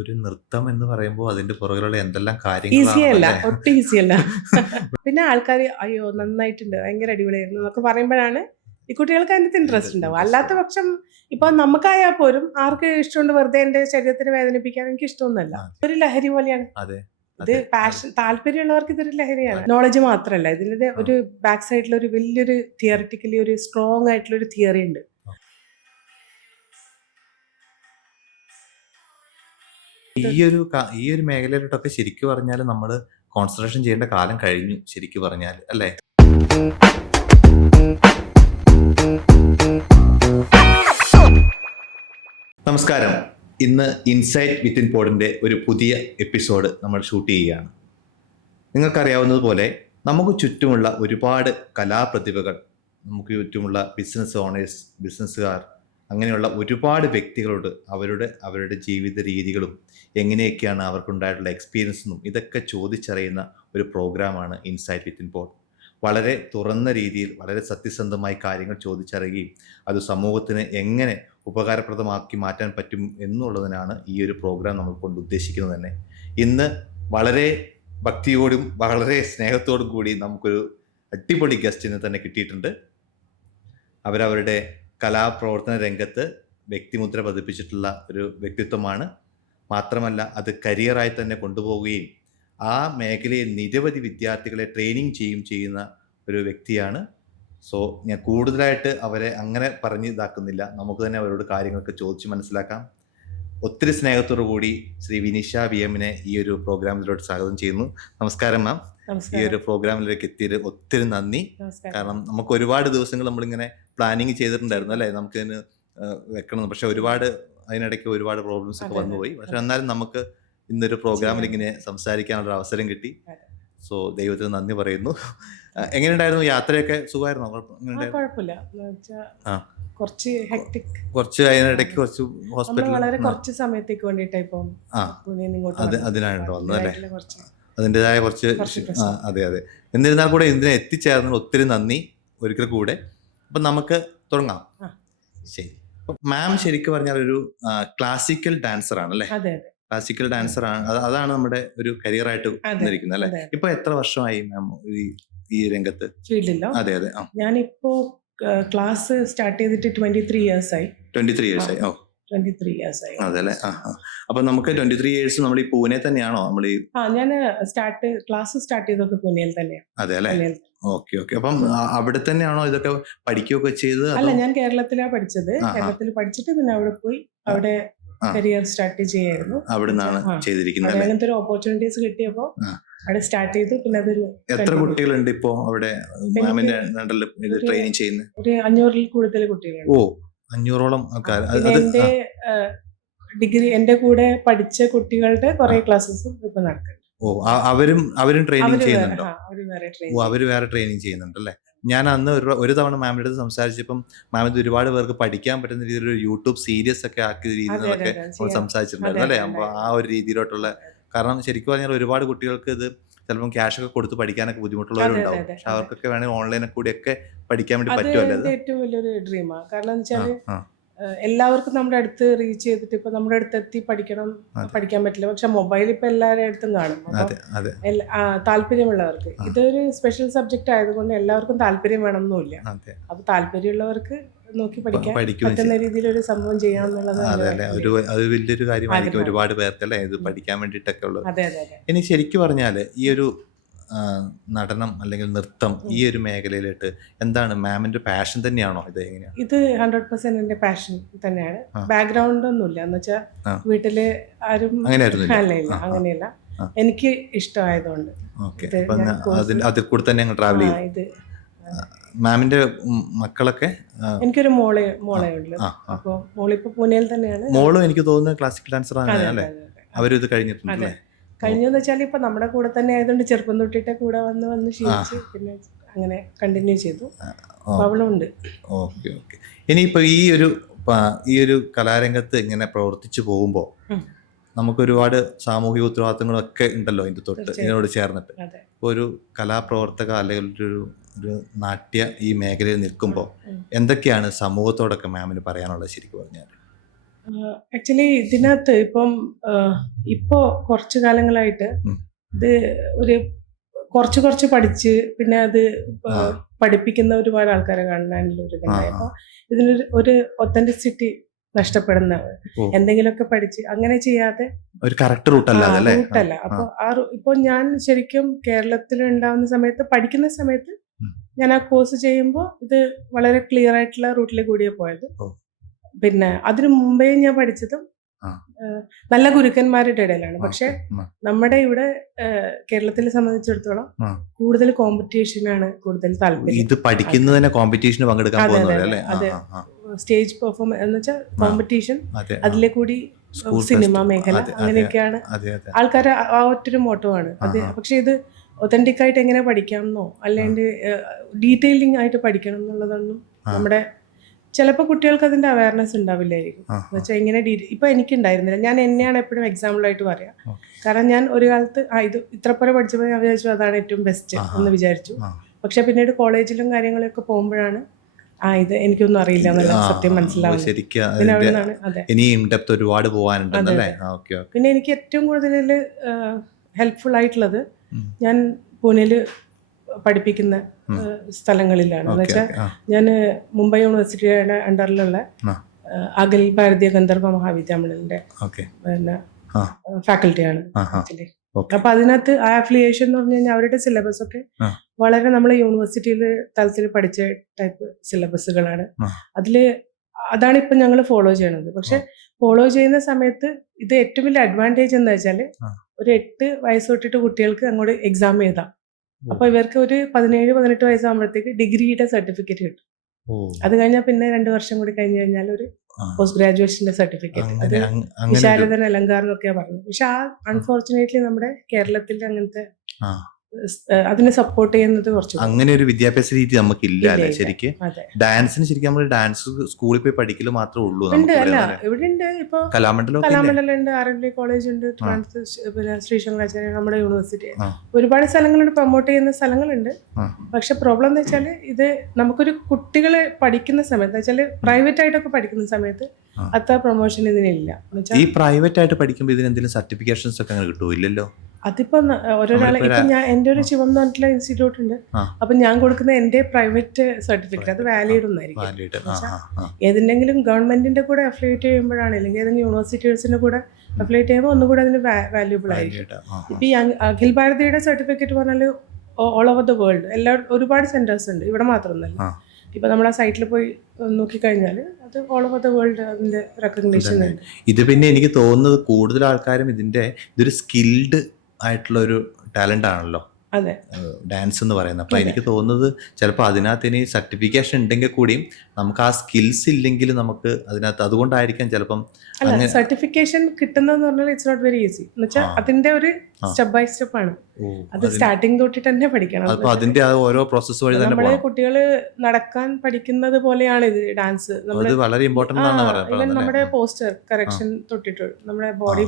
ഒരു നൃത്തം എന്ന് പറയുമ്പോൾ അതിന്റെ പുറകിലുള്ള എന്തെല്ലാം ഈസിയല്ല, കാര്യങ്ങളാണല്ലേ. ഒട്ടും ഈസിയല്ല. പിന്നെ ആൾക്കാർ അയ്യോ നന്നായിട്ടുണ്ട്, ഭയങ്കര അടിപൊളിയായിരുന്നു എന്നൊക്കെ പറയുമ്പോഴാണ് ഈ കുട്ടികൾക്ക് അതിനകത്ത് ഇൻട്രസ്റ്റ് ഉണ്ടാവും. അല്ലാത്ത പക്ഷം ഇപ്പൊ നമുക്കായാൽ പോലും ആർക്ക് ഇഷ്ടമുണ്ട് വെറുതെ എന്റെ ശരീരത്തിന് വേദനിപ്പിക്കാൻ എനിക്ക് ഇഷ്ടമൊന്നുമല്ല. ഒരു ലഹരി പോലെയാണ് അതെ ഇത്. പാഷൻ താല്പര്യമുള്ളവർക്ക് ഇതൊരു ലഹരിയാണ്. നോളജ് മാത്രമല്ല, ഇതിന്റെ ഒരു ബാക്ക് സൈഡിൽ ഒരു വലിയൊരു തിയറിറ്റിക്കലി ഒരു സ്ട്രോങ് ആയിട്ടുള്ള ഒരു തിയറി ഉണ്ട്. ഈ ഒരു മേഖലയിലോട്ടൊക്കെ ശരിക്കും പറഞ്ഞാൽ നമ്മൾ കോൺസെൻട്രേഷൻ ചെയ്യേണ്ട കാലം കഴിഞ്ഞു ശരിക്കും പറഞ്ഞാൽ, അല്ലേ? നമസ്കാരം. ഇന്ന് ഇൻസൈറ്റ് വിത്തിൻ പോഡിന്റെ ഒരു പുതിയ എപ്പിസോഡ് നമ്മൾ ഷൂട്ട് ചെയ്യുകയാണ്. നിങ്ങൾക്കറിയാവുന്നതുപോലെ നമുക്ക് ചുറ്റുമുള്ള ഒരുപാട് കലാപ്രതിഭകൾ, നമുക്ക് ചുറ്റുമുള്ള ബിസിനസ് ഓണേഴ്സ്, ബിസിനസ്സുകാർ, അങ്ങനെയുള്ള ഒരുപാട് വ്യക്തികളോട് അവരുടെ ജീവിത രീതികളും എങ്ങനെയൊക്കെയാണ് അവർക്കുണ്ടായിട്ടുള്ള എക്സ്പീരിയൻസും ഇതൊക്കെ ചോദിച്ചറിയുന്ന ഒരു പ്രോഗ്രാമാണ് ഇൻസൈറ്റ് വിത്തിൻ പോഡ്. വളരെ തുറന്ന രീതിയിൽ വളരെ സത്യസന്ധമായി കാര്യങ്ങൾ ചോദിച്ചറിയുകയും അത് സമൂഹത്തിന് എങ്ങനെ ഉപകാരപ്രദമാക്കി മാറ്റാൻ പറ്റും എന്നുള്ളതിനാണ് ഈ ഒരു പ്രോഗ്രാം നമ്മൾ കൊണ്ട് ഉദ്ദേശിക്കുന്നത് തന്നെ. ഇന്ന് വളരെ ഭക്തിയോടും വളരെ സ്നേഹത്തോടും കൂടി നമുക്കൊരു അടിപൊളി ഗസ്റ്റിനെ തന്നെ കിട്ടിയിട്ടുണ്ട്. അവരവരുടെ കലാപ്രവർത്തന രംഗത്ത് വ്യക്തിമുദ്ര പതിപ്പിച്ചിട്ടുള്ള ഒരു വ്യക്തിത്വമാണ്. മാത്രമല്ല അത് കരിയറായി തന്നെ കൊണ്ടുപോവുകയും ആ മേഖലയിൽ നിരവധി വിദ്യാർത്ഥികളെ ട്രെയിനിങ് ചെയ്യുന്ന ഒരു വ്യക്തിയാണ്. സോ ഞാൻ കൂടുതലായിട്ട് അവരെ അങ്ങനെ പറഞ്ഞ് ഇതാക്കുന്നില്ല, നമുക്ക് തന്നെ അവരോട് കാര്യങ്ങളൊക്കെ ചോദിച്ച് മനസ്സിലാക്കാം. ഒത്തിരി സ്നേഹത്തോടു കൂടി ശ്രീ വിനിഷ വി എമ്മിനെ ഈ ഒരു പ്രോഗ്രാമിലോട്ട് സ്വാഗതം ചെയ്യുന്നു. നമസ്കാരം മാം. ഈ ഒരു പ്രോഗ്രാമിലേക്ക് എത്തിയത് ഒത്തിരി നന്ദി. കാരണം നമുക്ക് ഒരുപാട് ദിവസങ്ങൾ നമ്മളിങ്ങനെ പ്ലാനിങ് ചെയ്തിട്ടുണ്ടായിരുന്നു, അല്ലേ, നമുക്കിതിന് വെക്കണം. പക്ഷെ അതിനിടയ്ക്ക് ഒരുപാട് പ്രോബ്ലംസ് ഒക്കെ വന്നുപോയി. പക്ഷെ എന്നാലും നമുക്ക് ഇന്നൊരു പ്രോഗ്രാമിൽ ഇങ്ങനെ സംസാരിക്കാനുള്ള അവസരം കിട്ടി. സോ ദൈവത്തിന് നന്ദി പറയുന്നു. എങ്ങനെയുണ്ടായിരുന്നു യാത്രയൊക്കെ? സുഖമായിരുന്നോ? കുഴപ്പമില്ല. കുറച്ച് അതിനിടയ്ക്ക് കുറച്ച് ഹോസ്പിറ്റലിൽ വളരെ കുറച്ച് സമയത്തേക്ക് വേണ്ടിയിട്ടാ ഇപ്പം അതിനാണ് വന്നത്, അല്ലേ? അതിൻ്റെതായ കുറച്ച് അതെ. എന്നിരുന്നാൽ കൂടെ ഇതിനെ എത്തിച്ചേർന്നതിന് ഒത്തിരി നന്ദി ഒരിക്കൽ കൂടെ. അപ്പം നമുക്ക് തുടങ്ങാം. ശരി. അപ്പം മാം ശരിക്കും പറഞ്ഞാൽ ഒരു ക്ലാസിക്കൽ ഡാൻസർ ആണല്ലേ? ക്ലാസിക്കൽ ഡാൻസർ ആണ്. അതാണ് നമ്മുടെ ഒരു കരിയറായിട്ട് വന്നിരിക്കുന്നത്, അല്ലേ? ഇപ്പൊ എത്ര വർഷമായി മാം ഈ രംഗത്ത്, ഫീൽഡിലോ? അതെ. ഞാനിപ്പോ ക്ലാസ് സ്റ്റാർട്ട് ചെയ്തിട്ട് 23 years ആയി. 23 years ആയി. 23 years ആയി. അതെ. അപ്പൊ നമുക്ക് 23 years നമ്മൾ ഈ പൂനെ തന്നെയാണോ? നമ്മൾ ഞാൻ ക്ലാസ് സ്റ്റാർട്ട് ചെയ്തൊക്കെ പൂനെയിൽ തന്നെയാണ്. അതെ അല്ലേ? ഓക്കെ. അപ്പം അവിടെ തന്നെയാണോ ഇതൊക്കെ പഠിക്കുകയൊക്കെ ചെയ്ത്? അല്ല, ഞാൻ കേരളത്തിലാണ് പഠിച്ചത്. കേരളത്തിൽ പഠിച്ചിട്ട് പിന്നെ അവിടെ പോയി അവിടെ കരിയർ സ്റ്റാർട്ട് ചെയ്യായിരുന്നു. അവിടെ നിന്നാണ് ചെയ്തിരിക്കുന്നത്. അങ്ങനത്തെ ഒരു ഓപ്പർച്യൂണിറ്റീസ് കിട്ടിയപ്പോ അവിടെ സ്റ്റാർട്ട് ചെയ്തു. പിന്നെ അതൊരു എത്ര കുട്ടികളുണ്ട് ഇപ്പോ അവിടെ ട്രെയിനിങ് ചെയ്യുന്നത്? ഒരു 500-ൽ കൂടുതൽ കുട്ടികളുണ്ട്. 500ഓളം ആൾക്കാർ. എന്റെ ഡിഗ്രി എന്റെ കൂടെ പഠിച്ച കുട്ടികളുടെ കുറെ ക്ലാസ്സസും ഇപ്പൊ നടക്കുന്നുണ്ട്. അവരും ട്രെയിനിങ് ചെയ്യുന്നുണ്ടോ? അവര് വേറെ ട്രെയിനിങ് ചെയ്യുന്നുണ്ടല്ലേ? ഞാൻ അന്ന് ഒരു തവണ മാമിന്റെ അടുത്ത് സംസാരിച്ചപ്പം മാമിന്റെ ഒരുപാട് പേർക്ക് പഠിക്കാൻ പറ്റുന്ന രീതിയിൽ ഒരു യൂട്യൂബ് സീരീസ് ഒക്കെ ആക്കിയ രീതിയിലൊക്കെ സംസാരിച്ചിട്ടുണ്ടായിരുന്നു, അല്ലേ? അപ്പൊ ആ ഒരു രീതിയിലോട്ടുള്ള, കാരണം ശരിക്കും പറഞ്ഞാൽ ഒരുപാട് കുട്ടികൾക്ക് ഇത് ചിലപ്പം ക്യാഷ് ഒക്കെ കൊടുത്ത് പഠിക്കാനൊക്കെ ബുദ്ധിമുട്ടുള്ളവരുണ്ടാവും. പക്ഷെ അവർക്കൊക്കെ വേണമെങ്കിൽ ഓൺലൈനിൽ കൂടിയൊക്കെ പഠിക്കാൻ വേണ്ടി പറ്റുമല്ലോ. അത് ഏറ്റവും വലിയൊരു ഡ്രീമാണ്. കാരണം എന്ന് വെച്ചാൽ എല്ലാവർക്കും നമ്മുടെ അടുത്ത് റീച്ച് ചെയ്തിട്ട് ഇപ്പൊ നമ്മുടെ അടുത്ത് എത്തി പഠിക്കാൻ പറ്റില്ല. പക്ഷെ മൊബൈൽ ഇപ്പൊ എല്ലാവരുടെ അടുത്തും കാണും. താല്പര്യമുള്ളവർക്ക് ഇതൊരു സ്പെഷ്യൽ സബ്ജക്ട് ആയതുകൊണ്ട് എല്ലാവർക്കും താല്പര്യം വേണമെന്നില്ല. അപ്പൊ താല്പര്യമുള്ളവർക്ക് നോക്കി പഠിക്കാൻ പറ്റുന്ന രീതിയിൽ ഒരു സംഭവം ചെയ്യാന്നുള്ളത് വലിയൊരു കാര്യമായിരിക്കും ഒരുപാട് പേർക്ക്, അല്ലേ, ഇത് പഠിക്കാൻ വേണ്ടിയിട്ടൊക്കെ ഉള്ളത്. ഇനി ശരിക്കും പറഞ്ഞാല് ഈ ഒരു നടനം അല്ലെങ്കിൽ നൃത്തം ഈ ഒരു മേഖലയിലിട്ട് എന്താണ് മാമിന്റെ പാഷൻ തന്നെയാണോ? ഇത് എങ്ങനെയാണ്? ഇത് 100% എന്റെ പാഷൻ തന്നെയാണ്. ബാക്ക്ഗ്രൗണ്ട് ഒന്നുമില്ല എന്ന് വെച്ചാൽ വീട്ടില് ആരും അങ്ങനെയല്ല, എനിക്ക് ഇഷ്ടമായതുകൊണ്ട് അതിൽ കൂടെ തന്നെ ട്രാവൽ ചെയ്യും. ഇത് മാമിന്റെ മക്കളൊക്കെ? എനിക്കൊരു മോളെ ഉള്ളു. അപ്പൊ മോളിപ്പോ പൂനെയിൽ തന്നെയാണ്. മോളും എനിക്ക് തോന്നുന്നു ക്ലാസിക്കൽ ഡാൻസർ ആണ്, അല്ലേ? അവരും ഇത് കഴിഞ്ഞിട്ടുണ്ടല്ലേ? കഴിഞ്ഞെന്ന് വെച്ചാൽ ഇപ്പൊ നമ്മുടെ കൂടെ തന്നെ ആയതുകൊണ്ട് ചെറുപ്പം തൊട്ടിട്ട് കൂടെ വന്ന് ശീലിച്ച് പിന്നെ അങ്ങനെ കണ്ടിന്യൂ ചെയ്തു. അവളുണ്ട്. ഓക്കെ. ഇനിയിപ്പോ ഈ ഒരു കലാരംഗത്ത് ഇങ്ങനെ പ്രവർത്തിച്ചു പോകുമ്പോ നമുക്ക് ഒരുപാട് സാമൂഹിക ഉത്തരവാദിത്തങ്ങളൊക്കെ ഉണ്ടല്ലോ ഇതിനോട് ചേർന്നിട്ട്. ഒരു കലാപ്രവർത്തക അല്ലെങ്കിൽ ഒരു നാട്യ ഈ മേഖലയിൽ നിൽക്കുമ്പോൾ എന്തൊക്കെയാണ് സമൂഹത്തോടൊക്കെ മാമിന് പറയാനുള്ളത് ശരിക്കും പറഞ്ഞാൽ? ആക്ച്വലി ഇതിനകത്ത് ഇപ്പോ കുറച്ചു കാലങ്ങളായിട്ട് ഉം. ഇത് ഒരു കുറച്ച് പഠിച്ച് പിന്നെ അത് ആ. പഠിപ്പിക്കുന്ന ഒരുപാട് ആൾക്കാരെ കാണാനുള്ള ഒരു ഇതുണ്ടായി. ആ, ആ. അപ്പൊ ഇതിനൊരു ഒത്തന്റിസിറ്റി നഷ്ടപ്പെടുന്ന ഓ. എന്തെങ്കിലുമൊക്കെ പഠിച്ച് അങ്ങനെ ചെയ്യാതെ ഒരു കറക്റ്റ് റൂട്ട് അല്ലാതെ അല്ലേ? റൂട്ടല്ല. അപ്പൊ ഇപ്പൊ ഞാൻ ശരിക്കും കേരളത്തിൽ ഉണ്ടാവുന്ന സമയത്ത് പഠിക്കുന്ന സമയത്ത് ഉം. ഞാൻ ആ കോഴ്സ് ചെയ്യുമ്പോൾ ഇത് വളരെ ക്ലിയർ ആയിട്ടുള്ള റൂട്ടിൽ കൂടിയാണ് പോയത്. ഓ. പിന്നെ അതിനു മുമ്പേ ഞാൻ പഠിച്ചതും ആ. നല്ല ഗുരുക്കന്മാരുടെ ഇടയിലാണ്. പക്ഷെ ഓക്കേ. ഉം. നമ്മുടെ ഇവിടെ കേരളത്തിലെ സംബന്ധിച്ചിടത്തോളം ആ. കൂടുതൽ കോമ്പറ്റീഷനാണ് കൂടുതൽ താല്പര്യം. ഇത് പഠിക്കുന്നതിനെ കോമ്പറ്റീഷന് പങ്കെടുക്കാൻ അതെ, പോകുന്നത് അതെ, അല്ലേ? അതെ. ആ, ആ, സ്റ്റേജ് പെർഫോമൻസ് എന്ന് വെച്ചാൽ കോമ്പറ്റീഷൻ, അതെ, ആ. അതിലെ കൂടി സ്കൂൾ സിനിമ ഫെസ്റ്റ്. മേഖല അതെ, അതെ, അങ്ങനെയൊക്കെയാണ് അതെ, അതെ. ആൾക്കാർ ആ ഒറ്റൊരു മോട്ടോവാണ് അത്. ആഹാ. പക്ഷെ ഇത് ഒതന്റിക് ആയിട്ട് എങ്ങനെ പഠിക്കാമെന്നോ അല്ലെങ്കിൽ ഡീറ്റെയിലിംഗ് ആയിട്ട് പഠിക്കണം എന്നുള്ളതൊന്നും ആ. നമ്മുടെ ചിലപ്പോൾ കുട്ടികൾക്ക് അതിന്റെ അവയർനെസ് ഉണ്ടാവില്ലായിരിക്കും. ആ, എന്ന് വെച്ചാൽ ഇങ്ങനെ ഇപ്പൊ എനിക്കുണ്ടായിരുന്നില്ല. ഞാൻ എന്നെയാണ് എപ്പോഴും എക്സാമ്പിളായിട്ട് പറയാം. ഓക്കേ. കാരണം ഞാൻ ഒരു കാലത്ത് ഇത് ഇത്രപ്പുറം പഠിച്ചപ്പോൾ ഞാൻ വിചാരിച്ചു അതാണ് ഏറ്റവും ബെസ്റ്റ് ആഹാ. എന്ന് വിചാരിച്ചു. ആ. പക്ഷെ പിന്നീട് കോളേജിലും കാര്യങ്ങളൊക്കെ പോകുമ്പോഴാണ് ഇത് എനിക്കൊന്നും അറിയില്ല എന്നുള്ള ആ, സത്യം മനസ്സിലാവുന്നത്. ശരിക്കും പിന്നെ അതിന്റെ അവിടെ നിന്നാണ് അതെ. ഇനി ഇൻഡെപ്ത് ഒരുപാട് പോകാനുണ്ടെന്നല്ലേ? Okay, okay. പിന്നെ എനിക്ക് ഏറ്റവും കൂടുതൽ ഹെൽപ്ഫുൾ ആയിട്ടുള്ളത് ഉം. ഞാൻ പൂനെയിൽ പഠിപ്പിക്കുന്ന ഉം. സ്ഥലങ്ങളിലാണ്. എന്ന് ഓക്കെ, വെച്ചാൽ ഓക്കെ. ആ, ഞാൻ മുംബൈ യൂണിവേഴ്സിറ്റിയുടെ അണ്ടറിലുള്ള ആ. അഖിൽ ഭാരതീയ ഗന്ധർവ മഹാവിദ്യാലയത്തിന്റെ ഓക്കെ. പിന്നെ ആ. ഫാക്കൽറ്റിയാണ് ആഹാ. ആക്ച്വലി. ഓക്കെ. അപ്പൊ അതിനകത്ത് ആ അഫിലിയേഷൻ എന്ന് പറഞ്ഞു കഴിഞ്ഞാൽ അവരുടെ സിലബസ് ഒക്കെ ആ. വളരെ നമ്മൾ യൂണിവേഴ്സിറ്റിയിൽ തലത്തിൽ പഠിച്ച ടൈപ്പ് സിലബസുകളാണ്. ആ. അതാണ് ഇപ്പൊ ഞങ്ങൾ ഫോളോ ചെയ്യണത്. പക്ഷെ ഫോളോ ചെയ്യുന്ന സമയത്ത് ഇത് ഏറ്റവും വലിയ അഡ്വാൻറ്റേജ് എന്താ വെച്ചാല് ആ. ഒരു 8 വയസ്സ് തൊട്ടിട്ട് കുട്ടികൾക്ക് അങ്ങോട്ട് എക്സാം എഴുതാം. ഓ. അപ്പൊ ഇവർക്ക് ഒരു 17-18 വയസ്സാകുമ്പോഴത്തേക്ക് ഡിഗ്രിയുടെ സർട്ടിഫിക്കറ്റ് കിട്ടും. ഓ. അത് കഴിഞ്ഞാൽ പിന്നെ 2 വർഷം കൂടി കഴിഞ്ഞ് കഴിഞ്ഞാൽ ഒരു ആ. പോസ്റ്റ് ഗ്രാജുവേഷന്റെ സർട്ടിഫിക്കറ്റ്. അത് അങ്ങനെ വിശാരദൻ അലങ്കാരം എന്നൊക്കെയാ പറഞ്ഞത്. പക്ഷെ അൺഫോർച്ചുനേറ്റ്ലി നമ്മുടെ കേരളത്തിൽ അങ്ങനത്തെ ആ. അതിനെ സപ്പോർട്ട് ചെയ്യുന്നത് കുറച്ച് അങ്ങനെ ഒരു വിദ്യാഭ്യാസ രീതി നമുക്കില്ല അല്ലേ? ഇല്ല. ശരിക്ക് അതെ ഡാൻസിന് ശരിക്കും നമ്മൾ ഡാൻസ് സ്കൂളിൽ പോയി പഠിക്കല് മാത്രമേ ഉള്ളൂ ഉണ്ട്. നമുക്ക് അല്ല ഇവിടെ, അല്ലേ? ഇവിടെ ഉണ്ട്. ഇപ്പൊ കലാമണ്ഡലം ഒക്കെ ഇല്ലേ? കലാമണ്ഡലം ഉണ്ട്, RLV കോളേജ് ഉണ്ട്, പിന്നെ ശ്രീ ശങ്കരാചാര്യ നമ്മുടെ യൂണിവേഴ്സിറ്റി, ആ. ഒരുപാട് സ്ഥലങ്ങളുണ്ട്, പ്രൊമോട്ട് ചെയ്യുന്ന സ്ഥലങ്ങളുണ്ട്. ആ. പക്ഷെ പ്രോബ്ലം എന്ന് വെച്ചാൽ ഇത് നമുക്കൊരു കുട്ടികളെ പഠിക്കുന്ന സമയത്ത് വെച്ചാൽ പ്രൈവറ്റ് ആയിട്ടൊക്കെ പഠിക്കുന്ന സമയത്ത് ആ. അത്ര പ്രൊമോഷൻ ഇതിനില്ല. എന്നുവെച്ചാൽ ഈ പ്രൈവറ്റ് ആയിട്ട് പഠിക്കുമ്പോൾ ഇതിന് എന്തെങ്കിലും സർട്ടിഫിക്കേഷൻസ് ഒക്കെ അങ്ങനെ കിട്ടുമോ? ഇല്ലല്ലോ. അതിപ്പോ ഓരോരാളെ ഇപ്പൊ ഞാൻ എൻ്റെ ഒരു ശിവം എന്ന് പറഞ്ഞിട്ടുള്ള ഇൻസ്റ്റിറ്റ്യൂട്ട് ഉണ്ട്. ആ. അപ്പൊ ഞാൻ കൊടുക്കുന്ന എൻ്റെ പ്രൈവറ്റ് സർട്ടിഫിക്കറ്റ് അത് വാലിഡ് ഒന്നായിരിക്കും. വാലിഡ്. ആ, ആ, ആ. ഏതെങ്കിലും ഗവൺമെന്റിന്റെ കൂടെ അഫിലിയേറ്റ് ചെയ്യുമ്പോഴാണ് അല്ലെങ്കിൽ ഏതെങ്കിലും യൂണിവേഴ്സിറ്റീസിന്റെ കൂടെ അഫിലിയേറ്റ് ചെയ്യുമ്പോൾ ഒന്നുകൂടെ അതിന് വാല്യൂബിൾ ആയിരിക്കും. വാലിഡ്. ആ, ആ. ഇപ്പൊ ഈ അഖിൽ ഭാരതിയുടെ സർട്ടിഫിക്കറ്റ് പറഞ്ഞാൽ ഓൾ ഓവർ ദ വേൾഡ് ഒരുപാട് സെന്റേഴ്സ് ഉണ്ട്, ഇവിടെ മാത്രമൊന്നുമല്ല. ആ. ഇപ്പൊ നമ്മൾ ആ സൈറ്റിൽ പോയി നോക്കിക്കഴിഞ്ഞാൽ അത് ഓൾ ഓവർ ദ വേൾഡ് അതിന്റെ റെക്കഗ്നേഷൻ ഉണ്ട്. ഇത് പിന്നെ എനിക്ക് തോന്നുന്നത് കൂടുതൽ ആൾക്കാരും ഇതൊരു സ്കിൽഡ് ആയിട്ടുള്ള ഒരു ടാലന്റ് ആണല്ലോ അതെ ഡാൻസ് എന്ന് പറയുന്നത്. അപ്പൊ അതെ. എനിക്ക് തോന്നുന്നത് ചിലപ്പോൾ അതിനകത്ത് ഇനി സർട്ടിഫിക്കേഷൻ ഉണ്ടെങ്കിൽ കൂടിയും നമുക്ക് ആ സ്കിൽസ് ഇല്ലെങ്കിൽ നമുക്ക് അതിനകത്ത് അതുകൊണ്ടായിരിക്കാം ചിലപ്പം അല്ല അങ്ങനെ. സർട്ടിഫിക്കേഷൻ കിട്ടുന്നതെന്ന് പറഞ്ഞാൽ ഇറ്റ്സ് നോട്ട് വെരി ഈസി. എന്ന് വെച്ചാൽ ആ. അതിന്റെ ഒരു ആ. സ്റ്റെപ്പ് ബൈ സ്റ്റെപ്പ് ആണ്. ഓ, അത് സ്റ്റാർട്ടിങ് തൊട്ടിട്ട് തന്നെ പഠിക്കണം. അപ്പൊ അതിന്റെ ആ ഓരോ പ്രോസസ്സ് വഴി തന്നെ നമ്മള് പോകണം. കുട്ടികള് നടക്കാൻ പഠിക്കുന്നത് പോലെയാണ് ഇത് ഡാൻസ്. അത് വളരെ ഇമ്പോർട്ടന്റ് ആണ് ഇവൻ പറയുന്നത്. നമ്മുടെ പോസ്റ്റർ കറക്ഷൻ തൊട്ടിട്ട് നമ്മുടെ ബോഡി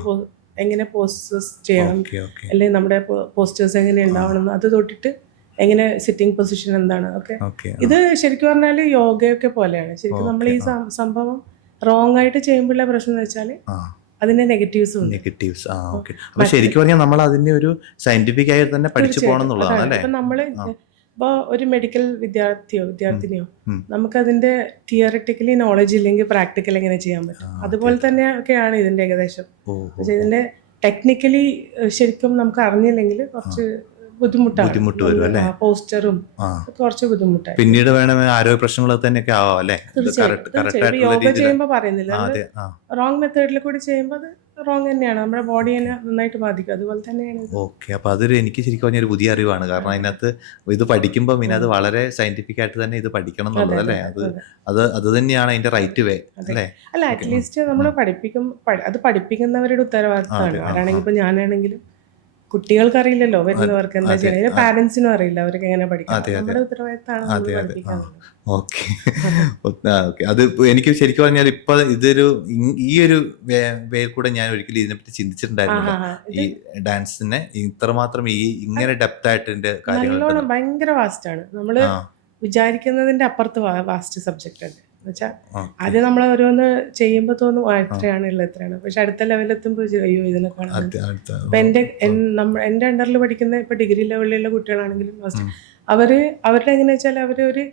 എങ്ങനെ പോസ്റ്റേഴ്സ് ചെയ്യണം, ഓക്കെ, ഓക്കെ, അല്ലെങ്കിൽ നമ്മുടെ പോസ്റ്റേഴ്സ് എങ്ങനെ ഉണ്ടാവണം, അത് തൊട്ടിട്ട് എങ്ങനെ സിറ്റിംഗ് പൊസിഷൻ എന്താണ് ഒക്കെ. ഓക്കെ. ഇത് ശരിക്കും പറഞ്ഞാൽ യോഗയൊക്കെ പോലെയാണ്. ശരിക്കും നമ്മൾ ഈ സംഭവം റോങ് ആയിട്ട് ചെയ്യുമ്പോഴുള്ള പ്രശ്നം എന്ന് വെച്ചാൽ അതിന്റെ നെഗറ്റീവ്സും ഉണ്ട്. നെഗറ്റീവ്സ്. ആ, ഓക്കെ. അപ്പൊ ശരിക്കും പറഞ്ഞാൽ നമ്മൾ അതിനെ ഒരു സയന്റിഫിക് ആയിട്ട് തന്നെ പഠിച്ചു പോകണം എന്നുള്ളതാണ് അല്ലേ? ഇപ്പൊ നമ്മള് ഇപ്പൊ ഒരു മെഡിക്കൽ വിദ്യാർത്ഥിനിയോ ഉം. നമുക്ക് അതിന്റെ തിയറിറ്റിക്കലി നോളജ് ഇല്ലെങ്കിൽ പ്രാക്ടിക്കൽ എങ്ങനെ ചെയ്യാൻ പറ്റും? അതുപോലെ തന്നെ ഒക്കെയാണ് ഇതിന്റെ ഏകദേശം. ഓ, പക്ഷേ ഇതിന്റെ ടെക്നിക്കലി ശരിക്കും നമുക്ക് അറിഞ്ഞില്ലെങ്കിൽ കുറച്ച് ബുദ്ധിമുട്ട് വരും അല്ലേ? പോസ്റ്ററും ആ. കുറച്ച് ബുദ്ധിമുട്ടായി. പിന്നീട് വേണമെങ്കിൽ ആരോഗ്യ പ്രശ്നങ്ങൾ തന്നെയൊക്കെ ആവാം അല്ലേ? തീർച്ചയായും യോഗ ചെയ്യുമ്പോൾ പറയുന്നില്ല, അതെ. ആ, റോങ് മെത്തേഡിൽ കൂടി ചെയ്യുമ്പോൾ അത് റോങ് തന്നെയാണ്, നമ്മുടെ ബോഡിയെ നന്നായിട്ട് ബാധിക്കും. അതുപോലെ തന്നെയാണ് ഇത്. ഓക്കെ. അപ്പൊ അതൊരു എനിക്ക് ശരിക്കും പറഞ്ഞൊരു പുതിയ അറിവാണ്. കാരണം അതിനകത്ത് ഇത് പഠിക്കുമ്പോൾ പിന്നെ അത് വളരെ സയന്റിഫിക് ആയിട്ട് തന്നെ ഇത് പഠിക്കണം എന്നുള്ളത് അല്ലേ? അത് തന്നെയാണ് അതിന്റെ റൈറ്റ് വേ അല്ലേ? അല്ല അറ്റ്ലീസ്റ്റ് നമ്മൾ അത് പഠിപ്പിക്കുന്നവരുടെ ഉത്തരവാദിത്തമാണ്. ആരാണെങ്കിൽ ഇപ്പൊ ഞാനാണെങ്കിലും കുട്ടികൾക്ക് അറിയില്ലല്ലോ വരുന്നവർക്ക് എന്താ ചെയ്യണത്, പാരന്റ്സിനും അറിയില്ല അവർക്ക് എങ്ങനെ പഠിക്കാം. നമ്മുടെ ഉത്തരവാദിത്തമാണ് പഠിപ്പിക്കുന്നത്. ഓക്കെ. ഓക്കെ. അത് എനിക്ക് ശരിക്കും പറഞ്ഞാൽ ഇപ്പൊ ഇതൊരു ഈ ഒരു വേ കൂടെ ഞാൻ ഒരിക്കലും ഇതിനെപ്പറ്റി ചിന്തിച്ചിട്ടുണ്ടായിരുന്നില്ല. ഈ ഡാൻസിനെ ഇത്രമാത്രം ഇങ്ങനെ ഡെപ്ത് ആയിട്ട് ഇതിന്റെ കാര്യങ്ങൾ നല്ലോണം ഭയങ്കര വാസ്റ്റ് ആണ്. നമ്മള് വിചാരിക്കുന്നതിന്റെ അപ്പുറത്ത് വാസ്റ്റ് സബ്ജക്റ്റ് ആണ്. എന്നുവെച്ചാൽ ഓക്കെ. ആദ്യം നമ്മൾ ഓരോന്ന് ചെയ്യുമ്പോൾ തോന്നും എത്രയാണ് ഉള്ളത് എത്രയാണ്, പക്ഷെ അടുത്ത ലെവലെത്തുമ്പോൾ അയ്യോ ഇതിനെ കാണാൻ. ഇപ്പൊ എൻ്റെ അണ്ടറിൽ പഠിക്കുന്ന ഇപ്പൊ ഡിഗ്രി ലെവലിലുള്ള കുട്ടികളാണെങ്കിലും അവരുടെ എങ്ങനെയാ വെച്ചാൽ അവരൊരു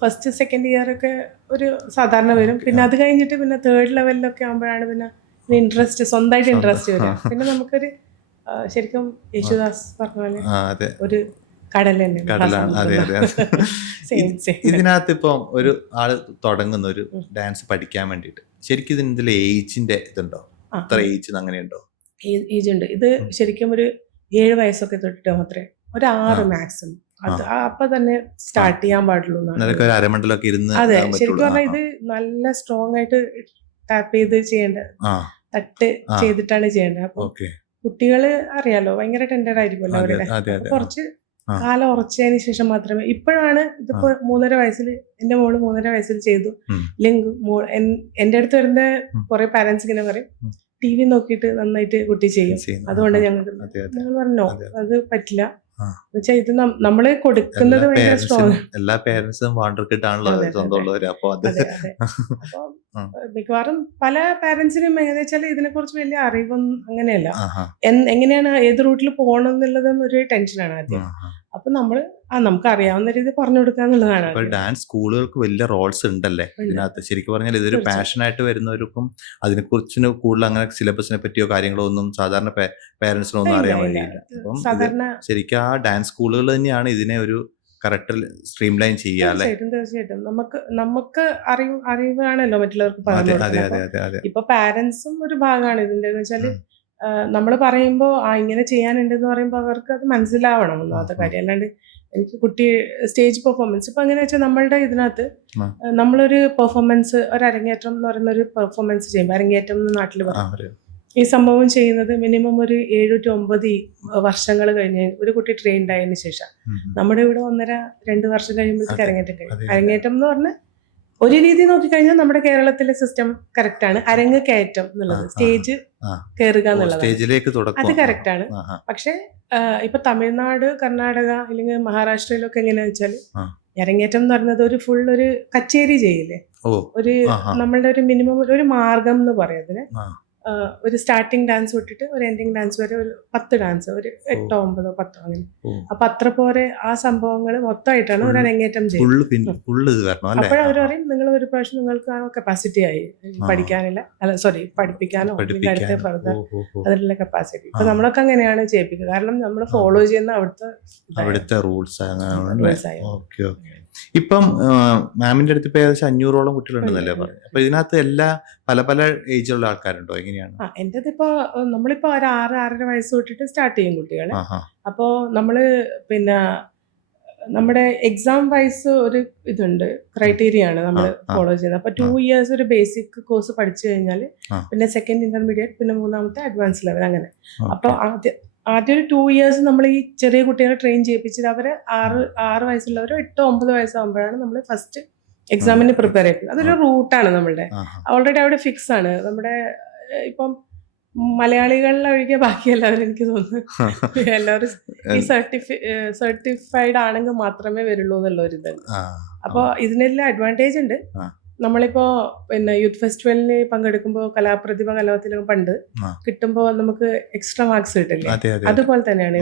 ഫസ്റ്റ് സെക്കൻഡ് ഇയർ ഒക്കെ ഒരു സാധാരണ വരും, പിന്നെ അത് കഴിഞ്ഞിട്ട് പിന്നെ തേർഡ് ലെവലിലൊക്കെ ആകുമ്പോഴാണ് പിന്നെ ഇൻട്രസ്റ്റ് സ്വന്തമായിട്ട് ഇൻട്രസ്റ്റ് വരും. പിന്നെ നമുക്കൊരു ശരിക്കും യേശുദാസ് പറഞ്ഞ പോലെ ഒരു കടൽ ഇതിനകത്ത് ഇപ്പം ഒരു ആള് തുടങ്ങുന്ന ഒരു ഡാൻസ് പഠിക്കാൻ വേണ്ടിട്ട് ശരിക്കും ഇതിന്റെ ഏജിന്റെ ഇതുണ്ടോ? അത്ര ഏജ് അങ്ങനെയുണ്ടോ? ഏജ് ഉണ്ട്. ഇത് ശരിക്കും ഒരു 7 വയസ്സൊക്കെ തൊട്ടിട്ട് മാത്രമേ, ഒരു 6 മാക്സിമം അത് അപ്പൊ തന്നെ സ്റ്റാർട്ട് ചെയ്യാൻ പാടുള്ളൂ. അരമണ്ടലൊക്കെ ഇരുന്ന്. അതെ, ശരിക്കും പറഞ്ഞാൽ ഇത് നല്ല സ്ട്രോങ് ആയിട്ട് ടാപ്പ് ചെയ്ത് ചെയ്യേണ്ടത്, തട്ട് ചെയ്തിട്ടാണ് ചെയ്യേണ്ടത്. അപ്പൊ കുട്ടികള് അറിയാലോ ഭയങ്കര ടെൻഡർ ആയിരിക്കുമല്ലോ അവരുടെ. കുറച്ച് കാലം ഉറച്ചതിന് ശേഷം മാത്രമേ, ഇപ്പോഴാണ് ഇതിപ്പോ 3.5 വയസ്സിൽ എന്റെ മോള് 3.5 വയസ്സിൽ ചെയ്തു. ഇല്ലെങ്കിൽ എന്റെ അടുത്ത് വരുന്ന കുറെ പാരന്റ്സ് ഇങ്ങനെ പറയും TV നോക്കിയിട്ട് നന്നായിട്ട് കുട്ടി ചെയ്യും, അതുകൊണ്ട് ഞങ്ങൾ പറഞ്ഞോ അത് പറ്റില്ല. എന്നുവെച്ചാൽ ഇത് നമ്മള് കൊടുക്കുന്നത് ഭയങ്കര സ്ട്രോങ്. എല്ലാ പേരൻസും വാണ്ടർക്കിട്ടാണല്ലോ സ്വന്തമുള്ളവര്. അപ്പൊ മിക്കവാറും പല പാരന്റ്സിനും എങ്ങനെ വെച്ചാൽ ഇതിനെ കുറിച്ച് വലിയ അറിവൊന്നും അങ്ങനെയല്ല, എങ്ങനെയാണ് ഏത് റൂട്ടിൽ പോകണം എന്നുള്ളതും ഒരു ടെൻഷനാണ് ആദ്യം. അപ്പൊ നമുക്ക് അറിയാവുന്ന രീതി പറഞ്ഞു കൊടുക്കാന്നുള്ളതാണ്. ഡാൻസ് സ്കൂളുകൾക്ക് വലിയ റോൾസ് ഉണ്ടല്ലേ ഇതിനകത്ത്. ശരിക്കും പറഞ്ഞാൽ ഇതൊരു പാഷനായിട്ട് വരുന്നവർക്കും അതിനെക്കുറിച്ച് കൂടുതൽ അങ്ങനെ സിലബസിനെ പറ്റിയോ കാര്യങ്ങളോ ഒന്നും സാധാരണ പേരൻസിനൊന്നും അറിയാൻ വേണ്ടിയില്ല. അപ്പം ശരിക്കും ആ ഡാൻസ് സ്കൂളുകൾ തന്നെയാണ് ഇതിനെ ഒരു കറക്റ്റ് സ്ട്രീം ലൈൻ ചെയ്യുക അല്ലേ? തീർച്ചയായിട്ടും നമുക്ക് അറിവാണല്ലോ മറ്റുള്ളവർക്ക് പറഞ്ഞു കൊടുക്കുന്നത്. ഇപ്പൊ പാരന്റ്സും ഒരു ഭാഗമാണ് ഇതിന്റെ. വെച്ചാല് നമ്മൾ പറയുമ്പോ ഇങ്ങനെ ചെയ്യാനുണ്ടെന്ന് പറയുമ്പോൾ അവർക്ക് അത് മനസ്സിലാവണം ഒന്നാമത്തെ കാര്യം. അല്ലാണ്ട് എനിക്ക് കുട്ടി സ്റ്റേജ് പെർഫോമൻസ് ഇപ്പൊ എങ്ങനെയാ വെച്ചാൽ നമ്മളുടെ ഇതിനകത്ത് നമ്മളൊരു പെർഫോമൻസ്, ഒരു അരങ്ങേറ്റം എന്ന് പറയുന്ന ഒരു പെർഫോമൻസ് ചെയ്യുമ്പോൾ, അരങ്ങേറ്റം എന്ന് നാട്ടിൽ പറയും, ഈ സംഭവം ചെയ്യുന്നത് മിനിമം ഒരു 7 to 9 വർഷങ്ങൾ കഴിഞ്ഞ് ഒരു കുട്ടി ട്രെയിൻഡ് ആയതിനു ശേഷം. നമ്മുടെ ഇവിടെ 1.5-2 വർഷം കഴിയുമ്പോഴത്തേക്ക് അരങ്ങേറ്റം കഴിയും. അരങ്ങേറ്റം എന്ന് പറഞ്ഞാൽ ഒരു രീതി നോക്കിക്കഴിഞ്ഞാൽ നമ്മുടെ കേരളത്തിലെ സിസ്റ്റം കറക്റ്റ് ആണ്. അരങ്ങ് കയറ്റം എന്നുള്ളത്, സ്റ്റേജ് കയറുക എന്നുള്ളത്, അത് കറക്റ്റ് ആണ്. പക്ഷെ ഇപ്പൊ തമിഴ്നാട്, കർണാടക അല്ലെങ്കിൽ മഹാരാഷ്ട്രയിലൊക്കെ എങ്ങനെയാ വെച്ചാൽ അരങ്ങേറ്റം എന്ന് പറയുന്നത് ഒരു ഫുൾ ഒരു കച്ചേരി ചെയ്യില്ലേ, ഒരു നമ്മളുടെ ഒരു മിനിമം ഒരു മാർഗം എന്ന് പറയുന്നതിന് ഒരു സ്റ്റാർട്ടിങ് ഡാൻസ് തൊട്ടിട്ട് ഒരു എൻഡിങ് ഡാൻസ് വരെ ഒരു 10 ഡാൻസ്, ഒരു 8, 9, 10 അങ്ങനെ. അപ്പൊ അത്ര പോരെ ആ സംഭവങ്ങൾ മൊത്തമായിട്ടാണ് ഒരു അരങ്ങേറ്റം ചെയ്യുന്നത്. അപ്പോഴവർ പറയും നിങ്ങൾ ഒരു പ്രാവശ്യം നിങ്ങൾക്ക് ആ കപ്പാസിറ്റി ആയി പഠിക്കാനില്ല, പഠിപ്പിക്കാനോ അടുത്ത ഫർദർ അതിനുള്ള കപ്പാസിറ്റി. ഇപ്പൊ നമ്മളൊക്കെ അങ്ങനെയാണ് ചെയ്യിപ്പിക്കുക, കാരണം നമ്മൾ ഫോളോ ചെയ്യുന്ന അവിടുത്തെ റൂൾസ് ആയി. ഇപ്പം മാമിന്റെ അടുത്ത് ഇപ്പൊ ഏകദേശം 500ഓളം കുട്ടികളുണ്ടെന്നല്ലേ പറഞ്ഞു. അപ്പൊ ഇതിനകത്ത് പല പല ഏജിലുള്ള ആൾക്കാരുണ്ടോ? എങ്ങനെയാണ്? എൻ്റെ ഇപ്പൊ നമ്മളിപ്പോ ഒരു 6-6.5 വയസ്സ് തൊട്ടിട്ട് സ്റ്റാർട്ട് ചെയ്യും കുട്ടികളെ. അപ്പോ നമ്മള് പിന്നെ നമ്മുടെ എക്സാം വൈസ് ഒരു ഇതുണ്ട്, ക്രൈറ്റീരിയ ആണ് നമ്മൾ ഫോളോ ചെയ്യുന്നത്. അപ്പൊ 2 years ഒരു ബേസിക് കോഴ്സ് പഠിച്ചു കഴിഞ്ഞാൽ പിന്നെ സെക്കൻഡ് ഇന്റർമീഡിയറ്റ്, പിന്നെ 3ാമത്തെ അഡ്വാൻസ് ലെവൽ അങ്ങനെ. അപ്പൊ ആദ്യം ഒരു 2 years നമ്മൾ ഈ ചെറിയ കുട്ടികളെ ട്രെയിൻ ചെയ്യിപ്പിച്ചിട്ട് അവരെ 6 വയസ്സുള്ളവരോ 8-9 വയസ്സാകുമ്പോഴാണ് നമ്മൾ ഫസ്റ്റ് എക്സാമിന് പ്രിപ്പയർ ചെയ്യുന്നത്. അതൊരു റൂട്ടാണ് നമ്മളുടെ, ഓൾറെഡി അവിടെ ഫിക്സ് ആണ്. നമ്മുടെ ഇപ്പം മലയാളികളിലൊഴികെ ബാക്കി എല്ലാവരും എനിക്ക് തോന്നുന്നു എല്ലാവരും ഈ സർട്ടിഫൈഡ് ആണെങ്കിൽ മാത്രമേ വരുള്ളൂ എന്നുള്ള ഒരു ഇതുണ്ട്. അപ്പോൾ ഇതിനെല്ലാം അഡ്വാൻറ്റേജ് ഉണ്ട്. നമ്മളിപ്പോ പിന്നെ യൂത്ത് ഫെസ്റ്റിവലിന് പങ്കെടുക്കുമ്പോൾ കലാപ്രതിഭ കലോത്സവം പണ്ട് കിട്ടുമ്പോൾ നമുക്ക് എക്സ്ട്രാ മാർക്സ് കിട്ടില്ലേ, അതുപോലെ തന്നെയാണ്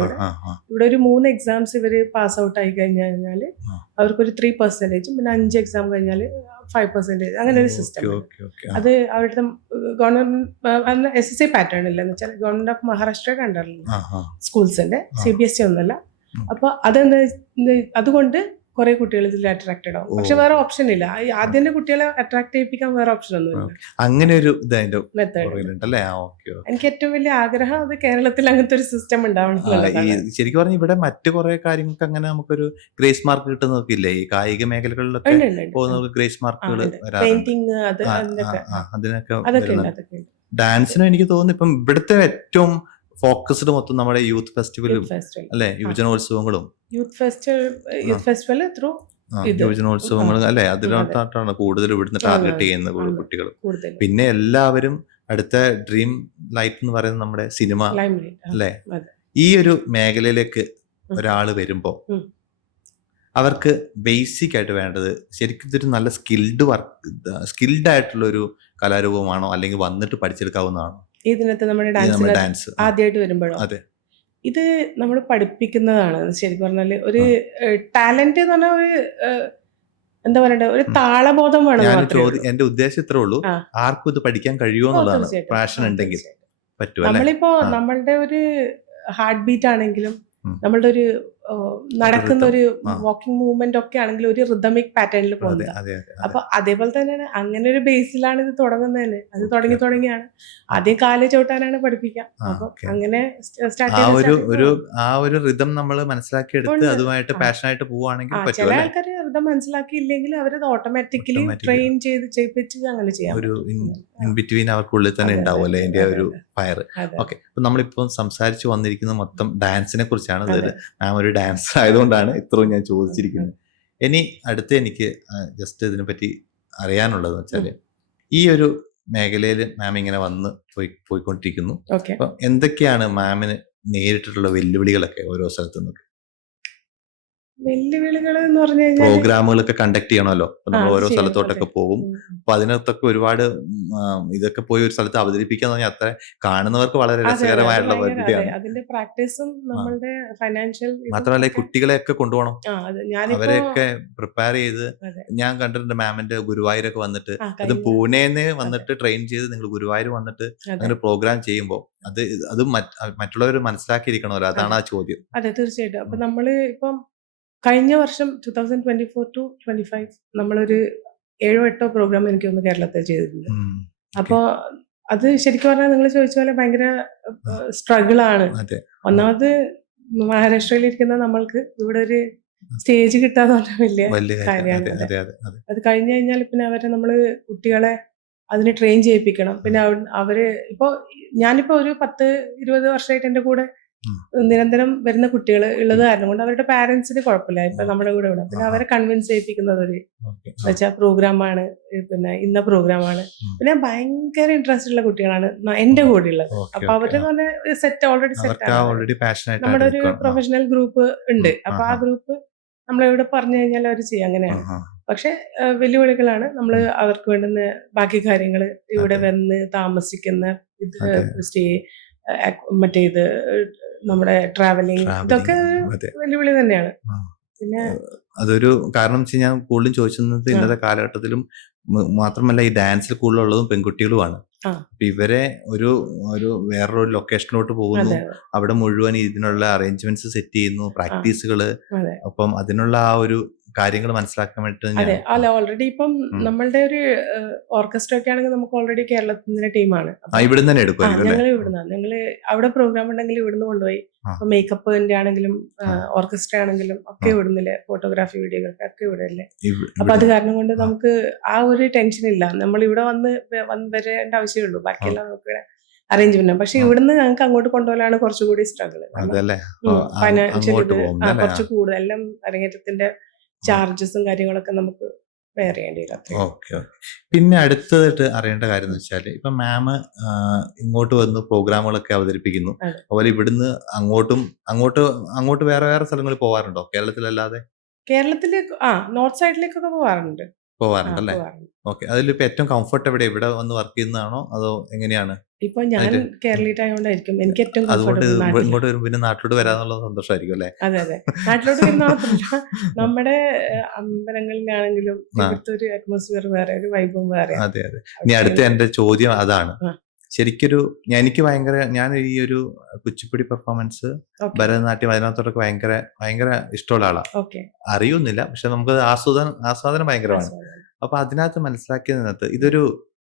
ഇവിടെ ഒരു 3 എക്സാംസ് ഇവര് പാസ് ഔട്ട് ആയി കഴിഞ്ഞാൽ അവർക്കൊരു 3%, പിന്നെ 5 എക്സാം കഴിഞ്ഞാൽ 5%, അങ്ങനെ ഒരു സിസ്റ്റം. അത് അവരുടെ ഗവൺമെന്റ് SSC പാറ്റേൺ ഇല്ല, എന്ന് വെച്ചാൽ ഗവൺമെന്റ് ഓഫ് മഹാരാഷ്ട്രയുടെ അണ്ടറിലുള്ള സ്കൂൾസിന്റെ, CBSE ഒന്നല്ല. അപ്പൊ അതുകൊണ്ട് കുറെ കുട്ടികൾ ഇതിൽ അട്രാക്റ്റഡ് ആവും. പക്ഷെ വേറെ ഓപ്ഷൻ ഇല്ല, ആദ്യം കുട്ടികളെ അട്രാക്ട് ചെയ്യിപ്പിക്കാൻ വേറെ ഓപ്ഷൻ ഒന്നുമില്ല. അങ്ങനെ ഒരു മെത്തേഡ്. എനിക്ക് ഏറ്റവും വലിയ ആഗ്രഹം അത് കേരളത്തിൽ അങ്ങനത്തെ ഒരു സിസ്റ്റം ഉണ്ടാവണം. ശരിക്കും പറഞ്ഞാൽ ഇവിടെ മറ്റു കുറെ കാര്യങ്ങൾക്ക് അങ്ങനെ നമുക്കൊരു ഗ്രേസ് മാർക്ക് കിട്ടുന്നതൊക്കെ ഇല്ലേ, ഈ കായിക മേഖലകളിലൊക്കെ പോകുന്നവർക്ക് ഗ്രേസ് മാർക്കുകൾ, പെയിന്റിങ്, അതിനൊക്കെ. ഡാൻസിനും എനിക്ക് തോന്നുന്നു ഇപ്പം ഇവിടുത്തെ ഏറ്റവും ഫോക്കസ്ഡ് മൊത്തം നമ്മുടെ യൂത്ത് ഫെസ്റ്റിവലും അല്ലെ, യുവജനോത്സവങ്ങളും യുവജനോത്സവങ്ങൾ അല്ലെ, അതിനകത്താണ് കൂടുതൽ ഇവിടുന്ന് ടാർഗറ്റ് ചെയ്യുന്ന കുട്ടികൾ. പിന്നെ എല്ലാവരും അടുത്ത ഡ്രീം ലൈഫ് എന്ന് പറയുന്നത് നമ്മുടെ സിനിമ അല്ലെ. ഈ ഒരു മേഖലയിലേക്ക് ഒരാള് വരുമ്പോ അവർക്ക് ബേസിക് ആയിട്ട് വേണ്ടത് ശരിക്കും ഇതൊരു നല്ല സ്കിൽഡ് ആയിട്ടുള്ള ഒരു കലാരൂപമാണോ അല്ലെങ്കിൽ വന്നിട്ട് പഠിച്ചെടുക്കാവുന്നതാണോ ഇതിനകത്ത് നമ്മുടെ നമ്മുടെ ഡാൻസിനകത്ത് ഡാൻസ്? ആദ്യമായിട്ട് വരുമ്പോഴോ അതെ. ഇത് നമ്മൾ പഠിപ്പിക്കുന്നതാണ് ശരിക്കും പറഞ്ഞാല്. ഒരു ടാലന്റ് എന്ന് പറഞ്ഞാൽ ഒരു എന്താ പറയണ്ടേ, ഒരു താളബോധം വേണം ഞാൻ മാത്രമേ ഉള്ളൂ. എന്റെ ഉദ്ദേശം ഇത്രേ ഉള്ളൂ, ആ. ആർക്കും ഇത് പഠിക്കാൻ കഴിയുമോ ഓ, എന്നുള്ളതാണ്. തീർച്ചയായിട്ടും. പാഷൻ ആ, ഉണ്ടെങ്കിൽ തീർച്ചയായിട്ടും. പറ്റും അല്ലേ? നമ്മളിപ്പോ ആ. നമ്മളുടെ ഒരു ഹാർട്ട് ബീറ്റ് ആണെങ്കിലും ഉം. നമ്മളുടെ ഒരു നടക്കുന്ന rhythm. ഒരു ആ. വാക്കിംഗ് മൂവ്മെന്റ് ഒക്കെ ആണെങ്കിലും ഒരു റിതമിക് പാറ്റേണിൽ അതെ പോകുന്നത്. അതെ അതെ അപ്പൊ അതേപോലെ തന്നെയാണ്, അങ്ങനെ ഒരു ബേസിലാണ് ഇത് തുടങ്ങുന്നതന്നെ. അത് Okay, തുടങ്ങിയാണ് ആദ്യം കാല് ചവിട്ടാനാണ് പഠിപ്പിക്കാം. ആ, അപ്പൊ okay. അങ്ങനെ സ്റ്റാർട്ട് ആ ഒരു ചെയ്ത് ആ ഒരു റിതം നമ്മൾ മനസ്സിലാക്കിയെടുത്ത് ഉണ്ട്. അതുമായിട്ട് ആ. പാഷനായിട്ട് പോവുകയാണെങ്കിൽ പറ്റും ചില അല്ലേ? ആൾക്കാർ അത് മനസ്സിലാക്കിയില്ലെങ്കിൽ അവരത് ഓട്ടോമാറ്റിക്കലി Automatically. ട്രെയിൻ ചെയ്യിപ്പിച്ച് അങ്ങനെ ചെയ്യാൻ ഒരു പറ്റും. ഇൻ ബിറ്റ്വീൻ അവർക്കുള്ളിൽ തന്നെ അതെ, ഉണ്ടാവും അല്ലേ അതിന്റെ അതെ, ഒരു അതെ. ഫയർ. അതെ. ഓക്കെ, അപ്പൊ നമ്മളിപ്പം സംസാരിച്ചു വന്നിരിക്കുന്നത് മൊത്തം ഡാൻസിനെ കുറിച്ചാണ്. അതെ. മാം ഒരു ഡാൻസർ ആയതുകൊണ്ടാണ് ഇത്രയും ഞാൻ ചോദിച്ചിരിക്കുന്നത്. ഇനി അടുത്ത് എനിക്ക് ജസ്റ്റ് ഇതിനെപ്പറ്റി അറിയാനുള്ളത് വെച്ചാല്, ഈ ഒരു മേഖലയിൽ മാം ഇങ്ങനെ വന്ന് പോയിക്കൊണ്ടിരിക്കുന്നു. ഓക്കെ. അപ്പൊ എന്തൊക്കെയാണ് മാമിന് നേരിട്ടിട്ടുള്ള വെല്ലുവിളികളൊക്കെ ഓരോ സ്ഥലത്തു നിന്നൊക്കെ? വെല്ലുവിളികൾ എന്ന് പറഞ്ഞു കഴിഞ്ഞാൽ പ്രോഗ്രാമുകളൊക്കെ കണ്ടക്ട് ചെയ്യണമല്ലോ. അപ്പൊ നമ്മൾ ഓരോ ചെയ്യണം. സ്ഥലത്തോട്ടൊക്കെ പോകും. അപ്പൊ അതിനകത്തൊക്കെ ഒരുപാട് ഇതൊക്കെ പോയി ഒരു സ്ഥലത്ത് അവതരിപ്പിക്കാന്ന് പറഞ്ഞാൽ അത്ര കാണുന്നവർക്ക് വളരെ രസകരമായിട്ടുള്ള പരിപാടിയാണ്. അതിന്റെ പ്രാക്ടീസും നമ്മളുടെ ഫൈനാൻഷ്യൽ മാത്രമല്ല ഈ കുട്ടികളെയൊക്കെ കൊണ്ടുപോകണം, ഞാനിപ്പോ അവരെയൊക്കെ പ്രിപ്പയർ ചെയ്ത്. അതെ. ഞാൻ കണ്ടിട്ടുണ്ട് മാമിന്റെ ഗുരുവായൂരൊക്കെ വന്നിട്ട്, ആ, അത് കഴിഞ്ഞ- പൂനെന്ന് വന്നിട്ട് ട്രെയിൻ ചെയ്ത് നിങ്ങൾ ഗുരുവായൂർ വന്നിട്ട് അതെ. അങ്ങനെ പ്രോഗ്രാം ചെയ്യുമ്പോൾ അത് മറ്റുള്ളവർ മനസ്സിലാക്കിയിരിക്കണമല്ലോ. അതാണ് ആ ചോദ്യം. അതെ, തീർച്ചയായിട്ടും. അപ്പൊ നമ്മള് ഇപ്പം കഴിഞ്ഞ വർഷം 2024 to 25 നമ്മളൊരു 7-8 പ്രോഗ്രാം എനിക്ക് തോന്നുന്നു കേരളത്തിൽ ചെയ്തിട്ടുണ്ട്. അപ്പൊ അത് ശരിക്കും പറഞ്ഞാൽ നിങ്ങൾ ചോദിച്ച പോലെ ഭയങ്കര സ്ട്രഗിൾ ആണ്. അതെ. ഒന്നാമത് മഹാരാഷ്ട്രയിൽ ഇരിക്കുന്ന നമ്മൾക്ക് ഇവിടെ ഒരു സ്റ്റേജ് കിട്ടാന്ന് പറഞ്ഞാൽ വലിയ വലിയ കാര്യം. കാര്യമാണ്. അതെ അതെ അതെ അതെ. അത് കഴിഞ്ഞു കഴിഞ്ഞാൽ പിന്നെ അവരെ നമ്മള് കുട്ടികളെ അതിന് ട്രെയിൻ ചെയ്യിപ്പിക്കണം. പിന്നെ അവര് ഇപ്പൊ ഞാനിപ്പോ ഒരു 10-20 വർഷമായിട്ട് എന്റെ കൂടെ നിരന്തരം വരുന്ന കുട്ടികൾ ഉള്ളത് കാരണം കൊണ്ട് അവരുടെ പാരന്റ്സിന് കുഴപ്പമില്ല ഇപ്പൊ നമ്മുടെ കൂടെ വിടാം. പിന്നെ അവരെ കൺവിൻസ് ചെയ്യിപ്പിക്കുന്നത് ഒരു വെച്ചാൽ പ്രോഗ്രാമാണ്, പിന്നെ ഇന്ന പ്രോഗ്രാമാണ്. പിന്നെ ഭയങ്കര ഇൻട്രസ്റ്റ് ഉള്ള കുട്ടികളാണ് എന്റെ കൂടെ ഉള്ളത്. അപ്പൊ അവര് തന്നെ സെറ്റ് ഓൾറെഡി സെറ്റ് ആണ്. നമ്മുടെ ഒരു പ്രൊഫഷണൽ ഗ്രൂപ്പ് ഉണ്ട്. അപ്പൊ ആ ഗ്രൂപ്പ് നമ്മളെവിടെ പറഞ്ഞു കഴിഞ്ഞാൽ അവർ ചെയ്യും. അങ്ങനെയാണ്. പക്ഷെ വെല്ലുവിളികളാണ്. നമ്മൾ അവർക്ക് വേണ്ടുന്ന ബാക്കി കാര്യങ്ങൾ, ഇവിടെ വന്ന് താമസിക്കുന്ന ഇത്, സ്റ്റേ, മറ്റേ ഇത്, നമ്മുടെ ട്രാവലിംഗ്, ഇതൊക്കെ വെല്ലുവിളി തന്നെയാണ്. പിന്നെ അതൊരു കാരണം വെച്ച് ഞാൻ കൂടുതലും ചോദിച്ചത് ഇന്നത്തെ കാലഘട്ടത്തിലും മാത്രമല്ല ഈ ഡാൻസിൽ കൂടുതലുള്ളതും പെൺകുട്ടികളുമാണ്. അപ്പൊ ഇവരെ ഒരു വേറൊരു ലൊക്കേഷനിലോട്ട് പോകുന്നു, അവിടെ മുഴുവൻ ഇതിനുള്ള അറേഞ്ച്മെന്റ്സ് സെറ്റ് ചെയ്യുന്നു, പ്രാക്ടീസുകള്. അപ്പം അതിനുള്ള ആ ഒരു കാര്യങ്ങൾ മനസ്സിലാക്കാൻ വേണ്ടി ഓൾറെഡി ഇപ്പം നമ്മളുടെ ഒരു ഓർക്കസ്ട്ര ഒക്കെ ആണെങ്കിൽ നമുക്ക് ഓൾറെഡി കേരളത്തിന്റെ ടീമാണ്. ഇവിടുന്ന് തന്നെ എടുക്കും. ഞങ്ങൾ ഇവിടുന്നാണ്. ഞങ്ങള് അവിടെ പ്രോഗ്രാം ഉണ്ടെങ്കിൽ ഇവിടുന്ന് കൊണ്ടുപോയി മേക്കപ്പിന്റെ ആണെങ്കിലും ഓർക്കസ്ട്ര ആണെങ്കിലും ഒക്കെ ഇവിടുന്നില്ലേ, ഫോട്ടോഗ്രാഫി, വീഡിയോഗ്രാഫി ഒക്കെ ഇവിടെ അല്ലേ. അപ്പൊ അത് കാരണം കൊണ്ട് നമുക്ക് ആ ഒരു ടെൻഷൻ ഇല്ല. നമ്മൾ ഇവിടെ വന്ന് വരേണ്ട ആവശ്യമുള്ളൂ. ബാക്കിയെല്ലാം നമുക്ക് അറേഞ്ച്മെന്റ്. പക്ഷെ ഇവിടുന്ന് ഞങ്ങൾക്ക് അങ്ങോട്ട് കൊണ്ടുപോകാനാണ് കുറച്ചുകൂടി സ്ട്രഗിൾ. ഫൈനാൻഷ്യൽ ഇത് കുറച്ച് കൂടുതൽ എല്ലാം അരങ്ങേറ്റത്തിന്റെ ചാർജസും കാര്യങ്ങളൊക്കെ നമുക്ക് വേറെ ചെയ്യേണ്ടി വരും. ഓക്കെ. പിന്നെ അടുത്തതായിട്ട് അറിയേണ്ട കാര്യം എന്ന് വെച്ചാൽ, ഇപ്പൊ മാം ഇങ്ങോട്ട് വന്ന് പ്രോഗ്രാമുകളൊക്കെ അവതരിപ്പിക്കുന്നു. അതുപോലെ ഇവിടുന്ന് അങ്ങോട്ട് വേറെ സ്ഥലങ്ങളിൽ പോവാറുണ്ടോ കേരളത്തിലല്ലാതെ? കേരളത്തില് നോർത്ത് സൈഡിലേക്കൊക്കെ പോവാറുണ്ടല്ലേ? ഓക്കെ. അതിലിപ്പോ ഏറ്റവും കംഫർട്ട് എവിടെ, ഇവിടെ വന്ന് വർക്ക് ചെയ്യുന്നതാണോ അതോ എങ്ങനെയാണ്? ഇപ്പൊ ഞാൻ കേരളീറ്റ് ആയതുകൊണ്ടായിരിക്കും എനിക്ക് ഏറ്റവും അതുകൊണ്ട് ഇങ്ങോട്ട് വരുമ്പോ പിന്നെ നാട്ടിലോട്ട് വരാന്നുള്ള സന്തോഷമായിരിക്കും അല്ലേ? അതെ. നാട്ടിലോട്ട് വരുന്ന മാത്രമല്ല, നമ്മുടെ അമ്പലങ്ങളിലാണെങ്കിലും ഇവിടുത്തെ ഒരു അറ്റ്മോസ്ഫിയർ വേറെ, ഒരു വൈബും വേറെ. അതെ. ഇനി അടുത്ത എന്റെ ചോദ്യം അതാണ്. ഞാൻ ഈ ഒരു കുച്ചിപ്പുടി പെർഫോമൻസ്, ഭരതനാട്യം, അതിനകത്തോടൊക്കെ ഭയങ്കര ഇഷ്ടമുള്ള ആളാണ്. അറിയുന്നില്ല, പക്ഷെ നമുക്ക് ആസ്വാദനം ഭയങ്കരമാണ്. അപ്പൊ അതിനകത്ത് മനസ്സിലാക്കിയതിനകത്ത്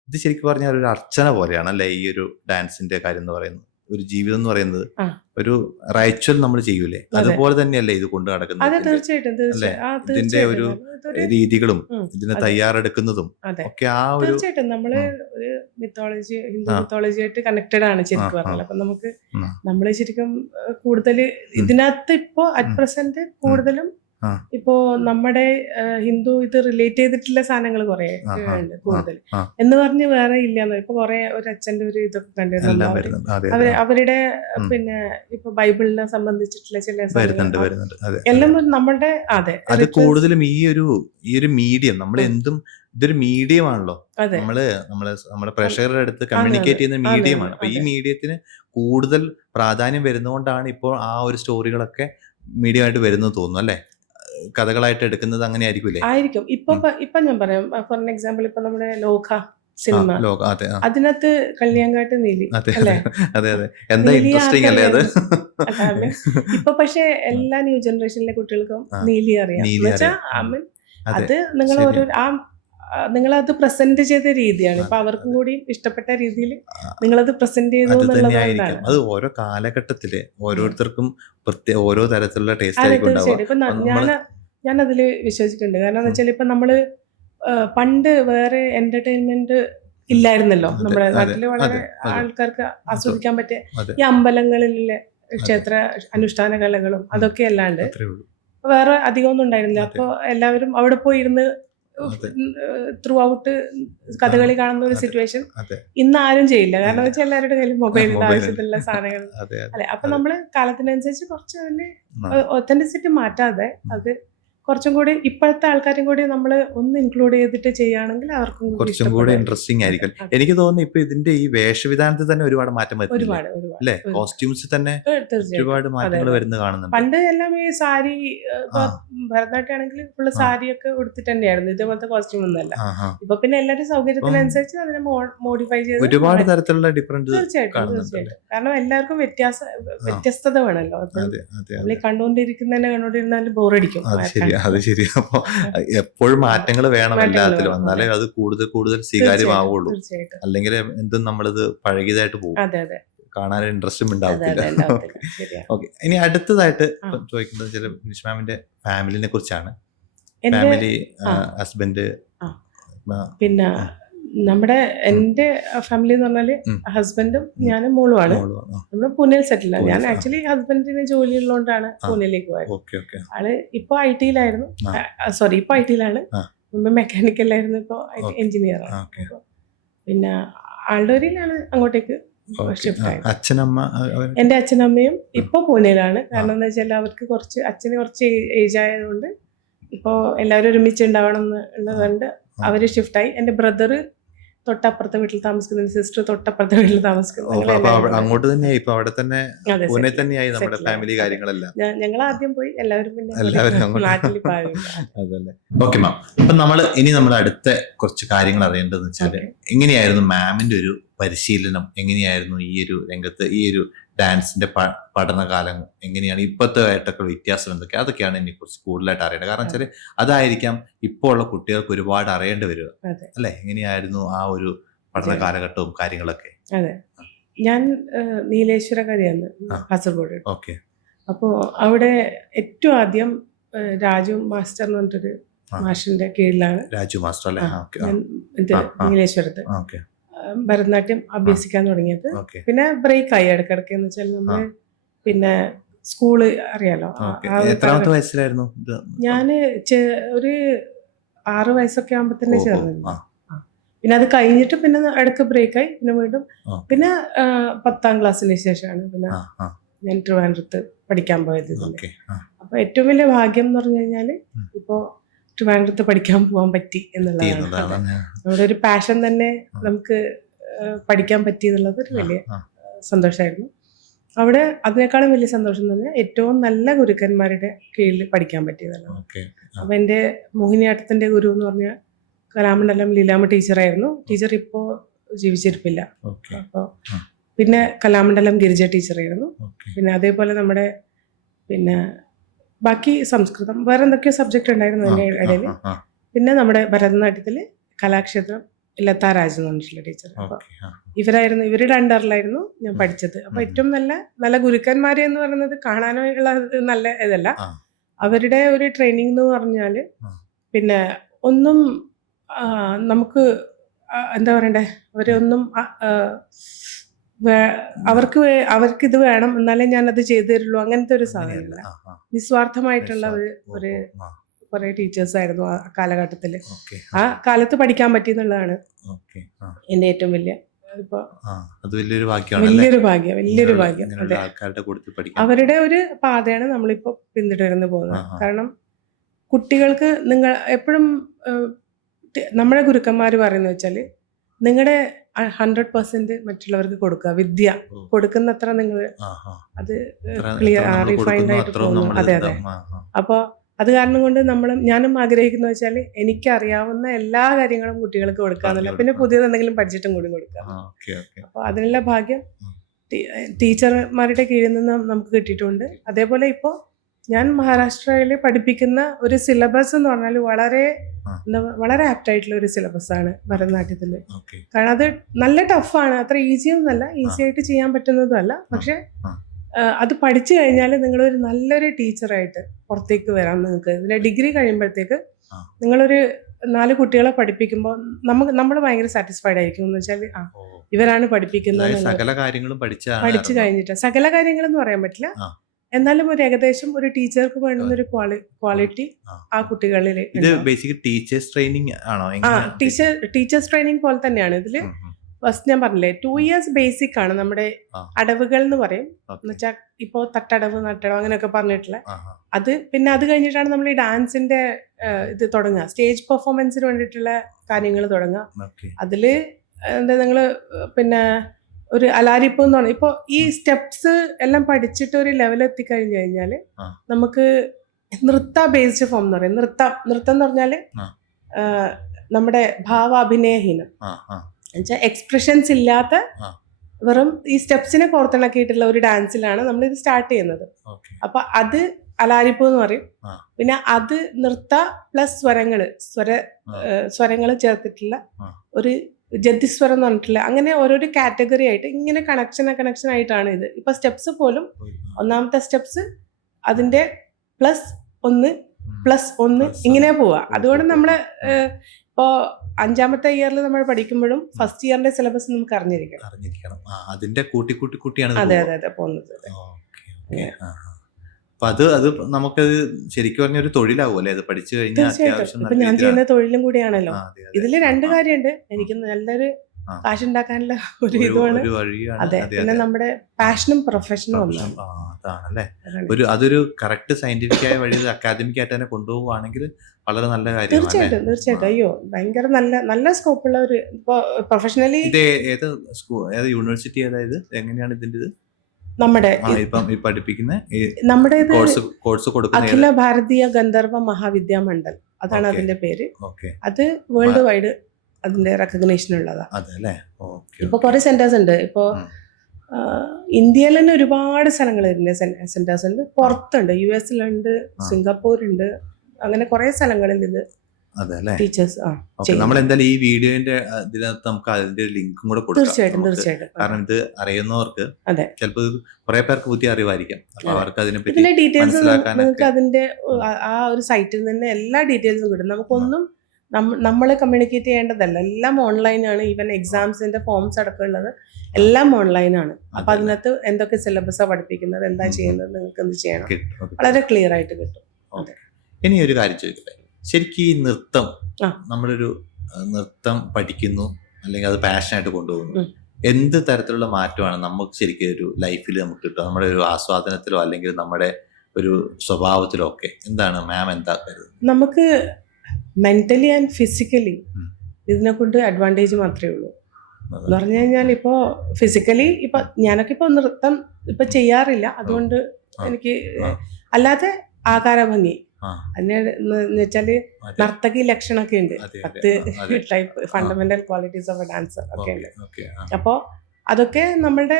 ഇത് ശരിക്കും പറഞ്ഞാൽ ഒരു അർച്ചന പോലെയാണ് അല്ലെ ഈ ഒരു ഡാൻസിന്റെ കാര്യം എന്ന് പറയുന്നത്. ഒരു ജീവിതം എന്ന് പറയുന്നത് ഒരു റൈച്വൽ നമ്മൾ ചെയ്യൂലേ, അതുപോലെ തന്നെയല്ലേ ഇത് കൊണ്ടു നടക്കുന്നത്. ഇതിന്റെ ഒരു രീതികളും ഇതിനെ തയ്യാറെടുക്കുന്നതും ഒക്കെ ആ ഒരു തീർച്ചയായിട്ടും നമ്മള് ഒരു മിത്തോളജി, ഹിന്ദു മിത്തോളജി ആയിട്ട് കണക്റ്റഡ് ആണ് ശരിക്കും പറഞ്ഞാൽ. അപ്പൊ നമ്മള് ശരിക്കും കൂടുതൽ ഇതിനകത്ത് ഇപ്പോ അറ്റ് പ്രസന്റ് കൂടുതലും ആ. ഇപ്പോ നമ്മുടെ ഹിന്ദു ഇത് റിലേറ്റ് ചെയ്തിട്ടുള്ള സാധനങ്ങൾ കുറെ ആ, ആ, ഉണ്ട് കൂടുതൽ ആ. എന്ന് പറഞ്ഞ് വേറെ ഇല്ലാന്ന്. ഇപ്പൊ കുറെ ഒരു അച്ഛന്റെ ഒരു ഇതൊക്കെ കണ്ടിരുന്നു എല്ലാം അവര്. വരുന്നുണ്ട്. അതെ അതെ അവരുടെ ഉം. പിന്നെ ഇപ്പൊ ബൈബിളിനെ സംബന്ധിച്ചിട്ടുള്ള ചില വരുന്നുണ്ട് സാധനങ്ങൾ വരുന്നുണ്ട്. അതെ എല്ലാം നമ്മുടെ അതെ അത് rituals- കൂടുതലും ഈ ഒരു മീഡിയം നമ്മൾ എന്തും ഇതൊരു മീഡിയം ആണല്ലോ. അതെ നമ്മുടെ പ്രേക്ഷകരുടെ അടുത്ത് കമ്മ്യൂണിക്കേറ്റ് ചെയ്യുന്ന മീഡിയമാണ്. അപ്പൊ ഈ മീഡിയത്തിന് കൂടുതൽ പ്രാധാന്യം വരുന്നതുകൊണ്ടാണ് ഇപ്പോൾ ആ ഒരു സ്റ്റോറികളൊക്കെ മീഡിയം ആയിട്ട് വരുന്നത് തോന്നുന്നു അല്ലെ? കഥകളായിട്ട് എടുക്കുന്നത് അങ്ങനെ ആയിരിക്കൂലേ? ആയിരിക്കും. ഇപ്പൊ ഞാൻ പറയാം ഫോർ എക്സാമ്പിൾ ഇപ്പൊ നമ്മുടെ ലോക സിനിമ അതെ അതിനകത്ത് കല്യാങ്കാട്ട് നീലി അതെ അല്ലെ? അതെ അതെ എന്താ നീലി ഇൻട്രസ്റ്റിംഗ് അല്ലേ അത്? കാരണം ഇപ്പൊ പക്ഷെ എല്ലാ ന്യൂ ജനറേഷനിലെ കുട്ടികൾക്കും ആ. നീലി അറിയാം. നീലി എന്നുവെച്ചാ അറിയാം. അതെ അത് നിങ്ങൾ ശരിയാ. ഒരു നിങ്ങളത് പ്രസന്റ് ചെയ്ത രീതിയാണ്. ഇപ്പൊ അതെ, അവർക്കും അതെ. കൂടി ഇഷ്ടപ്പെട്ട രീതിയിൽ ആ, നിങ്ങളത് പ്രസന്റ് ചെയ്തു അത് എന്നുള്ളത് തന്നെയായിരിക്കും. കൊണ്ടാണ്. അത് ഓരോ കാലഘട്ടത്തില് ഓരോരുത്തർക്കും ഓരോ തരത്തിലുള്ള ടേസ്റ്റ് അതെ ആയിരിക്കും ഉണ്ടാവുക. തീർച്ചയായിട്ടും. ഇപ്പൊ ഞാൻ അതില് വിശ്വസിക്കുന്നുണ്ട്. കാരണം എന്ന് ഉം. വെച്ചാൽ ഇപ്പൊ നമ്മള് പണ്ട് വേറെ എന്റർടൈൻമെന്റ് ഇല്ലായിരുന്നല്ലോ അതെ, നമ്മുടെ അതെ, നാട്ടില്. വളരെ അതെ, അതെ. ആൾക്കാർക്ക് ആസ്വദിക്കാൻ പറ്റിയ അതെ ഈ അമ്പലങ്ങളിലെ ക്ഷേത്ര അനുഷ്ഠാന കലകളും അതൊക്കെ അല്ലാണ്ട് അത്രേ ഉള്ളൂ. വേറെ അധികമൊന്നും ഉണ്ടായിരുന്നില്ല. അതെ. അപ്പൊ എല്ലാവരും അവിടെ പോയി ഇരുന്ന് അതെ. ത്രൂ ഔട്ട് കഥകളി കാണുന്ന ഒരു അതെ, സിറ്റുവേഷൻ അതെ ഇന്ന് ആരും ചെയ്യില്ല. കാരണം ഇല്ല. വെച്ചാൽ എല്ലാവരുടെ കയ്യിൽ മൊബൈലിന്റെ മൊബൈൽ ആവശ്യത്തിലുള്ള സാധനങ്ങൾ അതെ അതെ അല്ലെ. അപ്പൊ അതെ. നമ്മള് കാലത്തിനനുസരിച്ച് കുറച്ച് അതിന് ആ. ഒത്തന്റിസിറ്റി മാറ്റാതെ അത് കുറച്ചും കൂടി ഇപ്പോഴത്തെ ആൾക്കാരും കൂടി നമ്മൾ ഒന്ന് ഇൻക്ലൂഡ് ചെയ്തിട്ട് ചെയ്യുകയാണെങ്കിൽ അവർക്കും കൂടി കുറച്ചും കൂടെ ഇഷ്ടപ്പെടും. ഇൻട്രസ്റ്റിംഗ് ആയിരിക്കും. അതെ. എനിക്ക് തോന്നുന്നു ഇപ്പൊ ഇതിന്റെ ഈ വേഷവിധാനത്തിൽ തന്നെ ഒരുപാട് മാറ്റം വരുന്നില്ലേ? ഒരുപാട് അല്ലെ? കോസ്റ്റ്യൂംസ് തന്നെ തീർച്ചയായിട്ടും. ഒരുപാട് മാറ്റങ്ങൾ അതെ. വരുന്നത് കാണുന്നുണ്ട്. പണ്ട് എല്ലാം ഈ സാരി ഇപ്പൊ ആ. ഭരതനാട്യം ആണെങ്കിൽ ഫുള്ള് ആ. സാരിയൊക്കെ ഉടുത്തിട്ട് തന്നെയായിരുന്നു. ഇതേപോലത്തെ കോസ്റ്റ്യൂം ഒന്നല്ല. ആ, ആ. ഇപ്പൊ പിന്നെ എല്ലാവരും സൗകര്യത്തിനനുസരിച്ച് അതിനെ മോഡിഫൈ ചെയ്ത് ഒരുപാട് മാറ്റി. തരത്തിലുള്ള ഡിഫറൻസ് തീർച്ചയായിട്ടും കാണുന്നുണ്ട് അല്ലേ? തീർച്ചയായിട്ടും. കാരണം എല്ലാവർക്കും വ്യത്യസ്തത വേണമല്ലോ. എപ്പോഴും അതെ അതെ നമ്മൾ അതെ ഈ കണ്ടുകൊണ്ടിരിക്കുന്നതിനാൽ ബോറടിക്കും. അത് ശരിയാ അത് ശരിയാ. അപ്പൊ എപ്പോഴും മാറ്റങ്ങൾ വേണം മാറ്റങ്ങൾ എല്ലാത്തിലും. വേണം. എന്നാലേ അതെ. അത് കൂടുതൽ തീർച്ചയായിട്ടും സ്വീകാര്യമാവുള്ളൂ. തീർച്ചയായിട്ടും. അല്ലെങ്കിൽ എന്തും നമ്മളിത് പഴകിയതായിട്ട് പോകും. അതെ അതെ കാണാൻ ഇൻട്രസ്റ്റും അതെ ഉണ്ടാവത്തില്ല. അതെ ഉണ്ടാവത്തില്ല. ശരിയാ. ഓക്കെ, ഇനി അടുത്തതായിട്ട് ആ. ഇപ്പം ചോദിക്കുന്നത് ചില നിഷ് മാമിന്റെ ഫാമിലിനെ കുറിച്ചാണ്. എന്റെ ഫാമിലി, ആ. ഹസ്ബൻഡ്, ആ. പിന്നെ നമ്മുടെ എന്റെ ഫാമിലി എന്ന് പറഞ്ഞാല് ഉം. ഹസ്ബൻഡും ഞാനും മോളുമാണ്. നമ്മള് പൂനെയിൽ സെറ്റിൽ ആണ്. ഞാൻ പൂനെ, ആ. ആക്ച്വലി ഹസ്ബൻഡിന് ജോലി ഉള്ളതുകൊണ്ടാണ് ആ. പൂനെയിലേക്ക് പോയത്. ഓക്കെ ഓക്കെ ആള് ഇപ്പൊ ഐ.ടിയിലായിരുന്നു. ആ. സോറി, ഇപ്പൊ ഐ.ടിയിലാണ്. ആ. മുമ്പ് മെക്കാനിക്കലായിരുന്നു. ഇപ്പൊ ഓക്കെ. എഞ്ചിനീയർ ആണ്. ഓക്കെ അപ്പൊ പിന്നെ ആളുടെ ഒരിലാണ് അങ്ങോട്ടേക്ക് ഓക്കെ. ഷിഫ്റ്റ് ആയത്. അച്ഛനമ്മ എന്റെ അച്ഛനമ്മയും ഇപ്പൊ പൂനെയിലാണ്. കാരണം എന്താ വെച്ചാൽ അവർക്ക് അച്ഛന് കുറച്ച് ഏജ് ആയതുകൊണ്ട് ഇപ്പൊ എല്ലാവരും ഒരുമിച്ച് ഉണ്ടാവണം എന്നുള്ളതുകൊണ്ട് അവര് ഷിഫ്റ്റായി. എന്റെ ബ്രദർ തൊട്ടപ്പുറത്തെ വീട്ടിൽ താമസിക്കുന്നു, സിസ്റ്റർ തൊട്ടപ്പുറത്തെ വീട്ടിൽ താമസിക്കുന്നു. അങ്ങോട്ട് തന്നെയായി. ഇപ്പൊ അവിടെ തന്നെ അതെ, പൂനെ settle തന്നെയായി നമ്മുടെ settle ഫാമിലി ആയി. കാര്യങ്ങളെല്ലാം. ഞങ്ങൾ ആദ്യം പോയി, എല്ലാവരും പിന്നെ എല്ലാവരും അങ്ങോട്ട്. നാട്ടിൽ പാവി. അതല്ലേ. ഓക്കെ മാം, അപ്പൊ നമ്മൾ അടുത്ത കുറച്ച് കാര്യങ്ങൾ അറിയേണ്ടതെന്ന് വെച്ചാല് എങ്ങനെയായിരുന്നു മാമിന്റെ ഒരു പരിശീലനം? എങ്ങനെയായിരുന്നു ഈ ഒരു രംഗത്ത് ഈ ഒരു ഡാൻസിന്റെ പഠനകാലം എങ്ങനെയാണ്? ഇപ്പോഴത്തെ ആയിട്ടൊക്കെ വ്യത്യാസം എന്തൊക്കെ? അതൊക്കെയാണ് എന്നെ കുറിച്ച് കൂടുതലായിട്ട് അറിയേണ്ടത്. കാരണം വെച്ചാൽ അതായിരിക്കാം ഇപ്പോൾ ഉള്ള കുട്ടികൾക്ക് ഒരുപാട് അറിയേണ്ടി വരിക അല്ലെ? എങ്ങനെയായിരുന്നു ആ ഒരു പഠന കാലഘട്ടവും കാര്യങ്ങളൊക്കെ? അതെ, ഞാൻ നീലേശ്വരക്കരയാണ്, കാസർഗോഡ്. ഓക്കെ. അപ്പോ അവിടെ ഏറ്റവും ആദ്യം രാജു മാസ്റ്റർ എന്ന് പറഞ്ഞിട്ടൊരു മാഷിന്റെ കീഴിലാണ് രാജു മാസ്റ്റർ അല്ലേ? ഇത് നീലേശ്വരത്ത് ഭരതനാട്യം അഭ്യസിക്കാൻ തുടങ്ങിയത്. പിന്നെ ബ്രേക്ക് ആയി ഇടക്കിടക്ക്. എന്ന് വെച്ചാൽ നമ്മള് പിന്നെ സ്കൂള് അറിയാലോ. എത്രാമത്തെ വയസ്സിലായിരുന്നു? ഞാന് ഒരു 6 വയസ്സൊക്കെ ആകുമ്പോ തന്നെ ചേർന്നിരുന്നു. പിന്നെ അത് കഴിഞ്ഞിട്ട് പിന്നെ ഇടക്ക് ബ്രേക്ക് ആയി. പിന്നെ വീണ്ടും പിന്നെ 10ാം ക്ലാസ്സിന് ശേഷമാണ് പിന്നെ ഞാൻ ട്രിവാൻഡ്രത്ത് പഠിക്കാൻ പോയത്. അപ്പൊ ഏറ്റവും വലിയ ഭാഗ്യം എന്ന് പറഞ്ഞു കഴിഞ്ഞാല് ഇപ്പോ ട്രിവാൻഡ്രത്ത് പഠിക്കാൻ പോകാൻ പറ്റി എന്നുള്ളതാണ്. നമ്മുടെ ഒരു പാഷൻ തന്നെ നമുക്ക് പഠിക്കാൻ പറ്റി എന്നുള്ളത് ഒരു വലിയ സന്തോഷമായിരുന്നു. അവിടെ അതിനേക്കാളും വലിയ സന്തോഷം തന്നെ ഏറ്റവും നല്ല ഗുരുക്കന്മാരുടെ കീഴിൽ പഠിക്കാൻ പറ്റിയതാണ്. അപ്പൊ എന്റെ മോഹിനിയാട്ടത്തിന്റെ ഗുരു എന്ന് പറഞ്ഞാൽ കലാമണ്ഡലം ലീലാമ്മ ടീച്ചറായിരുന്നു. ടീച്ചർ ഇപ്പോ ജീവിച്ചിരിപ്പില്ല. അപ്പൊ പിന്നെ കലാമണ്ഡലം ഗിരിജ ടീച്ചറായിരുന്നു. പിന്നെ അതേപോലെ നമ്മുടെ പിന്നെ ബാക്കി സംസ്കൃതം, വേറെ എന്തൊക്കെയോ സബ്ജക്റ്റ് ഉണ്ടായിരുന്നു അതിന്റെ ഇടയിൽ. പിന്നെ നമ്മുടെ ഭരതനാട്യത്തില് കലാക്ഷേത്രം ലതാ രാജ് എന്ന് പറഞ്ഞിട്ടുള്ള ടീച്ചർ. അപ്പൊ ഇവരുടെ അണ്ടറിലായിരുന്നു ഞാൻ പഠിച്ചത്. അപ്പൊ ഏറ്റവും നല്ല ഗുരുക്കന്മാരെ എന്ന് പറയുന്നത് കാണാനുള്ള നല്ല ഇതല്ല, അവരുടെ ഒരു ട്രെയിനിങ് എന്ന് പറഞ്ഞാല് പിന്നെ ഒന്നും നമുക്ക് എന്താ പറയണ്ടേ, അവരെ ഒന്നും അവർക്ക് ഇത് വേണം എന്നാലേ ഞാൻ അത് ചെയ്തു തരുള്ളൂ, അങ്ങനത്തെ ഒരു സാധനമില്ല. നിസ്വാർത്ഥമായിട്ടുള്ള ഒരു കുറെ ടീച്ചേഴ്സ് ആയിരുന്നു ആ കാലഘട്ടത്തില്. ആ കാലത്ത് പഠിക്കാൻ പറ്റി എന്നുള്ളതാണ് എന്റെ ഏറ്റവും വലിയ വലിയൊരു ഭാഗ്യം. അതെ, അവരുടെ ഒരു പാതയാണ് നമ്മളിപ്പോ പിന്തുടർന്ന് പോകുന്നത്. കാരണം കുട്ടികൾക്ക് നിങ്ങൾ എപ്പോഴും നമ്മുടെ ഗുരുക്കന്മാര് പറയുന്നത് വെച്ചാല് നിങ്ങളുടെ 100% മറ്റുള്ളവർക്ക് കൊടുക്കുക. വിദ്യ കൊടുക്കുന്നത്ര നിങ്ങൾ അത് ക്ലിയർ റിഫൈൻഡ് ആയിട്ട് പോകുന്നു. അതെ. അപ്പൊ അത് കാരണം കൊണ്ട് ഞാനും ആഗ്രഹിക്കുന്ന വെച്ചാൽ എനിക്കറിയാവുന്ന എല്ലാ കാര്യങ്ങളും കുട്ടികൾക്ക് കൊടുക്കാന്നില്ല, പിന്നെ പുതിയത് എന്തെങ്കിലും പഠിച്ചിട്ടും കൂടി കൊടുക്കാം. അപ്പൊ അതിനുള്ള ഭാഗ്യം ടീച്ചർമാരുടെ കീഴിൽ നിന്ന് നമുക്ക് കിട്ടിയിട്ടുണ്ട്. അതേപോലെ ഇപ്പോ ഞാൻ മഹാരാഷ്ട്രയിൽ പഠിപ്പിക്കുന്ന ഒരു സിലബസ് എന്ന് പറഞ്ഞാൽ വളരെ ആപ്റ്റ് ആയിട്ടുള്ള ഒരു സിലബസ് ആണ് ഭരതനാട്യത്തില്. കാരണം അത് നല്ല ടഫാണ്, അത്ര ഈസിയൊന്നുമല്ല, ഈസി ആയിട്ട് ചെയ്യാൻ പറ്റുന്നതും അല്ല. പക്ഷെ അത് പഠിച്ചു കഴിഞ്ഞാൽ നിങ്ങളൊരു നല്ലൊരു ടീച്ചറായിട്ട് പുറത്തേക്ക് വരാം. നിങ്ങൾക്ക് ഇതിന്റെ ഡിഗ്രി കഴിയുമ്പോഴത്തേക്ക് നിങ്ങളൊരു 4 കുട്ടികളെ പഠിപ്പിക്കുമ്പോൾ നമ്മൾ ഭയങ്കര സാറ്റിസ്ഫൈഡ് ആയിരിക്കും. എന്ന് വെച്ചാൽ ഇവരാണ് പഠിപ്പിക്കുന്നത്. പഠിച്ചു കഴിഞ്ഞിട്ട് സകല കാര്യങ്ങൾ എന്ന് പറയാൻ പറ്റില്ല, എന്നാലും ഒരു ഏകദേശം ഒരു ടീച്ചർക്ക് വേണ്ടുന്ന ഒരു ക്വാളിറ്റി ആ കുട്ടികളിൽ. ടീച്ചേഴ്സ് ട്രെയിനിങ് പോലെ തന്നെയാണ് ഇതില്. ഫസ്റ്റ് ഞാൻ പറഞ്ഞില്ലേ 2 years ബേസിക് ആണ് നമ്മുടെ അടവുകൾ എന്ന് പറയും. എന്ന് വെച്ചാൽ ഇപ്പോ തട്ടടവ്, നട്ടടവ് അങ്ങനെയൊക്കെ പറഞ്ഞിട്ടുള്ള അത്. പിന്നെ അത് കഴിഞ്ഞിട്ടാണ് നമ്മൾ ഈ ഡാൻസിന്റെ ഇത് തുടങ്ങുക, സ്റ്റേജ് പെർഫോമൻസിന് വേണ്ടിയിട്ടുള്ള കാര്യങ്ങൾ തുടങ്ങുക. അതില് എന്താ നിങ്ങള് പിന്നെ ഒരു അലാരിപ്പ് എന്ന് പറഞ്ഞാൽ ഇപ്പൊ ഈ സ്റ്റെപ്സ് എല്ലാം പഠിച്ചിട്ട് ഒരു ലെവൽ എത്തിക്കഴിഞ്ഞു കഴിഞ്ഞാല് നമുക്ക് നൃത്ത ബേസ്ഡ് ഫോം എന്ന് പറയും. നൃത്തം എന്ന് പറഞ്ഞാല് നമ്മുടെ ഭാവാഭിനയഹീനം എന്നുവെച്ചാൽ എക്സ്പ്രഷൻസ് ഇല്ലാത്ത വെറും ഈ സ്റ്റെപ്സിനെ കോർത്തിണക്കിയിട്ടുള്ള ഒരു ഡാൻസിലാണ് നമ്മൾ ഇത് സ്റ്റാർട്ട് ചെയ്യുന്നത്. അപ്പൊ അത് അലാരിപ്പ് എന്ന് പറയും. പിന്നെ അത് നൃത്ത പ്ലസ് സ്വരങ്ങള് ചേർത്തിട്ടുള്ള ഒരു ജതിസ്വരം എന്ന് പറഞ്ഞിട്ടില്ല. അങ്ങനെ ഓരോരോ കാറ്റഗറി ആയിട്ട് ഇങ്ങനെ കണക്ഷൻ ആയിട്ടാണ് ഇത്. ഇപ്പൊ സ്റ്റെപ്സ് പോലും ഒന്നാമത്തെ സ്റ്റെപ്സ് അതിന്റെ +1 ഇങ്ങനെ പോവാ. അതുകൊണ്ട് നമ്മള് ഇപ്പോ 5ാമത്തെ ഇയറിൽ നമ്മൾ പഠിക്കുമ്പോഴും ഫസ്റ്റ് ഇയറിന്റെ സിലബസ് നമുക്ക് അറിഞ്ഞിരിക്കണം. അതിന്റെ കൂട്ടിയാണ് അതെ പോകുന്നത്. അപ്പൊ അത് നമുക്കത് ശരിക്കും പറഞ്ഞ ഒരു തൊഴിലാവുമല്ലേ അത് പഠിച്ചു കഴിഞ്ഞാൽ? ഇപ്പൊ ഞാൻ ചെയ്യുന്ന തൊഴിലും കൂടിയാണല്ലോ. ഇതില് 2 കാര്യമുണ്ട്. എനിക്ക് നല്ലൊരു കാശ് ഉണ്ടാക്കാനുള്ള ഒരു ഇതുമാണ്. അതെ, പിന്നെ നമ്മുടെ പാഷനും പ്രൊഫഷനും ഒന്നാണ്. അതൊരു കറക്റ്റ് സയന്റിഫിക് ആയ വഴി അക്കാദമിക് ആയിട്ട് തന്നെ കൊണ്ടുപോവുകയാണെങ്കിൽ വളരെ നല്ല കാര്യം. തീർച്ചയായിട്ടും. അയ്യോ, ഭയങ്കര നല്ല സ്കോപ്പുള്ള ഒരു പ്രൊഫഷണലി. യൂണിവേഴ്സിറ്റി അതായത് എങ്ങനെയാണ് ഇതിന്റെ നമ്മുടെ അഖില ഭാരതീയ ഗന്ധർവ മഹാവിദ്യാമണ്ഡൽ, അതാണ് അതിന്റെ പേര്. അത് വേൾഡ് വൈഡ് അതിന്റെ റെക്കഗ്നേഷൻ ഉള്ളതാ. ഇപ്പൊ കുറെ സെന്റേഴ്സ് ഉണ്ട്. ഇപ്പോ ഇന്ത്യയിൽ തന്നെ ഒരുപാട് സ്ഥലങ്ങളിൽ സെന്റേഴ്സ് ഉണ്ട്. പുറത്തുണ്ട്, US സിംഗപ്പൂരുണ്ട്, അങ്ങനെ കുറെ സ്ഥലങ്ങളിൽ ഇത് ടീച്ചേഴ്സ്. നമ്മൾ എന്തായാലും ഈ വീഡിയോന്റെ ഇതിനകത്ത് നമുക്ക് അതിന്റെ ലിങ്കും കൂടെ കൊടുക്കാം. തീർച്ചയായിട്ടും. കാരണം ഇത് അറിയുന്നവർക്ക് ചിലപ്പോൾ കുറെ പേർക്ക് പുതിയ അറിവായിരിക്കും. അപ്പൊ അവർക്ക് അതിനെപ്പറ്റി ഇതിന്റെ ഡീറ്റെയിൽസ് നിങ്ങൾക്ക് അതിന്റെ ആ ഒരു സൈറ്റിൽ നിന്ന് എല്ലാ ഡീറ്റെയിൽസും കിട്ടും. നമുക്കൊന്നും നമ്മൾ കമ്മ്യൂണിക്കേറ്റ് ചെയ്യേണ്ടതല്ല, എല്ലാം ഓൺലൈനാണ്. ഈവൻ എക്സാംസിന്റെ ഫോംസ് അടക്കമുള്ളത് എല്ലാം ഓൺലൈനാണ്. അപ്പൊ അതിനകത്ത് എന്തൊക്കെ സിലബസാണ് പഠിപ്പിക്കുന്നത്, എന്താ ചെയ്യുന്നത്, നിങ്ങൾക്ക് എന്ത് ചെയ്യണം, വളരെ ക്ലിയർ ആയിട്ട് കിട്ടും. ഇനി ഒരു കാര്യം ചോദിക്കട്ടെ, ശരിക്കും ഈ നൃത്തം നമ്മളൊരു നൃത്തം പഠിക്കുന്നു അല്ലെങ്കിൽ അത് പാഷനായിട്ട് കൊണ്ടുപോകുന്നു, എന്ത് തരത്തിലുള്ള മാറ്റമാണ് നമുക്ക് ശരിക്കും ഒരു ലൈഫിൽ നമുക്ക് കിട്ടുക? നമ്മുടെ ഒരു ആസ്വാദനത്തിലോ അല്ലെങ്കിൽ നമ്മുടെ ഒരു സ്വഭാവത്തിലോ ഒക്കെ എന്താണ് മാം എന്താ കരുതുന്നത്? നമുക്ക് മെന്റലി ആൻഡ് ഫിസിക്കലി ഇതിനെ കൊണ്ട് അഡ്വാൻറ്റേജ് മാത്രമേ ഉള്ളൂ. എന്ന് പറഞ്ഞു കഴിഞ്ഞാൽ ഇപ്പോ ഫിസിക്കലി ഇപ്പൊ ഞാനൊക്കെ ഇപ്പൊ നൃത്തം ഇപ്പൊ ചെയ്യാറില്ല, അതുകൊണ്ട് എനിക്ക് അല്ലാതെ ആകാരഭംഗി അതിനെന്ന് വെച്ചാല് നർത്തകി ലക്ഷണമൊക്കെ ഉണ്ട്, 10 type fundamental qualities of A dancer ഒക്കെ ഉണ്ട്. അപ്പോ അതൊക്കെ നമ്മളുടെ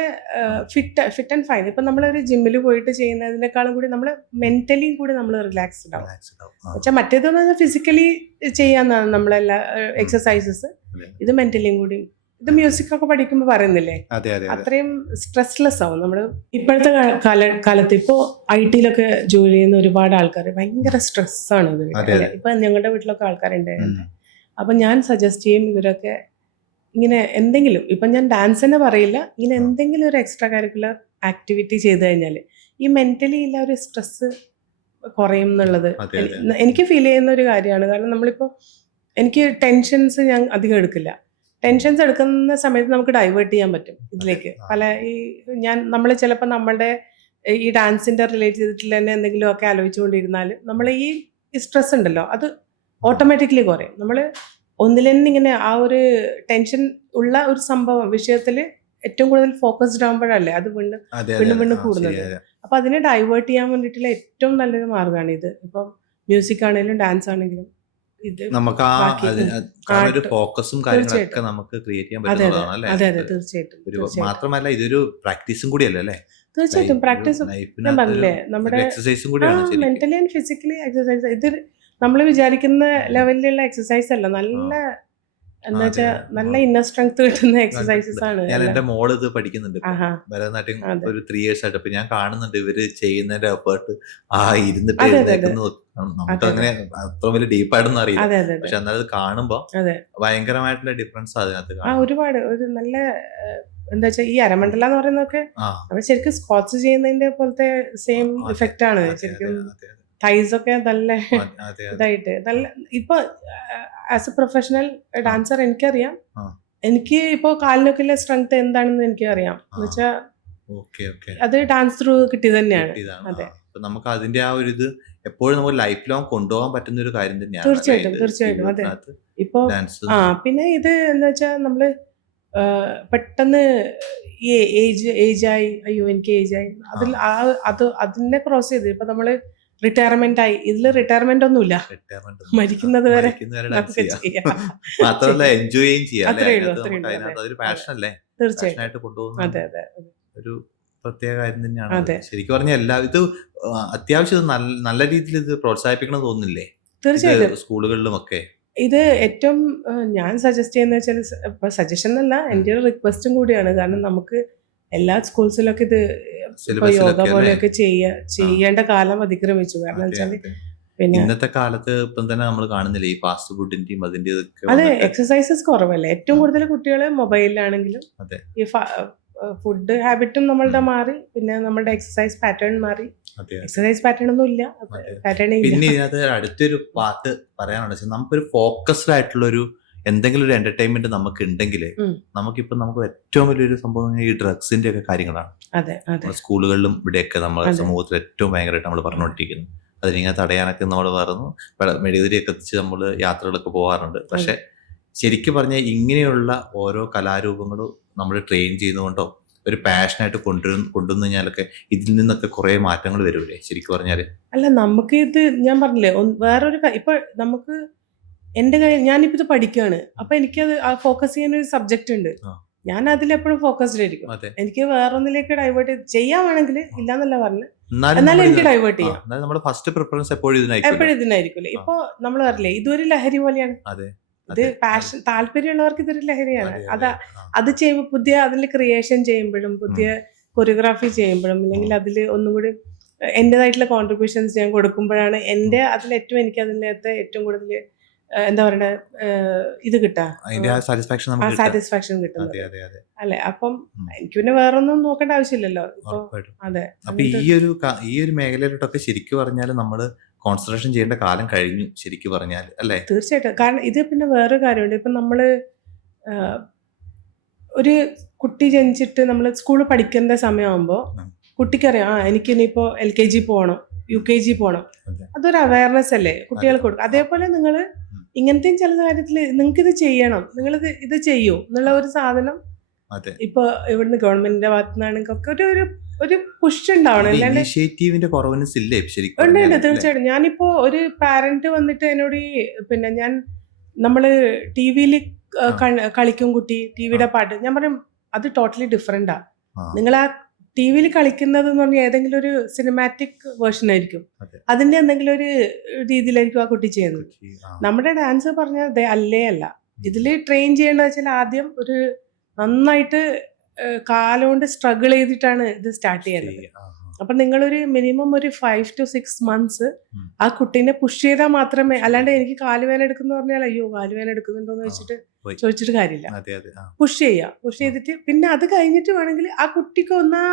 ഫിറ്റ് ആൻഡ് ഫൈൻ. ഇപ്പൊ നമ്മളൊരു ജിമ്മിൽ പോയിട്ട് ചെയ്യുന്നതിനേക്കാളും കൂടി നമ്മൾ മെന്റലിയും കൂടി നമ്മൾ റിലാക്സ്ഡ് ആവും. പക്ഷെ മറ്റേതെന്ന് പറഞ്ഞാൽ ഫിസിക്കലി ചെയ്യാന്നാണ് നമ്മളെല്ലാ എക്സസൈസസ്. ഇത് മെന്റലിയും കൂടി. ഇത് മ്യൂസിക് ഒക്കെ പഠിക്കുമ്പോൾ പറയുന്നില്ലേ, അത്രയും സ്ട്രെസ്ലെസ് ആവും നമ്മൾ. ഇപ്പോഴത്തെ കാലത്ത് ഇപ്പോ IT യിലൊക്കെ ജോലി ചെയ്യുന്ന ഒരുപാട് ആൾക്കാർ ഭയങ്കര സ്ട്രെസ്സാണ് ഇത്. ഇപ്പൊ ഞങ്ങളുടെ വീട്ടിലൊക്കെ ആൾക്കാരുണ്ട്. അപ്പൊ ഞാൻ സജസ്റ്റ് ചെയ്യും ഇവരൊക്കെ ഇങ്ങനെ എന്തെങ്കിലും ഇപ്പം ഞാൻ ഡാൻസ് തന്നെ പറയില്ല, ഇങ്ങനെ എന്തെങ്കിലും ഒരു എക്സ്ട്രാ കരിക്കുലർ ആക്ടിവിറ്റി ചെയ്ത് കഴിഞ്ഞാൽ ഈ മെന്റലി ഉള്ള ഒരു സ്ട്രെസ് കുറയും എന്നുള്ളത് അതെ അതെ എനിക്ക് ഫീൽ ചെയ്യുന്ന ഒരു കാര്യമാണ്. കാരണം നമ്മളിപ്പോൾ എനിക്ക് ടെൻഷൻസ് ഞാൻ അധികം എടുക്കില്ല. ടെൻഷൻസ് എടുക്കുന്ന സമയത്ത് നമുക്ക് ഡൈവേർട്ട് ചെയ്യാൻ പറ്റും ഇതിലേക്ക്. ആ. പല നമ്മൾ ചിലപ്പോൾ നമ്മളുടെ ഈ ഡാൻസിന്റെ റിലേറ്റ് ചെയ്തിട്ടുള്ള തന്നെ എന്തെങ്കിലുമൊക്കെ ആലോചിച്ചുകൊണ്ടിരുന്നാൽ നമ്മൾ ഈ സ്ട്രെസ് ഉണ്ടല്ലോ അത് ഓട്ടോമാറ്റിക്കലി കുറയും. നമ്മൾ ഒന്നിലെന്നെ ഇങ്ങനെ ആ ഒരു ടെൻഷൻ ഉള്ള ഒരു സംഭവം വിഷയത്തിൽ ഏറ്റവും കൂടുതൽ ഫോക്കസ്ഡ് ആകുമ്പോഴല്ലേ അത് വീണ്ടും അതെ അതെ വീണ്ടും അതെ വീണ്ടും ആ കൂടുന്നത്. ശരിയാ അപ്പൊ അതിനെ ഡൈവേർട്ട് ചെയ്യാൻ വേണ്ടിയിട്ടുള്ള ഏറ്റവും നല്ലൊരു മാർഗ്ഗമാണ് ഇത്. ഇപ്പം മ്യൂസിക് ആണെങ്കിലും ഡാൻസ് ആണെങ്കിലും ഇത് നമുക്ക് ആ ബാക്കി കാരണം ഒരു ആർട്ട് ഫോക്കസും കാര്യങ്ങളൊക്കെ തീർച്ചയായിട്ടും. നമുക്ക് ക്രിയേറ്റ് ചെയ്യാൻ അതെ അതെ പറ്റുന്നതാണ് അല്ലേ അതെ അതെ ഇത് തീർച്ചയായിട്ടും ഒരു തീർച്ചയായിട്ടും മാത്രമല്ല ഇതൊരു പ്രാക്ടീസും കൂടിയല്ലേ അല്ലേ തീർച്ചയായിട്ടും ഒരു പ്രാക്ടീസ് ഞാൻ ലൈഫിനകത്ത് ഒരു പറഞ്ഞില്ലേ നമ്മുടെ എക്സസൈസും ആ കൂടിയാണ് ശരിക്കും മെന്റലി ആൻഡ് ഫിസിക്കലി എക്സസൈസ് ഇത് നമ്മൾ വിചാരിക്കുന്ന ലെവലിലുള്ള എക്സസൈസ് അല്ല. ആ നല്ല എന്താ അതെ വെച്ചാൽ ആ നല്ല ഇന്നർ സ്ട്രെങ്ത് കിട്ടുന്ന കണ്ടിട്ടുണ്ട്. എക്സസൈസസ് ആണ് ഞാൻ എല്ലാം. എന്റെ മോള് ഇത് പഠിക്കുന്നുണ്ട് ഇപ്പൊ ആഹാ ഭരതനാട്യം അതെ ഒരു 3 years ആയിട്ട്. അപ്പൊ ഞാൻ കാണുന്നുണ്ട് ഇവര് ചെയ്യുന്നതിന്റെ എഫേർട്ട് ആ ഇരുന്നിട്ട് അതെ അതെ അതെ എഴുന്നേക്കുന്നത് നമുക്ക് അതെ അതെ അങ്ങനെ അത്ര വലിയ ഡീപ്പായിട്ടൊന്നും അറിയില്ല. അതെ അതെ അതെ പക്ഷെ എന്നാലും അത് കാണുമ്പോ അതെ ഭയങ്കരമായിട്ടുള്ള ഡിഫറൻസ് അതിനകത്ത് ആ കാണുന്നത്. ഒരുപാട് ഒരു നല്ല എന്താ വെച്ചാൽ ഈ അരമണ്ഡല എന്ന് പറയുന്നതൊക്കെ ആ നമ്മൾ ശരിക്കും സ്ക്വാട്സ് ചെയ്യുന്നതിന്റെ പോലത്തെ സെയിം അതെ ഇഫക്റ്റ് ആണ് അതെ അതെ ശരിക്കും. അതെ തൈസ് ഒക്കെ നല്ല അതെ അതെ അതെ ഇതായിട്ട് നല്ല ഇപ്പൊ ആസ് എ പ്രൊഫഷണൽ ആ ഡാൻസർ എനിക്കറിയാം. ആ എനിക്ക് ഇപ്പോൾ കാലിനൊക്കെയുള്ള സ്ട്രെങ്ത് എന്താണെന്ന് എനിക്കറിയാം. ആ എന്ന് വെച്ചാൽ ഓക്കെ ഓക്കെ അത് ഡാൻസ് ത്രൂ കിട്ടിയത് തന്നെയാണ്. കിട്ടിയതാണ്. അതെ അപ്പൊ നമുക്ക് അതിന്റെ ആ ഒരു ഇത് എപ്പോഴും നമുക്ക് ലൈഫ് ലോങ് കൊണ്ടുപോകാൻ പറ്റുന്ന ഒരു കാര്യം തന്നെയാണ് അല്ലേ തീർച്ചയായിട്ടും ഇത് തീർച്ചയായിട്ടും അതെ. ജീവിതത്തിനകത്ത് ഇപ്പോ ഡാൻസ്. പിന്നെ ഇത് എന്താ വെച്ചാൽ നമ്മള് പെട്ടെന്ന് ഈ ഏജായി അയ്യോ എനിക്ക് ഏജായി ആ അതിൽ അതിനെ ക്രോസ് ചെയ്ത് ഇപ്പൊ നമ്മള് റിട്ടയർമെന്റ് ആയി. ഇതിൽ റിട്ടയർമെന്റ് ഒന്നുമില്ല, റിട്ടയർമെന്റ് ഒന്നുമില്ല. മരിക്കുന്നത് വരെ മരിക്കുന്നവരെ ഡാൻസ് നമുക്ക് ചെയ്യാം. ചെയ്യാം മാത്രമല്ല ചെയ്യാം. എൻജോയും ചെയ്യാം അല്ലേ അത്രേ ഉള്ളൂ അതിനകത്ത് അത്രേ നമുക്ക് ഉള്ളൂ. അതെ അതിനകത്ത് അതൊരു അതെ പാഷൻ അല്ലേ തീർച്ചയായിട്ടും പാഷനായിട്ട് കൊണ്ടുപോകുന്നത് അതെ അതെ അതെ ഒരു പ്രത്യേക കാര്യം തന്നെയാണ് അത്. അതെ ശരിക്കും പറഞ്ഞാൽ എല്ലാ ഇത് അത്യാവശ്യം ഇത് നല്ല നല്ല രീതിയിൽ ഇത് പ്രോത്സാഹിപ്പിക്കണം തോന്നുന്നില്ലേ ഇത് തീർച്ചയായിട്ടും. സ്കൂളുകളിലും ഒക്കെ. ഇത് ഏറ്റവും ഞാൻ സജസ്റ്റ് ചെയ്യുന്ന വെച്ചാൽ ഇപ്പൊ സജഷൻ എന്നല്ല, ഉം. എൻ്റെ ഒരു റിക്വസ്റ്റും കൂടിയാണ്. കാരണം നമുക്ക് എല്ലാ സ്കൂൾസിലൊക്കെ ഇത് ഇപ്പൊ യോഗ സിലബസിലൊക്കെ അല്ലേ പോലെയൊക്കെ ആ ചെയ്യേണ്ട കാലം അതിക്രമിച്ചു. കാരണം അതെ വെച്ചാൽ അതെ പിന്നെ ഇന്നത്തെ കാലത്ത് ഇപ്പം തന്നെ നമ്മൾ കാണുന്നില്ലേ ഈ ഫാസ്റ്റ് ഫുഡിന്റെയും അതിന്റെ ഇതൊക്കെ അത് വന്നിട്ട്. എക്സസൈസസ് കുറവല്ലേ. ഏറ്റവും ഉം. കൂടുതൽ കുട്ടികൾ മൊബൈലിലാണെങ്കിലും അതെ ഈ ഫുഡ് ഹാബിറ്റും നമ്മളുടെ ഉം. മാറി, പിന്നെ നമ്മളുടെ എക്സസൈസ് പാറ്റേൺ മാറി. അതെ അതെ എക്സസൈസ് പാറ്റേൺ ഒന്നും ഇല്ല, അതെ പാറ്റേണേ ഇല്ല. പിന്നെ ഇതിനകത്ത് അടുത്തൊരു പാർട്ട് പറയാനുള്ളത് വെച്ചാൽ നമുക്കൊരു ഫോക്കസ്ഡ് ആയിട്ടുള്ള ഒരു എന്തെങ്കിലും ഒരു എന്റർടൈൻമെന്റ് നമുക്ക് ഉണ്ടെങ്കിൽ ഉം. നമുക്ക് ഏറ്റവും വലിയൊരു സംഭവം ഈ ഡ്രഗ്സിന്റെ ഒക്കെ കാര്യങ്ങളാണ്. അതെ അതെ നമ്മുടെ സ്കൂളുകളിലും ഇവിടെയൊക്കെ നമ്മുടെ അതെ സമൂഹത്തിൽ ഏറ്റവും ഭയങ്കരമായിട്ട് നമ്മൾ പറഞ്ഞുകൊണ്ടിരിക്കുന്നു. അതിനിങ്ങനെ തടയാനൊക്കെ നമ്മൾ പറഞ്ഞു മെഴുകുതിരിയൊക്കെ എത്തിച്ച് നമ്മൾ യാത്രകളൊക്കെ പോകാറുണ്ട്. അതെ പക്ഷെ ശരിക്കും പറഞ്ഞാൽ ഇങ്ങനെയുള്ള ഓരോ കലാരൂപങ്ങളും നമ്മൾ ട്രെയിൻ ചെയ്യുന്നതുകൊണ്ടോ ഒരു പാഷനായിട്ട് കൊണ്ടുവന്നു കഴിഞ്ഞാലൊക്കെ ഇതിൽ നിന്നൊക്കെ കുറെ മാറ്റങ്ങൾ വരൂലേ ശരിക്കും പറഞ്ഞാല്. അല്ല നമുക്ക് ഇത് ഞാൻ പറഞ്ഞില്ലേ വേറൊരു ഇപ്പൊ നമുക്ക് എൻ്റെ ഞാനിപ്പോൾ ഇത് പഠിക്കുകയാണ്. അപ്പൊ എനിക്കത് ഫോക്കസ് ചെയ്യുന്ന ഒരു സബ്ജക്റ്റ് ഉണ്ട്. ആ ഞാൻ അതിലെപ്പോഴും ഫോക്കസ്ഡ് ആയിരിക്കും. അതെ എനിക്ക് വേറൊന്നിലേക്ക് ഡൈവേർട്ട് ചെയ്യാമാണെങ്കിൽ ആ. ഇല്ലാന്നല്ല പറഞ്ഞു, എന്നാലും എന്നാലും നമ്മൾ ഇത് എനിക്ക് ഡൈവേർട്ട് ചെയ്യാം. എന്നാലും നമ്മുടെ ഫസ്റ്റ് പ്രിഫറൻസ് എപ്പോഴും ഇതിനായിരിക്കുമല്ലോ. എപ്പോഴും ഇതിനായിരിക്കില്ല. ആ ഇപ്പൊ നമ്മൾ പറഞ്ഞില്ലേ ഇതൊരു ലഹരി പോലെയാണ്. അതെ ഇത് അതെ അതെ പാഷൻ താല്പര്യമുള്ളവർക്ക് ഇതൊരു ലഹരിയാണ്. അതെ അത് അതെ ആ അത് ചെയ്യുമ്പോൾ പുതിയ അതിൽ ക്രിയേഷൻ ചെയ്യുമ്പോഴും ഉം, പുതിയ കൊറിയോഗ്രാഫി ചെയ്യുമ്പോഴും ഉം, അല്ലെങ്കിൽ അതിൽ ഒന്നുകൂടി എൻ്റെതായിട്ടുള്ള കോൺട്രിബ്യൂഷൻസ് ഞാൻ കൊടുക്കുമ്പോഴാണ് ഉം. എൻ്റെ അതിലേറ്റവും എനിക്ക് അതിനകത്ത് ഏറ്റവും കൂടുതൽ എന്താ പറയണ ഇത് കിട്ടുക, അതിന്റെ ആ സാറ്റിസ്ഫാക്ഷൻ ആ നമുക്ക് കിട്ടുക. സാറ്റിസ്ഫാക്ഷൻ അതെ കിട്ടുന്നത് അതെ അതെ അല്ലേ. അപ്പം ഉം, എനിക്ക് പിന്നെ വേറൊന്നും നോക്കേണ്ട ആവശ്യമില്ലല്ലോ ഇപ്പൊ. ഉറപ്പായിട്ടും. അതെ അപ്പൊ അങ്ങനത്തെ ഈ ഒരു മേഖലയിലോട്ടൊക്കെ ശരിക്കും പറഞ്ഞാൽ നമ്മൾ കോൺസെൻട്രേഷൻ ചെയ്യേണ്ട കാലം കഴിഞ്ഞു ശരിക്കും പറഞ്ഞാൽ അല്ലേ. തീർച്ചയായിട്ടും. കാരണം ഇത് പിന്നെ വേറൊരു കാര്യമുണ്ട്. ഇപ്പം നമ്മള് ഒരു കുട്ടി ജനിച്ചിട്ട് നമ്മൾ സ്കൂളിൽ പഠിക്കേണ്ട സമയമാകുമ്പോൾ ഉം, കുട്ടിക്കറിയാം എനിക്കിനിയിപ്പോൾ LKG പോകണം, UKG പോകണം. അതെ അതൊരു അവയർനെസ് അല്ലേ അതെ കുട്ടികൾക്ക് കൊടുക്കുക. ആ, അതേപോലെ നിങ്ങൾ ഉം, ഇങ്ങനത്തെയും ചില കാര്യത്തിൽ നിങ്ങൾക്കിത് ചെയ്യണം, നിങ്ങളിത് ചെയ്യൂ എന്നുള്ള ആ, ഒരു സാധനം അതെ ഇപ്പോൾ ഇവിടുന്ന് ഗവൺമെന്റിന്റെ ഭാഗത്തു നിന്നാണെങ്കിൽ ഒക്കെ ഒരു ഒരു ഒരു പുഷ് ഉണ്ടാവണം. ഒരു അല്ലാണ്ട് ഇനീഷ്യേറ്റീവിന്റെ കുറവിനെസ് ഇല്ലേ ശരിക്കും ഉണ്ട് പറഞ്ഞാൽ ഉണ്ട് അല്ലേ. തീർച്ചയായിട്ടും. ഞാനിപ്പോ ഒരു പാരന്റ് വന്നിട്ട് എന്നോട് പിന്നെ നമ്മള് ടി വിയിൽ ആ കളിക്കും കുട്ടി ആ ടിവിയുടെ പാട്ട്, ഞാൻ പറയും അത് ടോട്ടലി ഡിഫറെന്റാ. ആ നിങ്ങൾ ആ ടി വിയിൽ കളിക്കുന്നത് എന്ന് പറഞ്ഞാൽ ഏതെങ്കിലും ഒരു സിനിമാറ്റിക് വേർഷൻ ആയിരിക്കും, അതെ അതിന്റെ എന്തെങ്കിലും ഒരു രീതിയിലായിരിക്കും ആ കുട്ടി ചെയ്യുന്നത്. കുട്ടി ആ നമ്മുടെ ഡാൻസ് പറഞ്ഞാൽ അല്ലേ അല്ല. ഉം, ഇതിൽ ട്രെയിൻ ചെയ്യേണ്ടത് വെച്ചാൽ ആദ്യം ഒരു നന്നായിട്ട് കാലുകൊണ്ട് സ്ട്രഗിൾ ചെയ്തിട്ടാണ് ഇത് സ്റ്റാർട്ട് ചെയ്യുന്നത്. ശരി ആ ആ അപ്പൊ നിങ്ങളൊരു മിനിമം ഒരു 5 to 6 months ഉം. ആ കുട്ടീനെ പുഷ് ചെയ്താൽ മാത്രമേ, അല്ലാണ്ട് എനിക്ക് കാലുവേന എടുക്കുന്ന പറഞ്ഞാൽ അയ്യോ കാലുവേന എടുക്കുന്നുണ്ടോന്ന് വെച്ചിട്ട് പോയി. ചോദിച്ചിട്ട് കാര്യമില്ല. അതെ അതെ പുഷ് ചെയ്തിട്ട് പിന്നെ അത് കഴിഞ്ഞിട്ട് വേണമെങ്കിൽ ആ കുട്ടിക്ക് ഒന്ന്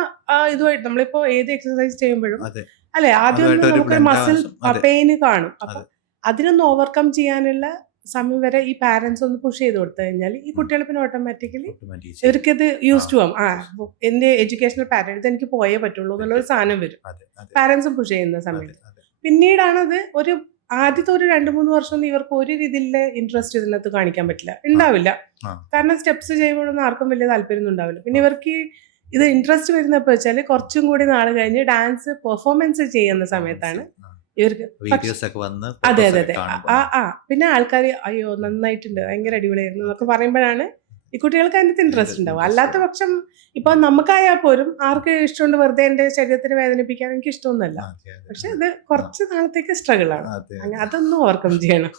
ഇതുമായിട്ട് നമ്മളിപ്പോ ഏത് എക്സസൈസ് ചെയ്യുമ്പോഴും അതെ അല്ലെ ആദ്യം ഒന്ന് അതുമായിട്ടൊരു നമുക്കൊരു blend മസിൽ ആവശ്യം. അതെ. പെയിന് കാണും. അപ്പൊ അതെ. അതിനൊന്ന് ഓവർകം ചെയ്യാനുള്ള സമയം വരെ ഈ പാരന്റ്സ് ഒന്ന് പുഷ് ചെയ്ത് കൊടുത്തു കഴിഞ്ഞാൽ ഈ കുട്ടികൾ പിന്നെ ഓട്ടോമാറ്റിക്കലി Automatic ചെയ്യും. ഇവർക്കിത് യൂസ് ടു ആവും. എന്റെ എഡ്യൂക്കേഷണൽ പാരന്റ് ഇത് എനിക്ക് പോയേ പറ്റുള്ളൂ എന്നുള്ളൊരു സാധനം വരും അതെ അതെ പാരന്റ്സും പുഷ് ചെയ്യുന്ന അതെ സമയത്ത്. അതെ പിന്നീടാണത് ഒരു ആദ്യത്തെ ഒരു 2-3 വർഷം ഒന്നും ഇവർക്ക് ഒരു രീതിയിലെ ഇൻട്രസ്റ്റ് ഇതിനകത്ത് കാണിക്കാൻ പറ്റില്ല, ഉണ്ടാവില്ല. ആ. കാരണം സ്റ്റെപ്സ് ചെയ്യുമ്പോഴൊന്നും ആർക്കും വലിയ താല്പര്യമൊന്നും ഉണ്ടാവില്ല. പിന്നെ ഇവർക്ക് ഇത് ഇൻട്രസ്റ്റ് വരുന്നപ്പോ വെച്ചാൽ കുറച്ചും കൂടി നാൾ കഴിഞ്ഞ് ഡാൻസ് പെർഫോമൻസ് ചെയ്യുന്ന സമയത്താണ് ഇവർക്ക് വീഡിയോസ് ഒക്കെ വന്ന് അതെ photos അതെ ഒക്കെ അതെ കാണുമ്പോൾ പിന്നെ ആൾക്കാർ അയ്യോ നന്നായിട്ടുണ്ട് ഭയങ്കര അടിപൊളിയായിരുന്നു എന്നൊക്കെ പറയുമ്പോഴാണ് ഈ കുട്ടികൾക്ക് അതിനകത്ത് ഇൻട്രസ്റ്റ് ഉണ്ടാവും. അല്ലാത്ത പക്ഷം ഇപ്പൊ നമുക്കായാൽ പോലും ആർക്ക് ഇഷ്ടമുണ്ട് വെറുതെ എന്റെ ശരീരത്തിന് വേദനിപ്പിക്കാൻ എനിക്ക് ഇഷ്ടമൊന്നുമല്ല. പക്ഷെ ഇത് കുറച്ച് നാളത്തേക്ക് സ്ട്രഗിൾ ആണ്. അതൊന്നും ഓവർകം ചെയ്യണം.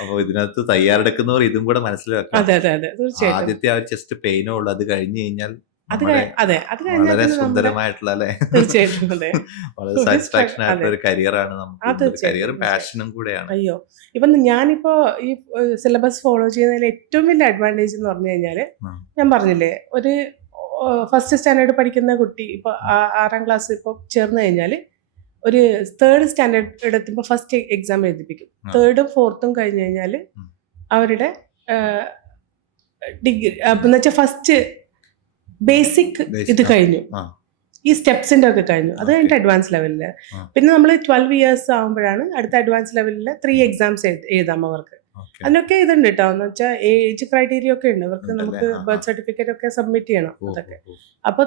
അപ്പൊ ഇതിനകത്ത് തയ്യാറെടുക്കുന്നവർ ഇതും കൂടെ മനസ്സിലാക്കണം. അതെ അതെ അതെ തീർച്ചയായിട്ടും. ആദ്യത്തെ ആ ചെസ്റ്റ് പെയിനോ ഉള്ളു, അത് കഴിഞ്ഞു കഴിഞ്ഞാൽ അത് നമ്മുടെ അതെ അത് കഴിഞ്ഞാൽ വളരെ പിന്നെ നമ്മുടെ സുന്ദരമായിട്ടുള്ള അല്ലെ തീർച്ചയായിട്ടും അതെ വളരെ സാറ്റിസ്ഫാക്ഷൻ ആയിട്ടുള്ള ഒരു കരിയറാണ് ആ, നമുക്ക്, തീർച്ചയായിട്ടും, കരിയറും പാഷനും കൂടെയാണ്. അയ്യോ ഇപ്പം ഞാനിപ്പോ ഈ സിലബസ് ഫോളോ ചെയ്യുന്നതിൽ ഏറ്റവും വലിയ അഡ്വാൻറ്റേജ് എന്ന് പറഞ്ഞു കഴിഞ്ഞാല് ഉം. ഞാൻ പറഞ്ഞില്ലേ ഒരു ഫസ്റ്റ് സ്റ്റാൻഡേർഡ് പഠിക്കുന്ന കുട്ടി ഇപ്പൊ 6ാം ക്ലാസ് ഇപ്പൊ ചേർന്ന് കഴിഞ്ഞാല് ഒരു 3rd സ്റ്റാൻഡേർഡ് എത്തുമ്പോൾ ഫസ്റ്റ് എക്സാം എഴുതിപ്പിക്കും. 3rd 4th കഴിഞ്ഞ് കഴിഞ്ഞാല് ഉം. അവരുടെ ഡിഗ്രി എന്ന് വെച്ചാൽ ഫസ്റ്റ് ബേസിക് ഇത് കഴിഞ്ഞു, ആ. ഈ സ്റ്റെപ്സിന്റെ ഒക്കെ കഴിഞ്ഞു. അത് കഴിഞ്ഞിട്ട് അഡ്വാൻസ് ലെവലില് പിന്നെ നമ്മൾ 12 years ആകുമ്പോഴാണ് അടുത്ത അഡ്വാൻസ് ലെവലില് 3 exams എഴുതാം അവർക്ക്. Okay. അതിനൊക്കെ ഇതുണ്ട് കേട്ടോ, എന്ന് വെച്ചാൽ ഏജ് ക്രൈറ്റീരിയ ഒക്കെ ഉണ്ട് അവർക്ക്. ഉണ്ടല്ലേ? നമുക്ക് ആ, ബർത്ത് സർട്ടിഫിക്കറ്റ് ഒക്കെ സബ്മിറ്റ് ചെയ്യണം ഓ, അതൊക്കെ. ഓ, ഓ. അപ്പൊ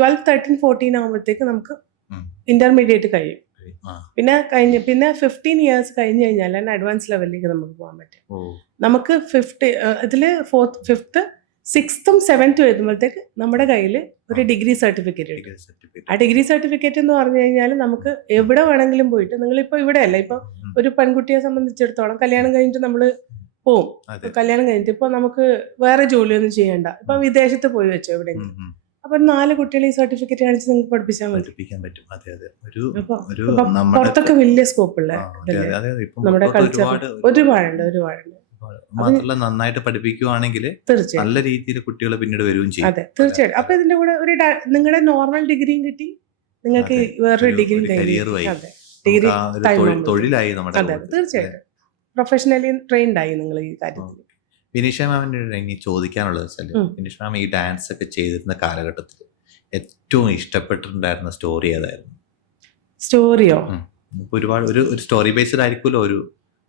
12, 13, 14 ആകുമ്പോഴത്തേക്ക് നമുക്ക് ഉം. ഇന്റർമീഡിയറ്റ് കഴിയും. ആ. പിന്നെ 15 years കഴിഞ്ഞ് കഴിഞ്ഞാലാണ് അഡ്വാൻസ് ലെവലിലേക്ക് നമുക്ക് പോകാൻ പറ്റും. ഓ. നമുക്ക് ഇതില് 4th 5th 6th 7th എഴുതുമ്പോഴത്തേക്ക് നമ്മുടെ കയ്യിൽ ഒരു ഡിഗ്രി സർട്ടിഫിക്കറ്റ് ഉണ്ട്. Degree certificate. ആ ഡിഗ്രി സർട്ടിഫിക്കറ്റ് എന്ന് പറഞ്ഞു കഴിഞ്ഞാൽ നമുക്ക് എവിടെ വേണമെങ്കിലും പോയിട്ട്, നിങ്ങളിപ്പോ ഇവിടെ അല്ല, ഇപ്പൊ ഉം. ഒരു പെൺകുട്ടിയെ സംബന്ധിച്ചിടത്തോളം കല്യാണം കഴിഞ്ഞിട്ട് നമ്മള് പോവും. അതെ. കല്യാണം കഴിഞ്ഞിട്ട് ഇപ്പൊ നമുക്ക് വേറെ ജോലിയൊന്നും ചെയ്യണ്ട, ഇപ്പൊ വിദേശത്ത് പോയി വെച്ചോ ഉം, എവിടെയെങ്കിലും, ഉം. അപ്പൊ 4 കുട്ടികളെ ഈ സർട്ടിഫിക്കറ്റ് കാണിച്ച് നിങ്ങൾക്ക് പഠിപ്പിച്ചാൽ മതി. പഠിപ്പിക്കാൻ പറ്റും. അതെ അതെ അപ്പൊ ഒരു ഇപ്പൊ നമ്മുടെ പുറത്തൊക്കെ വലിയ സ്കോപ്പ് ഉള്ള ആ, അതെ ഇതല്ലേ അതെ അതെ. ഇപ്പം നമ്മുടെ പുറത്തോട്ട് കൾച്ചർ. ഒരുപാടുണ്ട് മാത്രമല്ല നന്നായിട്ട് പഠിപ്പിക്കുവാണെങ്കിൽ തീർച്ചയായും. നല്ല രീതിയിൽ കുട്ടികൾ പിന്നീട് വരികയും ചെയ്യും. അതെ തീർച്ചയായിട്ടും. അപ്പൊ ഇതിന്റെ കൂടെ ഒരു നിങ്ങളുടെ നോർമൽ ഡിഗ്രിയും കിട്ടി, നിങ്ങൾക്ക് അതെ. വേറൊരു ഒരു ഡിഗ്രിയും കരിയറുമായി അതെ ഡിഗ്രി നമുക്ക് ആ ഒരു ടൈം തൊഴിലായി നമ്മുടെ അതെ കൂടുതൽ. തീർച്ചയായിട്ടും. പ്രൊഫഷണലി ട്രെയിൻഡ് ആയി നിങ്ങൾ ഈ കാര്യത്തിൽ. വിനീഷ മാമിന്റെ ഇനി ചോദിക്കാനുള്ളത് വെച്ചാൽ, ഉം. വിനീഷ മാം ഈ ഡാൻസ് ഒക്കെ ചെയ്തിരുന്ന കാലഘട്ടത്തിൽ ഏറ്റവും ഇഷ്ടപ്പെട്ടിട്ടുണ്ടായിരുന്ന സ്റ്റോറി ഏതായിരുന്നു? സ്റ്റോറിയോ? ഇപ്പൊ ഒരുപാട് ഒരു സ്റ്റോറി ബേസ്ഡ് ആയിരിക്കുമല്ലോ ഒരു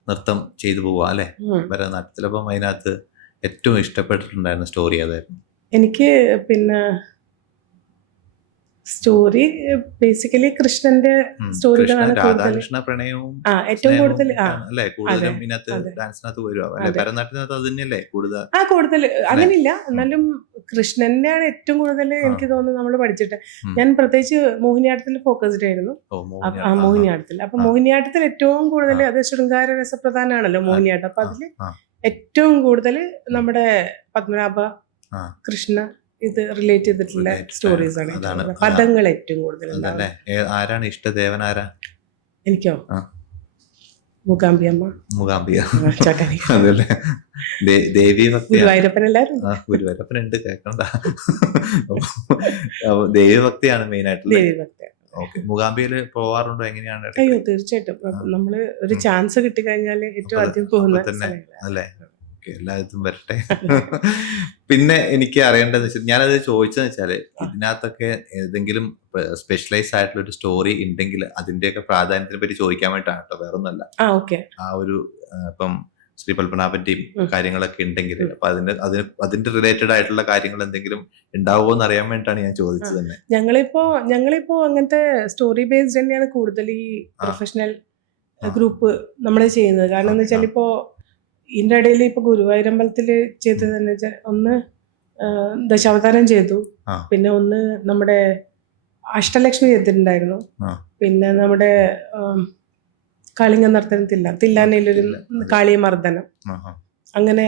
നൃത്തം ചെയ്തു പോവാ അല്ലെ ഭരതനാട്യത്തിൽ. അപ്പം അതിനകത്ത് ഏറ്റവും ഇഷ്ടപ്പെട്ടിട്ടുണ്ടായിരുന്ന സ്റ്റോറി ഏതായിരുന്നു? എനിക്ക് പിന്നെ സ്റ്റോറി ബേസിക്കലി കൃഷ്ണന്റെ സ്റ്റോറികളാണ് കൂടുതൽ. രാധാകൃഷ്ണ പ്രണയവും ഏറ്റവും കൂടുതൽ അല്ലെ കൂടുതലും ഇതിനകത്ത് അതെ. ഡാൻസിനകത്ത് വരുവാ അല്ലെ? അതെ. ഭരതനാട്യത്തിനകത്ത് അത് തന്നെയല്ലേ കൂടുതൽ? കൂടുതൽ അങ്ങനെയില്ല, എന്നാലും കൃഷ്ണനെയാണ് ഏറ്റവും കൂടുതൽ എനിക്ക് തോന്നുന്നു നമ്മൾ പഠിച്ചിട്ട്. ഞാൻ പ്രത്യേകിച്ച് മോഹിനിയാട്ടത്തിൽ ഫോക്കസ്ഡ് ആയിരുന്നു. മോഹിനിയാട്ടത്തിൽ അപ്പൊ മോഹിനിയാട്ടത്തിൽ ഏറ്റവും കൂടുതൽ അത് ശൃംഗാര രസപ്രധാനമാണല്ലോ മോഹിനിയാട്ടം. അപ്പൊ അതില് ഏറ്റവും കൂടുതൽ നമ്മുടെ പത്മനാഭ കൃഷ്ണ ഇത് റിലേറ്റ് ചെയ്തിട്ടുള്ള സ്റ്റോറീസ് ആണ്, പദങ്ങൾ ഏറ്റവും കൂടുതൽ. ആരാണ് ഇഷ്ടദേവൻ? ആരാ? എനിക്കോ മൂകാംബിയമ്മ, മൂകാംബിക ചോട്ടാനി, അതല്ലേ ദേവി ഭക്തി. ഗുരുവായൂരപ്പൻ എല്ലാവരും ഗുരുവായൂരപ്പൻ ഉണ്ട്, കേൾക്കണ്ട. ദേവി ഭക്തിയാണ് മെയിൻ ആയിട്ടുള്ള. ദേവി ഭക്തി. ഓക്കെ. മൂകാംബികയില് പോവാറുണ്ടോ? എങ്ങനെയാണ്? അയ്യോ തീർച്ചയായിട്ടും. നമ്മള് ഒരു ചാൻസ് കിട്ടിക്കഴിഞ്ഞാല് ഏറ്റവും ആദ്യം പോകുന്ന അല്ലേ? എല്ലായിടത്തും വരട്ടെ. പിന്നെ എനിക്ക് അറിയേണ്ടതെന്ന് വെച്ചാൽ, ഞാനത് ചോദിച്ചതെന്ന് വെച്ചാല്, ഇതിനകത്തൊക്കെ ഏതെങ്കിലും സ്പെഷ്യലൈസ് ആയിട്ടുള്ള ഒരു സ്റ്റോറി ഉണ്ടെങ്കിൽ അതിന്റെയൊക്കെ പ്രാധാന്യത്തിനെ പറ്റി ചോദിക്കാൻ വേണ്ടിയിട്ടാണ് കേട്ടോ, വേറൊന്നല്ല. ആ ഒരു ഇപ്പം ശ്രീ പത്മനാഭന്റെയും കാര്യങ്ങളൊക്കെ ഉണ്ടെങ്കിൽ അപ്പൊ അതിന്റെ റിലേറ്റഡ് ആയിട്ടുള്ള കാര്യങ്ങൾ എന്തെങ്കിലും ഉണ്ടാവുമോ എന്ന് അറിയാൻ വേണ്ടിയിട്ടാണ് ഞാൻ ചോദിച്ചത് തന്നെ. ഞങ്ങളിപ്പോ അങ്ങനത്തെ സ്റ്റോറി ബേസ്ഡ് തന്നെയാണ് കൂടുതൽ ഈ പ്രൊഫഷണൽ ഗ്രൂപ്പ് നമ്മൾ ചെയ്യുന്നത്. കാരണം എന്ന് വെച്ചാൽ ഇപ്പോ ഇതിന്റെ ഇടയിൽ ഇപ്പൊ ഗുരുവായൂരമ്പലത്തിൽ ചെയ്തത് തന്നെ വെച്ചാൽ ഒന്ന് ദശാവതാരം ചെയ്തു, പിന്നെ ഒന്ന് നമ്മുടെ അഷ്ടലക്ഷ്മി ചെയ്തിട്ടുണ്ടായിരുന്നു, പിന്നെ നമ്മുടെ കാളിംഗ നർത്തനം തില്ലാനയിലൊരു കാളിയമർദ്ദനം, അങ്ങനെ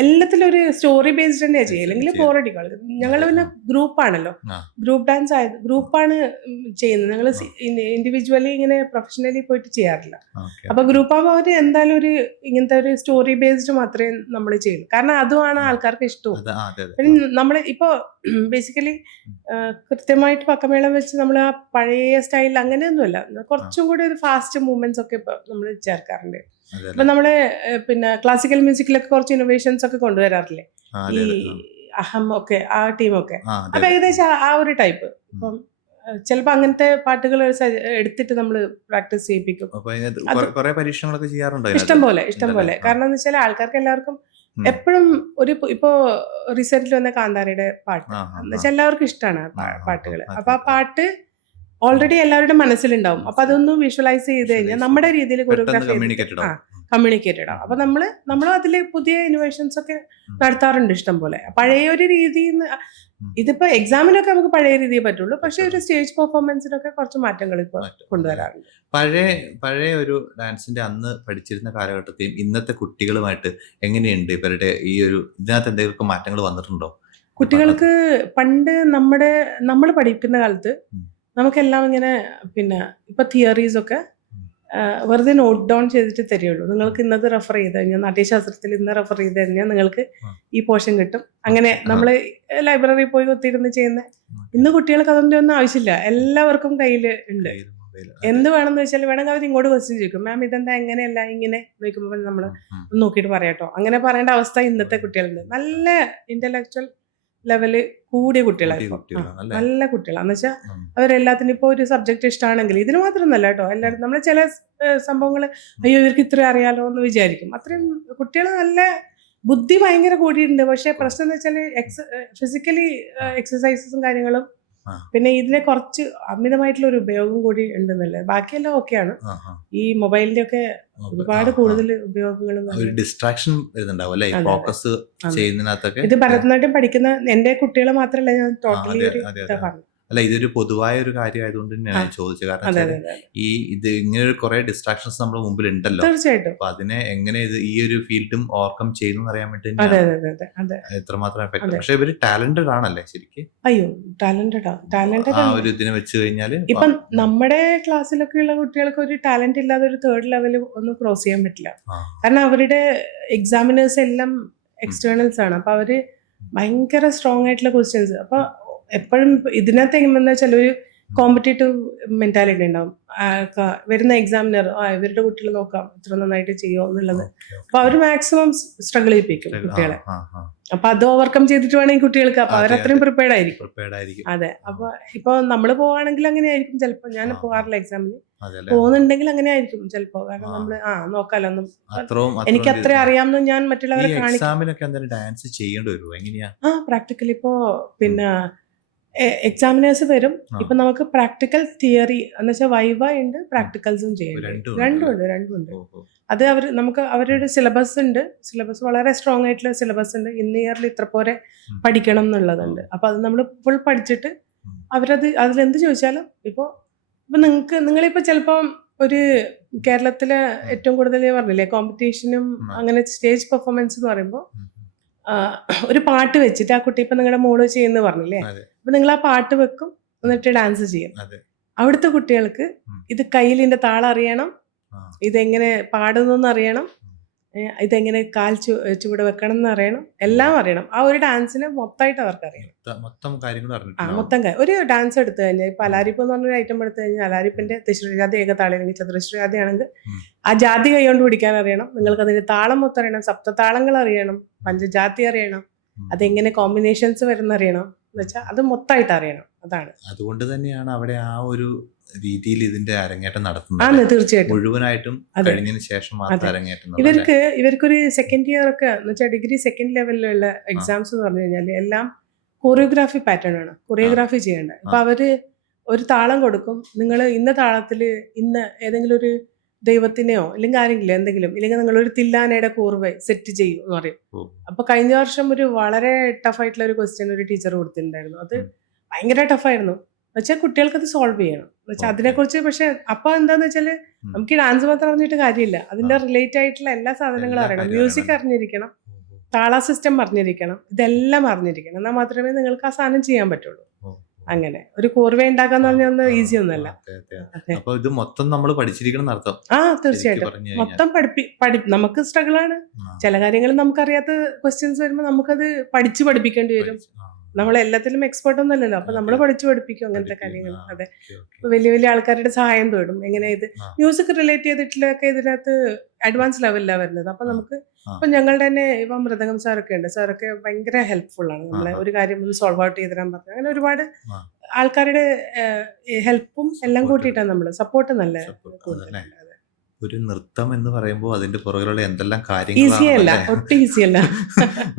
എല്ലാത്തിലും ഒരു സ്റ്റോറി ബേസ്ഡ് തന്നെയാണ് ചെയ്യുക, അല്ലെങ്കിൽ ചെയ്യാം. ബോറടിക്കും. ഞങ്ങൾ പിന്നെ ഗ്രൂപ്പാണല്ലോ, ആ. ഗ്രൂപ്പ് ഡാൻസ് ആയത് ഗ്രൂപ്പാണ് ചെയ്യുന്നത്. ഞങ്ങൾ ഇൻഡിവിജ്വലി ഇങ്ങനെ പ്രൊഫഷണലി പോയിട്ട് ചെയ്യാറില്ല. ഓക്കെ. അപ്പൊ ഗ്രൂപ്പ് ആകുമ്പോൾ അവർ എന്തായാലും ഒരു ഇങ്ങനത്തെ ഒരു സ്റ്റോറി ബേസ്ഡ് മാത്രമേ നമ്മൾ ചെയ്യുള്ളൂ, കാരണം അതുമാണ് ആൾക്കാർക്ക് ഇഷ്ടവും. അതെ, അതെ, അതെ. പിന്നെ നമ്മൾ ഇപ്പോൾ ബേസിക്കലി കൃത്യമായിട്ട് പക്കമേളം വെച്ച് നമ്മൾ ആ പഴയ സ്റ്റൈലിൽ അങ്ങനെയൊന്നുമല്ല, കുറച്ചും കൂടി ഒരു ഫാസ്റ്റ് മൂവ്മെന്റ്സ് ഒക്കെ ഇപ്പൊ നമ്മൾ ചേർക്കാറുണ്ട്. അതെ, ഇപ്പൊ നമ്മള് പിന്നെ ക്ലാസിക്കൽ മ്യൂസിക്കിലൊക്കെ കുറച്ച് ഇന്നോവേഷൻസ് ഒക്കെ കൊണ്ടുവരാറില്ലേ, ആ, ഈ അതെ, അതെ. അഹം ഒക്കെ, ആ ടീമൊക്കെ. ആ, അതെ, അപ്പൊ അതെ. ഏകദേശം ആ ഒരു ടൈപ്പ്. ഇപ്പം ചിലപ്പോ അങ്ങനത്തെ പാട്ടുകൾ എടുത്തിട്ട് നമ്മൾ പ്രാക്ടീസ് ചെയ്യിപ്പിക്കും. അപ്പൊ അതിനകത്ത് അത് കുറെ പരീക്ഷണങ്ങളൊക്കെ ചെയ്യാറുണ്ടോ ഇഷ്ടം പോലെ ഉണ്ടല്ലേ? ആ. കാരണം എന്ന് വെച്ചാൽ ആൾക്കാർക്ക് എല്ലാവർക്കും ഉം. എപ്പോഴും ഇപ്പോ റീസെന്റ് വന്ന കാന്താരയുടെ പാട്ട് ആ, എന്ന് വെച്ചാൽ എല്ലാവർക്കും ഇഷ്ടമാണ് പാട്ടുകൾ. അതെ, അപ്പൊ ആ പാട്ട് ഓൾറെഡി എല്ലാവരുടെ മനസ്സിലുണ്ടാവും. അപ്പൊ അതൊന്ന് വിഷ്വലൈസ് ചെയ്ത് കഴിഞ്ഞാൽ നമ്മുടെ രീതിയിൽ പെട്ടെന്ന് കൊറിയോഗ്രാഫി കമ്മ്യൂണിക്കേറ്റഡ് ആവും. കമ്മ്യൂണിക്കേറ്റഡ് ആവും. അപ്പൊ നമ്മളും അതിൽ പുതിയ ഇന്നോവേഷൻസ് ഒക്കെ നടത്താറുണ്ട് ഇഷ്ടം പോലെ. പഴയ ഒരു രീതിയിൽ നിന്ന് ഇതിപ്പോ എക്സാമിനൊക്കെ നമുക്ക് പഴയ രീതിയെ പറ്റുള്ളൂ, പക്ഷെ ഒരു സ്റ്റേജ് പെർഫോമൻസിനൊക്കെ കുറച്ച് മാറ്റങ്ങൾ ഇപ്പൊ കൊണ്ടുവരാറുണ്ട്. പഴയ ഒരു ഡാൻസിന്റെ അന്ന് പഠിച്ചിരുന്ന കാലഘട്ടത്തെയും ഇന്നത്തെ കുട്ടികളുമായിട്ട് എങ്ങനെയുണ്ട് ഇവരുടെ ഈ ഒരു ഇതിനകത്ത് എന്തെങ്കിലും മാറ്റങ്ങൾ വന്നിട്ടുണ്ടോ? കുട്ടികൾക്ക് പണ്ട് നമ്മൾ പഠിക്കുന്ന കാലത്ത് നമുക്കെല്ലാം ഇങ്ങനെ പിന്നെ ഇപ്പൊ തിയറീസ് ഒക്കെ വെറുതെ നോട്ട് ഡൗൺ ചെയ്തിട്ട് തരുള്ളൂ. നിങ്ങൾക്ക് ഇന്നത് റെഫർ ചെയ്ത് കഴിഞ്ഞാൽ, നാട്യശാസ്ത്രത്തിൽ ഇന്ന് റെഫർ ചെയ്ത് കഴിഞ്ഞാൽ നിങ്ങൾക്ക് ഈ പോർഷൻ കിട്ടും. അങ്ങനെ നമ്മൾ ലൈബ്രറി പോയി ഒത്തിരുന്ന് ചെയ്യുന്ന. ഇന്ന് കുട്ടികൾക്ക് അതിൻ്റെ ഒന്നും ആവശ്യമില്ല, എല്ലാവർക്കും കയ്യിൽ ഉണ്ട്. എന്ത് വേണമെന്ന് വെച്ചാൽ വേണമെങ്കിൽ അവർ ഇങ്ങോട്ട് ക്വസ്റ്റ്യൻ ചോദിക്കും, മാം ഇതെന്താ എങ്ങനെയല്ല ഇങ്ങനെ നോക്കുമ്പോൾ നമ്മൾ നോക്കിയിട്ട് പറയാട്ടോ. അങ്ങനെ പറയേണ്ട അവസ്ഥ ഇന്നത്തെ കുട്ടികളുണ്ട്. നല്ല ഇന്റലക്ച്വൽ ലെവല് കൂടിയ കുട്ടികളായിരിക്കും, നല്ല കുട്ടികളാന്ന് വെച്ചാൽ അവരെല്ലാത്തിനും ഇപ്പോൾ ഒരു സബ്ജക്ട് ഇഷ്ടമാണെങ്കിൽ, ഇതിന് മാത്രമൊന്നല്ല കേട്ടോ, എല്ലാവരും നമ്മൾ ചില സംഭവങ്ങൾ അയ്യോ ഇവർക്ക് ഇത്ര അറിയാലോ എന്ന് വിചാരിക്കും. അത്രയും കുട്ടികൾ നല്ല ബുദ്ധി ഭയങ്കര കൂടിയിട്ടുണ്ട്. പക്ഷെ പ്രശ്നം എന്ന് വെച്ചാൽ ഫിസിക്കലി എക്സസൈസസും കാര്യങ്ങളും, പിന്നെ ഇതിനെ കുറച്ച് അമിതമായിട്ടുള്ള ഒരു ഉപയോഗം കൂടി ഉണ്ടെന്നല്ലേ. ബാക്കിയെല്ലാം ഓക്കെയാണ്. ഈ മൊബൈലിന്റെ ഒക്കെ ഒരുപാട് കൂടുതൽ ഉപയോഗങ്ങളും ഡിസ്ട്രാക്ഷൻ വരുന്നുണ്ടാവും അല്ലേ, ഫോക്കസ് ചെയ്യുന്നതിനകത്തൊക്കെ. ഇത് ഭരതനാട്യം പഠിക്കുന്ന എന്റെ കുട്ടികൾ മാത്രമല്ല, ഞാൻ ടോട്ടലി ഒരു ഇതാ പറഞ്ഞു. അല്ല, ഇതൊരു പൊതുവായ ഒരു കാര്യമായതുകൊണ്ട് തന്നെയാണ് ചോദിച്ചത്. കാരണം ഇത് ഇങ്ങനെ കുറെ ഡിസ്ട്രാക്ഷൻസ് നമ്മുടെ മുമ്പിൽ ഉണ്ടല്ലോ. തീർച്ചയായിട്ടും. അപ്പൊ അതിനെ എങ്ങനെ ഈ ഒരു ഫീൽഡും ഓവർകം ചെയ്യുന്നു അറിയാൻ വേണ്ടി എത്രമാത്രം എഫക്ട്. പക്ഷെ ഇവര് ടാലന്റഡ് ആണല്ലേ ശരിക്കും? അയ്യോ ടാലന്റഡ് ആ ഒരു ഇതിനെ വെച്ച് കഴിഞ്ഞാല് ഇപ്പൊ നമ്മുടെ ക്ലാസ്സിലൊക്കെ ഉള്ള കുട്ടികൾക്ക് ഒരു ടാലന്റ് ഇല്ലാതെ ഒരു തേർഡ് ലെവൽ ഒന്നും ക്രോസ് ചെയ്യാൻ പറ്റില്ല. കാരണം അവരുടെ എക്സാമിനേഴ്സ് എല്ലാം എക്സ്റ്റേണൽസ് ആണ്. അപ്പൊ അവര് ഭയങ്കര സ്ട്രോങ് ആയിട്ടുള്ള ക്വസ്റ്റ്യൻസ്. അപ്പൊ എപ്പോഴും ഇതിനകത്ത് എങ്ങനെയാണെന്ന് വെച്ചാൽ ഒരു കോമ്പറ്റേറ്റീവ് മെന്റാലിറ്റി ഉണ്ടാവും. വരുന്ന എക്സാമിനർ ഇവരുടെ കുട്ടികൾ നോക്കാം ഇത്ര നന്നായിട്ട് ചെയ്യുമോ എന്നുള്ളത്. അപ്പൊ അവർ മാക്സിമം സ്ട്രഗിൾ ചെയ്യിപ്പിക്കും കുട്ടികളെ. അപ്പൊ അത് ഓവർകം ചെയ്തിട്ട് വേണം ഈ കുട്ടികൾക്ക്. അപ്പൊ അവരത്രയും പ്രിപ്പയർഡ് ആയിരിക്കും. അതെ. അപ്പൊ ഇപ്പൊ നമ്മള് പോവാണെങ്കിൽ അങ്ങനെ ആയിരിക്കും ചിലപ്പോ. ഞാൻ പോകാറില്ല എക്സാമിന്, പോകുന്നുണ്ടെങ്കിൽ അങ്ങനെ ആയിരിക്കും ചിലപ്പോ. കാരണം നമ്മള് നോക്കാലോ, എനിക്ക് അത്ര അറിയാമെന്ന് ഞാൻ മറ്റുള്ളവരെ കാണിക്കും. പ്രാക്ടിക്കലി ഇപ്പോ പിന്നെ എക്സാമിനേഴ്സ് വരും. ഇപ്പൊ നമുക്ക് പ്രാക്ടിക്കൽ തിയറി എന്ന് വെച്ചാൽ വൈവ ഉണ്ട്, പ്രാക്ടിക്കൽസും ചെയ്യുന്നുണ്ട്. രണ്ടുമുണ്ട്. അത് നമുക്ക് അവരുടെ സിലബസ് ഉണ്ട്. സിലബസ് വളരെ സ്ട്രോങ് ആയിട്ടുള്ള സിലബസ് ഉണ്ട്. ഇന്ന ഇയറിൽ ഇത്ര പോലെ പഠിക്കണം എന്നുള്ളതുണ്ട്. അപ്പൊ അത് നമ്മൾ ഫുൾ പഠിച്ചിട്ട് അതിലെന്ത് ചോദിച്ചാലും ഇപ്പൊ നിങ്ങളിപ്പോ ചിലപ്പം ഒരു കേരളത്തിലെ ഏറ്റവും കൂടുതൽ പറഞ്ഞില്ലേ കോമ്പറ്റീഷനും അങ്ങനെ സ്റ്റേജ് പെർഫോമൻസ് എന്ന് പറയുമ്പോൾ ഒരു പാട്ട് വെച്ചിട്ട് ആ കുട്ടി ഇപ്പൊ നിങ്ങളുടെ മോള് ചെയ്യുന്ന പറഞ്ഞില്ലേ, അപ്പൊ നിങ്ങൾ ആ പാട്ട് വെക്കും, എന്നിട്ട് ഡാൻസ് ചെയ്യും. അവിടുത്തെ കുട്ടികൾക്ക് ഇത് കയ്യിലിന്റെ താളം അറിയണം, ഇതെങ്ങനെ പാടുന്നു അറിയണം, ഇതെങ്ങനെ കാൽ ചുവട് വെക്കണം എന്ന് അറിയണം, എല്ലാം അറിയണം. ആ ഒരു ഡാൻസിന് മൊത്തമായിട്ട് അവർക്ക് അറിയണം. മൊത്തം ഒരു ഡാൻസ് എടുത്തു കഴിഞ്ഞാൽ ഇപ്പൊ അലാരിപ്പ് എന്ന് പറഞ്ഞൊരു ഐറ്റം എടുത്തു കഴിഞ്ഞാൽ അലാരിപ്പിന്റെ തിശ്രജാതി ഏകതാളം അല്ലെങ്കിൽ ചതുരശ്രജാതി ആണെങ്കിൽ ആ ജാതി കൈകൊണ്ട് പിടിക്കാൻ അറിയണം. നിങ്ങൾക്ക് അതിന്റെ താളം മൊത്തം അറിയണം, സപ്തതാളങ്ങൾ അറിയണം, പഞ്ചജാതി അറിയണം, അതെങ്ങനെ കോമ്പിനേഷൻസ് വരുന്ന അറിയണം എന്ന് വെച്ചാൽ അത് മൊത്തമായിട്ട് അറിയണം. അതാണ്. അതുകൊണ്ട് തന്നെയാണ് അവിടെ ആ ഒരു രീതിയിൽ ഇതിന്റെ അരങ്ങേറ്റം നടത്തുന്നത്. തീർച്ചയായിട്ടും മുഴുവനായിട്ടും കഴിഞ്ഞതിന് ശേഷം അരങ്ങേറ്റം. ഇവർക്കൊരു സെക്കൻഡ് ഇയർ ഒക്കെ എന്ന് വെച്ചാൽ ഡിഗ്രി സെക്കൻഡ് ലെവലിലുള്ള എക്സാംസ് എന്ന് പറഞ്ഞു കഴിഞ്ഞാൽ എല്ലാം കൊറിയോഗ്രാഫി പാറ്റേൺ ആണ്, കൊറിയോഗ്രാഫി ചെയ്യേണ്ടത്. ഇപ്പൊ അവര് ഒരു താളം കൊടുക്കും, നിങ്ങൾ ഇന്ന താളത്തില് ഇന്ന് ഏതെങ്കിലും ഒരു ദൈവത്തിനെയോ അല്ലെങ്കിൽ ആരെങ്കിലും എന്തെങ്കിലും, ഇല്ലെങ്കിൽ നിങ്ങളൊരു തില്ലാനയുടെ കൂർവ സെറ്റ് ചെയ്യും എന്ന് പറയും. അപ്പൊ കഴിഞ്ഞ വർഷം ഒരു വളരെ ടഫായിട്ടുള്ള ഒരു ക്വസ്റ്റ്യൻ ഒരു ടീച്ചർ കൊടുത്തിട്ടുണ്ടായിരുന്നു. അത് ഭയങ്കര ടഫായിരുന്നു. വെച്ചാൽ കുട്ടികൾക്ക് അത് സോൾവ് ചെയ്യണം വെച്ചാൽ അതിനെക്കുറിച്ച്. പക്ഷെ അപ്പൊ എന്താന്ന് വെച്ചാല് നമുക്ക് ഈ ഡാൻസ് മാത്രം അറിഞ്ഞിട്ട് കാര്യമില്ല, അതിന്റെ റിലേറ്റ് ആയിട്ടുള്ള എല്ലാ സാധനങ്ങളും അറിയണം. മ്യൂസിക് അറിഞ്ഞിരിക്കണം, താള സിസ്റ്റം അറിഞ്ഞിരിക്കണം, ഇതെല്ലാം അറിഞ്ഞിരിക്കണം. എന്നാൽ മാത്രമേ നിങ്ങൾക്ക് ആ സാധനം ചെയ്യാൻ പറ്റുള്ളൂ. അങ്ങനെ ഒരു കോർവേ ഉണ്ടാക്കാന്ന് പറഞ്ഞാൽ ഈസി ഒന്നുമല്ല. അതെ. അപ്പൊ ഇത് മൊത്തം നമ്മൾ പഠിച്ചിരിക്കണം എന്നർത്ഥം. തീർച്ചയായിട്ടും പറഞ്ഞു കഴിഞ്ഞാൽ. മൊത്തം നമുക്ക് സ്ട്രഗിളാണ്. ചില കാര്യങ്ങൾ നമുക്കറിയാത്ത ക്വസ്റ്റ്യൻസ് വരുമ്പോൾ നമുക്കത് പഠിപ്പിക്കേണ്ടി വരും. നമ്മളെല്ലാത്തിലും എക്സ്പേർട്ട് ഒന്നുമല്ലല്ലോ, അപ്പൊ നമ്മൾ പഠിപ്പിക്കും അങ്ങനത്തെ കാര്യങ്ങൾ. അതെ, വലിയ വലിയ ആൾക്കാരുടെ സഹായം തേടും. എങ്ങനെ ഇത് മ്യൂസിക് റിലേറ്റ് ചെയ്തിട്ടുള്ളതൊക്കെ ഇതിനകത്ത് അഡ്വാൻസ് ലെവലിലാണ് വരുന്നത്. അപ്പൊ നമുക്ക് ഇപ്പൊ ഞങ്ങളുടെ തന്നെ ഇപ്പം മൃദംഗം സാറൊക്കെ ഉണ്ട്. സാറൊക്കെ ഭയങ്കര ഹെൽപ്ഫുൾ ആണ്. നമ്മളെ ഒരു കാര്യം ഒന്ന് സോൾവ് ഔട്ട് ചെയ്ത് തരാൻ പറഞ്ഞു. അങ്ങനെ ഒരുപാട് ആൾക്കാരുടെ ഹെൽപ്പും എല്ലാം കൂട്ടിയിട്ടാണ് നമ്മള് സപ്പോർട്ട് നല്ല കൂടുതലാണ്. ഒരു നൃത്തം എന്ന് പറയുമ്പോൾ അതിന്റെ പുറകിലുള്ള എന്തെല്ലാം ഈസിയല്ല, ഒട്ടും ഈസിയല്ല.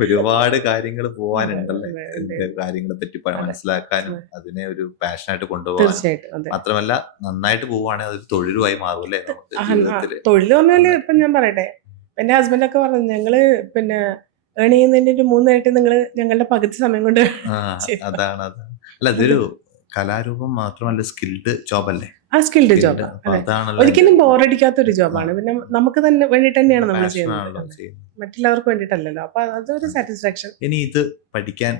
ഒരുപാട് കാര്യങ്ങൾ പോവാനുണ്ടല്ലേ, കാര്യങ്ങളെ പറ്റി മനസ്സിലാക്കാനും അതിനെ ഒരു പാഷനായിട്ട് കൊണ്ടുപോകാൻ. തീർച്ചയായിട്ടും. മാത്രമല്ല നന്നായിട്ട് പോവാണെങ്കിൽ അതൊരു തൊഴിലുമായി മാറും അല്ലേ നമുക്ക്. തൊഴിൽ പറഞ്ഞാല് ഇപ്പൊ ഞാൻ പറയട്ടെ, എന്റെ ഹസ്ബൻഡൊക്കെ പറഞ്ഞു ഞങ്ങള് പിന്നെ ഏൺ ചെയ്യുന്നതിന്റെ ഒരു 3 ഇരട്ടി നിങ്ങള് ഞങ്ങളുടെ പകുതി സമയം കൊണ്ട്. അതാണ് അല്ല, ഇതൊരു കലാരൂപം മാത്രമല്ല, സ്കിൽഡ് ജോബ് അല്ലേ. സ്കിൽഡ് ജോബ് ഒരിക്കലും ബോറടിക്കാത്തൊരു ജോബാണ്. പിന്നെ നമുക്ക് തന്നെ വേണ്ടിട്ട് തന്നെയാണ് നമ്മൾ ചെയ്യുന്നത്, മറ്റുള്ളവർക്ക് വേണ്ടിട്ടല്ലല്ലോ. അപ്പൊ അതൊരു സാറ്റിസ്ഫാക്ഷൻ. ഇനി ഇത് പഠിക്കാൻ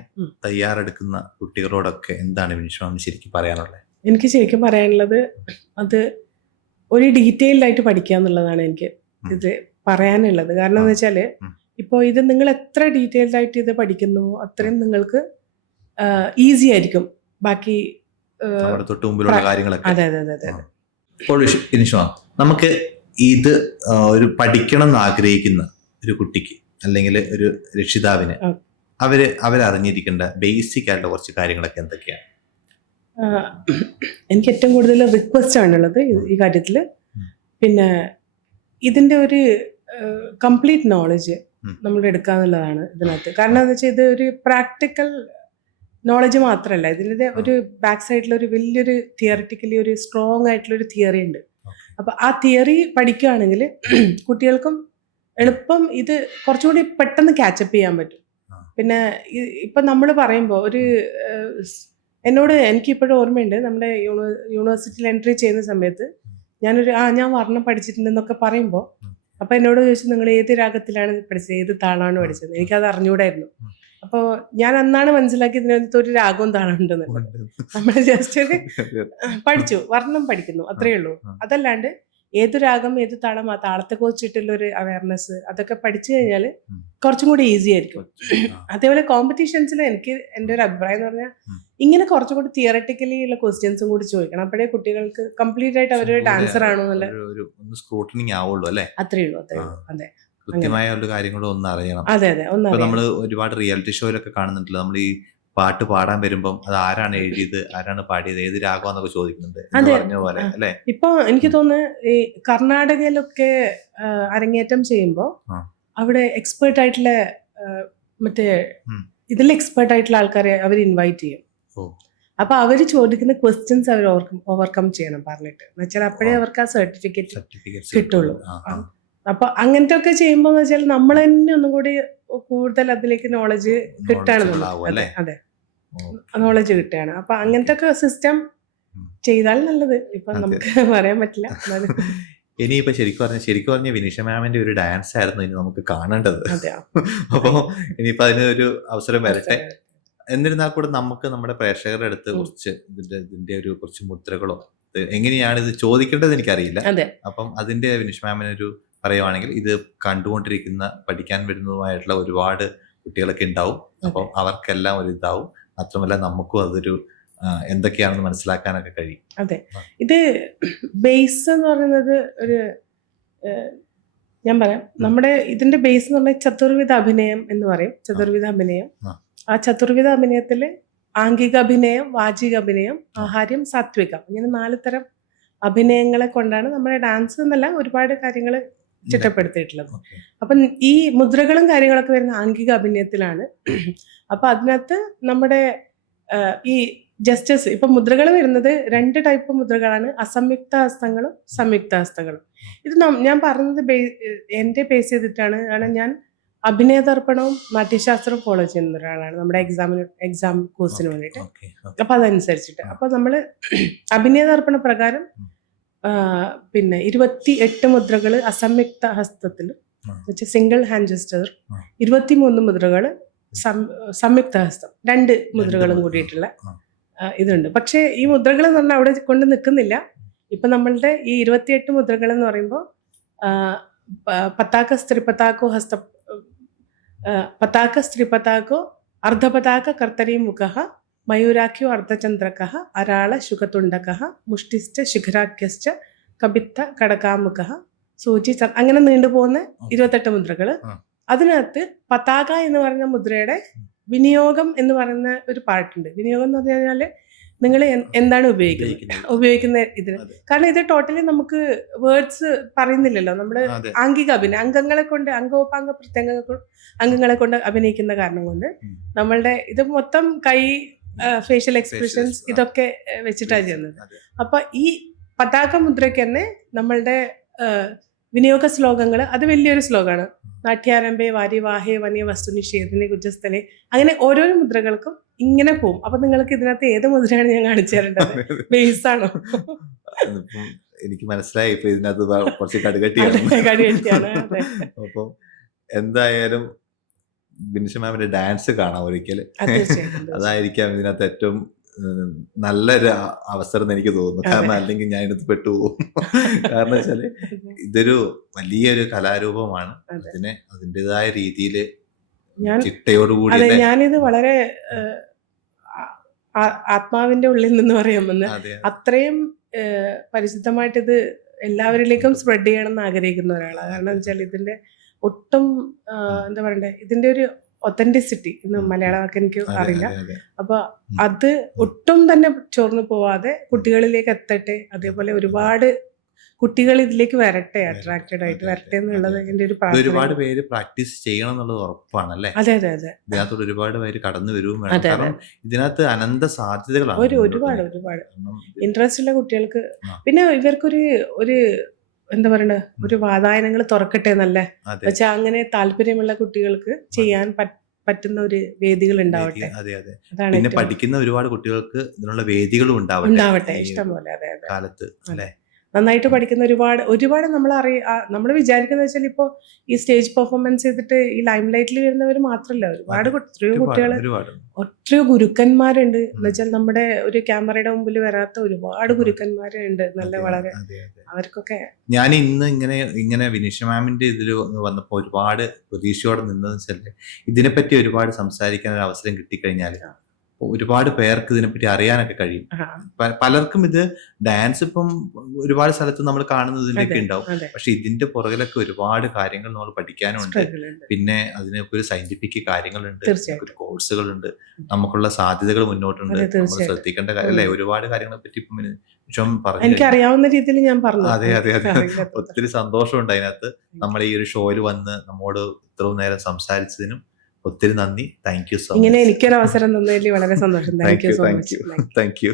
തയ്യാറെടുക്കുന്ന കുട്ടികളോടൊക്കെ എന്താണ് വിനിഷ ശരിക്കും പറയാനുള്ളത്? എനിക്ക് ശരിക്കും പറയാനുള്ളത് അത് ഒരു ഡീറ്റെയിൽഡ് ആയിട്ട് പഠിക്കുക എന്നുള്ളതാണ് എനിക്ക് ഇത് പറയാനുള്ളത്. കാരണം എന്ന് വെച്ചാല് ഇപ്പോൾ ഇത് നിങ്ങൾ എത്ര ഡീറ്റെയിൽഡ് ആയിട്ട് ഇത് പഠിക്കുന്നു അത്രയും നിങ്ങൾക്ക് ഈസി ആയിരിക്കും ബാക്കി തൊട്ട് മുമ്പിലുള്ള കാര്യങ്ങളൊക്കെ. അതെ അതെ അതെ. ഇപ്പോൾ നമുക്ക് ഇത് ഒരു പഠിക്കണം എന്ന് ആഗ്രഹിക്കുന്ന ഒരു കുട്ടിക്ക് അല്ലെങ്കിൽ ഒരു രക്ഷിതാവിന് അവരറിഞ്ഞിരിക്കേണ്ട ബേസിക് ആയിട്ടുള്ള കുറച്ച് കാര്യങ്ങളൊക്കെ എന്തൊക്കെയാണ്? എനിക്ക് ഏറ്റവും കൂടുതൽ റിക്വസ്റ്റ് ആണുള്ളത് ഈ കാര്യത്തിൽ. പിന്നെ ഇതിന്റെ ഒരു കംപ്ലീറ്റ് നോളജ് നമ്മൾ എടുക്കുക എന്നുള്ളതാണ് ഇതിനകത്ത്. കാരണം എന്താ വെച്ചാൽ ഇത് ഒരു പ്രാക്ടിക്കൽ നോളജ് മാത്രമല്ല, ഇതിൻ്റെ ഒരു ബാക്ക് സൈഡിൽ ഒരു വലിയൊരു തിയറിറ്റിക്കലി ഒരു സ്ട്രോങ് ആയിട്ടുള്ള ഒരു തിയറി ഉണ്ട്. അപ്പൊ ആ തിയറി പഠിക്കുകയാണെങ്കിൽ കുട്ടികൾക്കും എളുപ്പം ഇത് കുറച്ചുകൂടി പെട്ടെന്ന് ക്യാച്ചപ്പ് ചെയ്യാൻ പറ്റും. പിന്നെ ഇപ്പൊ നമ്മൾ പറയുമ്പോൾ എനിക്കിപ്പോഴും ഓർമ്മയുണ്ട്, നമ്മുടെ യൂണിവേഴ്സിറ്റിയിൽ എൻട്രി ചെയ്യുന്ന സമയത്ത് ഞാൻ വർണ്ണം പഠിച്ചിട്ടുണ്ടെന്നൊക്കെ പറയുമ്പോൾ അപ്പൊ എന്നോട് ചോദിച്ചു നിങ്ങൾ ഏത് രാഗത്തിലാണ് പഠിച്ചത്, ഏത് താളാണ് പഠിച്ചത്. എനിക്കത് അറിഞ്ഞൂടായിരുന്നു. അപ്പോൾ ഞാൻ അന്നാണ് മനസ്സിലാക്കി ഇതിനകത്ത് ഒരു രാഗവും താളമുണ്ടെന്ന്. നമ്മൾ ജസ്റ്റ് പഠിച്ചു, വർണ്ണം പഠിക്കുന്നു, അത്രയേ ഉള്ളൂ. അതല്ലാണ്ട് ഏത് രാഗം ഏത് താളം, ആ താളത്തെ കുറിച്ചിട്ടുള്ള ഒരു അവയർനെസ് അതൊക്കെ പഠിച്ചു കഴിഞ്ഞാൽ കുറച്ചും കൂടി ഈസി ആയിരിക്കും. അതേപോലെ കോമ്പറ്റീഷൻസിൽ എനിക്ക് എൻ്റെ ഒരു അഭിപ്രായം എന്ന് പറഞ്ഞാൽ ഇങ്ങനെ കുറച്ചും കൂടി തിയററ്റിക്കലി ഉള്ള ക്വസ്റ്റ്യൻസും കൂടി ചോദിക്കണം. അപ്പോഴേ കുട്ടികൾക്ക് കംപ്ലീറ്റ് ആയിട്ട് അവരൊരു ഡാൻസർ ആണോ എന്നുള്ള സ്ക്രൂട്ടനിങ് ആവുള്ളൂ അല്ലേ. അത്രയേ ഉള്ളൂ. അതെ, കൃത്യമായ കാര്യങ്ങളും ഒന്ന് അറിയണം. അതെ അതെ. നമ്മൾ ഒരുപാട് റിയാലിറ്റി ഷോയിലൊക്കെ കാണുന്നുണ്ടല്ലോ, നമ്മൾ ഈ പാട്ട് പാടാൻ വരുമ്പം അത് ആരാണ് എഴുതിയത്, ആരാണ് പാടിയത്, ഏത് രാഗമാന്നൊക്കെ ചോദിക്കുന്നുണ്ട്. പറഞ്ഞ പോലെ അല്ലേ. ഇപ്പൊ എനിക്ക് തോന്നുന്നു ഈ കർണാടകയിലൊക്കെ അരങ്ങേറ്റം ചെയ്യുമ്പോൾ അവിടെ എക്സ്പേർട്ട് ആയിട്ടുള്ള മറ്റേ ഇതിൽ എക്സ്പേർട്ട് ആയിട്ടുള്ള ആൾക്കാരെ അവർ ഇൻവൈറ്റ് ചെയ്യും. അപ്പൊ അവര് ചോദിക്കുന്ന ക്വസ്റ്റ്യൻസ് അവർ ഓവർകം ചെയ്യണം പറഞ്ഞിട്ട്, എന്നുവെച്ചാൽ അപ്പോഴേ അവർക്ക് ആ സർട്ടിഫിക്കറ്റ് കിട്ടുള്ളൂ. അപ്പൊ അങ്ങനത്തെ ഒക്കെ ചെയ്യുമ്പോ വെച്ചാൽ നമ്മൾ തന്നെ ഒന്നും കൂടി കൂടുതൽ അതിലേക്ക് നോളജ് കിട്ടുകയാണ്. അതെ, നോളജ് കിട്ടുകയാണ്. അപ്പൊ അങ്ങനത്തെ ഒക്കെ സിസ്റ്റം ചെയ്താൽ നല്ലത്. ഇപ്പൊ നമുക്ക് പറയാൻ പറ്റില്ല. ഇനിയിപ്പോ ശരിക്കും പറഞ്ഞ വിനിഷ മാമിന്റെ ഒരു ഡാൻസ് ആയിരുന്നു ഇനി നമുക്ക് കാണേണ്ടത്. അപ്പൊ ഇനിയിപ്പോ അതിനൊരു അവസരം വരട്ടെ. എന്നിരുന്നാൽ കൂടെ നമുക്ക് നമ്മുടെ പ്രേക്ഷകരുടെ അടുത്ത് കുറച്ച് ഇതിന്റെ ഒരു കുറച്ച് മുദ്രകളോ എങ്ങനെയാണ് ഇത് ചോദിക്കേണ്ടത് എനിക്കറിയില്ല. അപ്പം അതിന്റെ വിനിഷ മാമിനൊരു പറയുവാണെങ്കിൽ ഇത് കണ്ടുകൊണ്ടിരിക്കുന്ന പഠിക്കാൻ വരുന്നതുമായിട്ടുള്ള ഒരുപാട് കുട്ടികളൊക്കെ ഉണ്ടാവും. അപ്പം അവർക്കെല്ലാം ഒരു ഇതാവും. മാത്രമല്ല നമുക്കും അതൊരു എന്തൊക്കെയാണെന്ന് മനസ്സിലാക്കാനൊക്കെ കഴിയും. അതെ, ഇത് ബേസ് എന്ന് പറയുന്നത് ഒരു ഞാൻ പറയാം, നമ്മുടെ ഇതിന്റെ ബേസ് എന്ന് പറഞ്ഞാൽ ചതുർവിധ അഭിനയം എന്ന് പറയും. ചതുർവിധ അഭിനയം, ആ ചതുർവിധ അഭിനയത്തില് ആംഗിക അഭിനയം, വാചിക അഭിനയം, ആഹാര്യം, സാത്വികം, ഇങ്ങനെ 4 തരം അഭിനയങ്ങളെ കൊണ്ടാണ് നമ്മുടെ ഡാൻസ് എന്നല്ല ഒരുപാട് കാര്യങ്ങൾ ചിട്ടപ്പെടുത്തിയിട്ടുള്ളത്. അപ്പം ഈ മുദ്രകളും കാര്യങ്ങളൊക്കെ വരുന്ന ആംഗിക അഭിനയത്തിലാണ്. അപ്പൊ അതിനകത്ത് നമ്മുടെ ഈ ജസ്റ്റേഴ്സ് ഇപ്പൊ മുദ്രകൾ വരുന്നത് 2 ടൈപ്പ് മുദ്രകളാണ്, അസംയുക്ത ഹസ്തങ്ങളും സംയുക്ത ഹസ്തങ്ങളും. ഇത് ഞാൻ പറഞ്ഞത് എന്റെ ബേസ് ചെയ്തിട്ടാണ്. കാരണം ഞാൻ അഭിനയതർപ്പണവും നാട്യശാസ്ത്രവും ഫോളോ ചെയ്യുന്ന ഒരാളാണ് നമ്മുടെ എക്സാം കോഴ്സിന് വേണ്ടിയിട്ട്. അപ്പൊ അതനുസരിച്ചിട്ട് അപ്പൊ നമ്മള് അഭിനയതർപ്പണ പ്രകാരം പിന്നെ 28 മുദ്രകള് അസംയുക്ത ഹസ്തത്തിലും വെച്ചാൽ സിംഗിൾ ഹാൻഡ് ജസ്റ്റർ, ആ. 23 മുദ്രകൾ, സംയുക്ത ഹസ്തം 2 മുദ്രകളും കൂടിയിട്ടുള്ള ഇതുണ്ട്. പക്ഷേ ഈ മുദ്രകൾ എന്ന് പറഞ്ഞാൽ അവിടെ കൊണ്ട് നിൽക്കുന്നില്ല. ഇപ്പൊ നമ്മളുടെ ഈ 28 മുദ്രകൾ എന്ന് പറയുമ്പോൾ പതാക സ്ത്രീപതാകോ പതാക സ്ത്രീപതാകോ അർദ്ധപതാക കർത്തരീ മുഖ മയൂരാഖ്യോ അർദ്ധചന്ദ്രക അരാള ശുഖതുണ്ടക മുഷ്ടിശ്ച ശിഖരാഖ്യശ്ച കപിത്ത കടകാമുഖ സൂചി അങ്ങനെ നീണ്ടുപോകുന്ന 28 മുദ്രകൾ. അതിനകത്ത് പതാക എന്ന് പറയുന്ന മുദ്രയുടെ വിനിയോഗം എന്ന് പറയുന്ന ഒരു പാർട്ടുണ്ട്. വിനിയോഗം എന്ന് പറഞ്ഞു കഴിഞ്ഞാല് നിങ്ങൾ എന്താണ് ഉപയോഗിക്കുന്ന ഇതിന്. കാരണം ഇത് ടോട്ടലി നമുക്ക് വേർഡ്സ് പറയുന്നില്ലല്ലോ. നമ്മള് ആംഗിക അഭിനയം, അംഗങ്ങളെ കൊണ്ട്, അംഗോപാംഗ പ്രത്യംഗ അംഗങ്ങളെ കൊണ്ട് അഭിനയിക്കുന്ന കാരണം കൊണ്ട് നമ്മളുടെ ഇത് മൊത്തം കൈ, ഫേഷ്യൽ എക്സ്പ്രഷൻസ് ഇതൊക്കെ വെച്ചിട്ടാണ് ചെയ്യുന്നത്. അപ്പൊ ഈ പതാക മുദ്രയ്ക്ക് തന്നെ നമ്മളുടെ വിനിയോഗ ശ്ലോകങ്ങൾ അത് വലിയൊരു ശ്ലോകമാണ്. നാട്യാരംഭേ വാരി വാഹേ വന്യ വസ്തു നിഷേധനെ കുജസ്ഥലെ, അങ്ങനെ ഓരോരോ മുദ്രകൾക്കും ഇങ്ങനെ പോവും. അപ്പൊ നിങ്ങൾക്ക് ഇതിനകത്ത് ഏത് മുദ്രയാണ് ഞാൻ കാണിച്ചു തരേണ്ടത്? ബേസ് ആണോ? എനിക്ക് മനസ്സിലായി ഇപ്പൊ ഇതിനകത്ത് കുറച്ച് കടുകട്ടിയാണ്. അപ്പം എന്തായാലും ബിൻഷ മാമിന്റെ ഡാൻസ് കാണാം ഒരിക്കൽ. അതായിരിക്കാം ഇതിനകത്ത് ഏറ്റവും നല്ലൊരു അവസരം എനിക്ക് തോന്നുന്നു. കാരണം അല്ലെങ്കിൽ ഞാൻ ഇതിനകത്ത് പെട്ടുപോകും. കാരണം വെച്ചാല് ഇതൊരു വലിയൊരു കലാരൂപമാണ്. അതിനെ അതിൻ്റെതായ രീതിയിൽ ചിട്ടയോടുകൂടി ഞാനിത് വളരെ ആത്മാവിന്റെ ഉള്ളിൽ നിന്ന് പറയാമെന്ന് അത്രയും പരിശുദ്ധമായിട്ട് ഇത് എല്ലാവരിലേക്കും സ്പ്രെഡ് ചെയ്യണം എന്ന് ആഗ്രഹിക്കുന്ന ഒരാളാണ്. കാരണം വെച്ചാൽ ഇതിന്റെ ഒട്ടും എന്താ പറയണ്ടേ, ഇതിന്റെ ഒരു ഒത്തന്റിസിറ്റി ഇന്ന് മലയാള വാക്ക് എനിക്ക് അറിയില്ല. അപ്പൊ അത് ഒട്ടും തന്നെ ചോർന്നു പോവാതെ കുട്ടികളിലേക്ക് എത്തട്ടെ. അതേപോലെ ഒരുപാട് കുട്ടികൾ ഇതിലേക്ക് വരട്ടെ, അട്രാക്റ്റഡ് ആയിട്ട് വരട്ടെ എന്നുള്ളത് എന്റെ ഒരു പ്രാർത്ഥന. ഒരുപാട് പേര് പ്രാക്ടീസ് ചെയ്യണം എന്നുള്ളത് ഉറപ്പാണല്ലേ? അതെ അതെ അതെ. ഇതിനകത്തോട് ഒരുപാട് പേര് കടന്നു വരും. കാരണം ഇതിനകത്ത് അനന്ത സാധ്യതകളാണ്. ഒരുപാട് ഇൻട്രസ്റ്റ് ഉള്ള കുട്ടികൾക്ക്. പിന്നെ ഇവർക്കൊരു എന്താ പറയണ്ട, ഒരു വാതായനങ്ങൾ തുറക്കട്ടെ എന്നല്ലേ വെച്ചാൽ അങ്ങനെ താല്പര്യമുള്ള കുട്ടികൾക്ക് ചെയ്യാൻ പറ്റുന്ന ഒരു വേദികൾ ഉണ്ടാവട്ടെ. പിന്നെ പഠിക്കുന്ന ഒരുപാട് കുട്ടികൾക്ക് ഇതിനുള്ള വേദികളും ഉണ്ടാവട്ടെ ഇഷ്ടം പോലെ. അതെ അതെ. കാലത്ത് അല്ലേ നന്നായിട്ട് പഠിക്കുന്ന ഒരുപാട് നമ്മൾ വിചാരിക്കുന്ന വെച്ചാൽ ഇപ്പോ ഈ സ്റ്റേജ് പെർഫോമൻസ് ചെയ്തിട്ട് ഈ ലൈം ലൈറ്റിൽ വരുന്നവർ മാത്രമല്ല, എത്രയോ കുട്ടികൾ, എത്രയോ ഗുരുക്കന്മാരുണ്ട്. എന്ന് വെച്ചാൽ നമ്മുടെ ഒരു ക്യാമറയുടെ മുമ്പിൽ വരാത്ത ഒരുപാട് ഗുരുക്കന്മാരുണ്ട്. നല്ല വളരെ അവർക്കൊക്കെ ഞാൻ ഇന്ന് ഇങ്ങനെ വിനീഷ മാമിന്റെ ഇതിൽ വന്നപ്പോൾ ഒരുപാട് പ്രതീക്ഷയോടെ നിന്നതെന്ന് വെച്ചാൽ ഇതിനെപ്പറ്റി ഒരുപാട് സംസാരിക്കാൻ ഒരു അവസരം കിട്ടിക്കഴിഞ്ഞാൽ ഒരുപാട് പേർക്ക് ഇതിനെപ്പറ്റി അറിയാനൊക്കെ കഴിയും. പലർക്കും ഇത് ഡാൻസ് ഇപ്പം ഒരുപാട് സ്ഥലത്ത് നമ്മൾ കാണുന്നതിലൊക്കെ ഉണ്ടാവും. പക്ഷെ ഇതിന്റെ പുറകിലൊക്കെ ഒരുപാട് കാര്യങ്ങൾ നമ്മൾ പഠിക്കാനുണ്ട്. പിന്നെ അതിനൊക്കെ ഒരു സയന്റിഫിക് കാര്യങ്ങളുണ്ട്, ഒരു കോഴ്സുകളുണ്ട്, നമുക്കുള്ള സാധ്യതകൾ മുന്നോട്ടുണ്ട്. നമ്മൾ ശ്രദ്ധിക്കേണ്ട കാര്യം അല്ലേ? ഒരുപാട് കാര്യങ്ങളെ പറ്റി ഇപ്പം പറഞ്ഞു. എനിക്ക് അറിയാവുന്ന രീതിയിൽ ഞാൻ പറഞ്ഞു. അതെ അതെ അതെ. ഒത്തിരി സന്തോഷമുണ്ട് അതിനകത്ത്. നമ്മൾ ഈ ഒരു ഷോയിൽ വന്ന് നമ്മോട് ഇത്രയും നേരം സംസാരിച്ചതിനും ഒത്തിരി നന്ദി. Thank you so much. ഇങ്ങനെ എനിക്കൊരു അവസരം തന്നതിൽ വളരെ സന്തോഷം. Thank you so much. Thank you.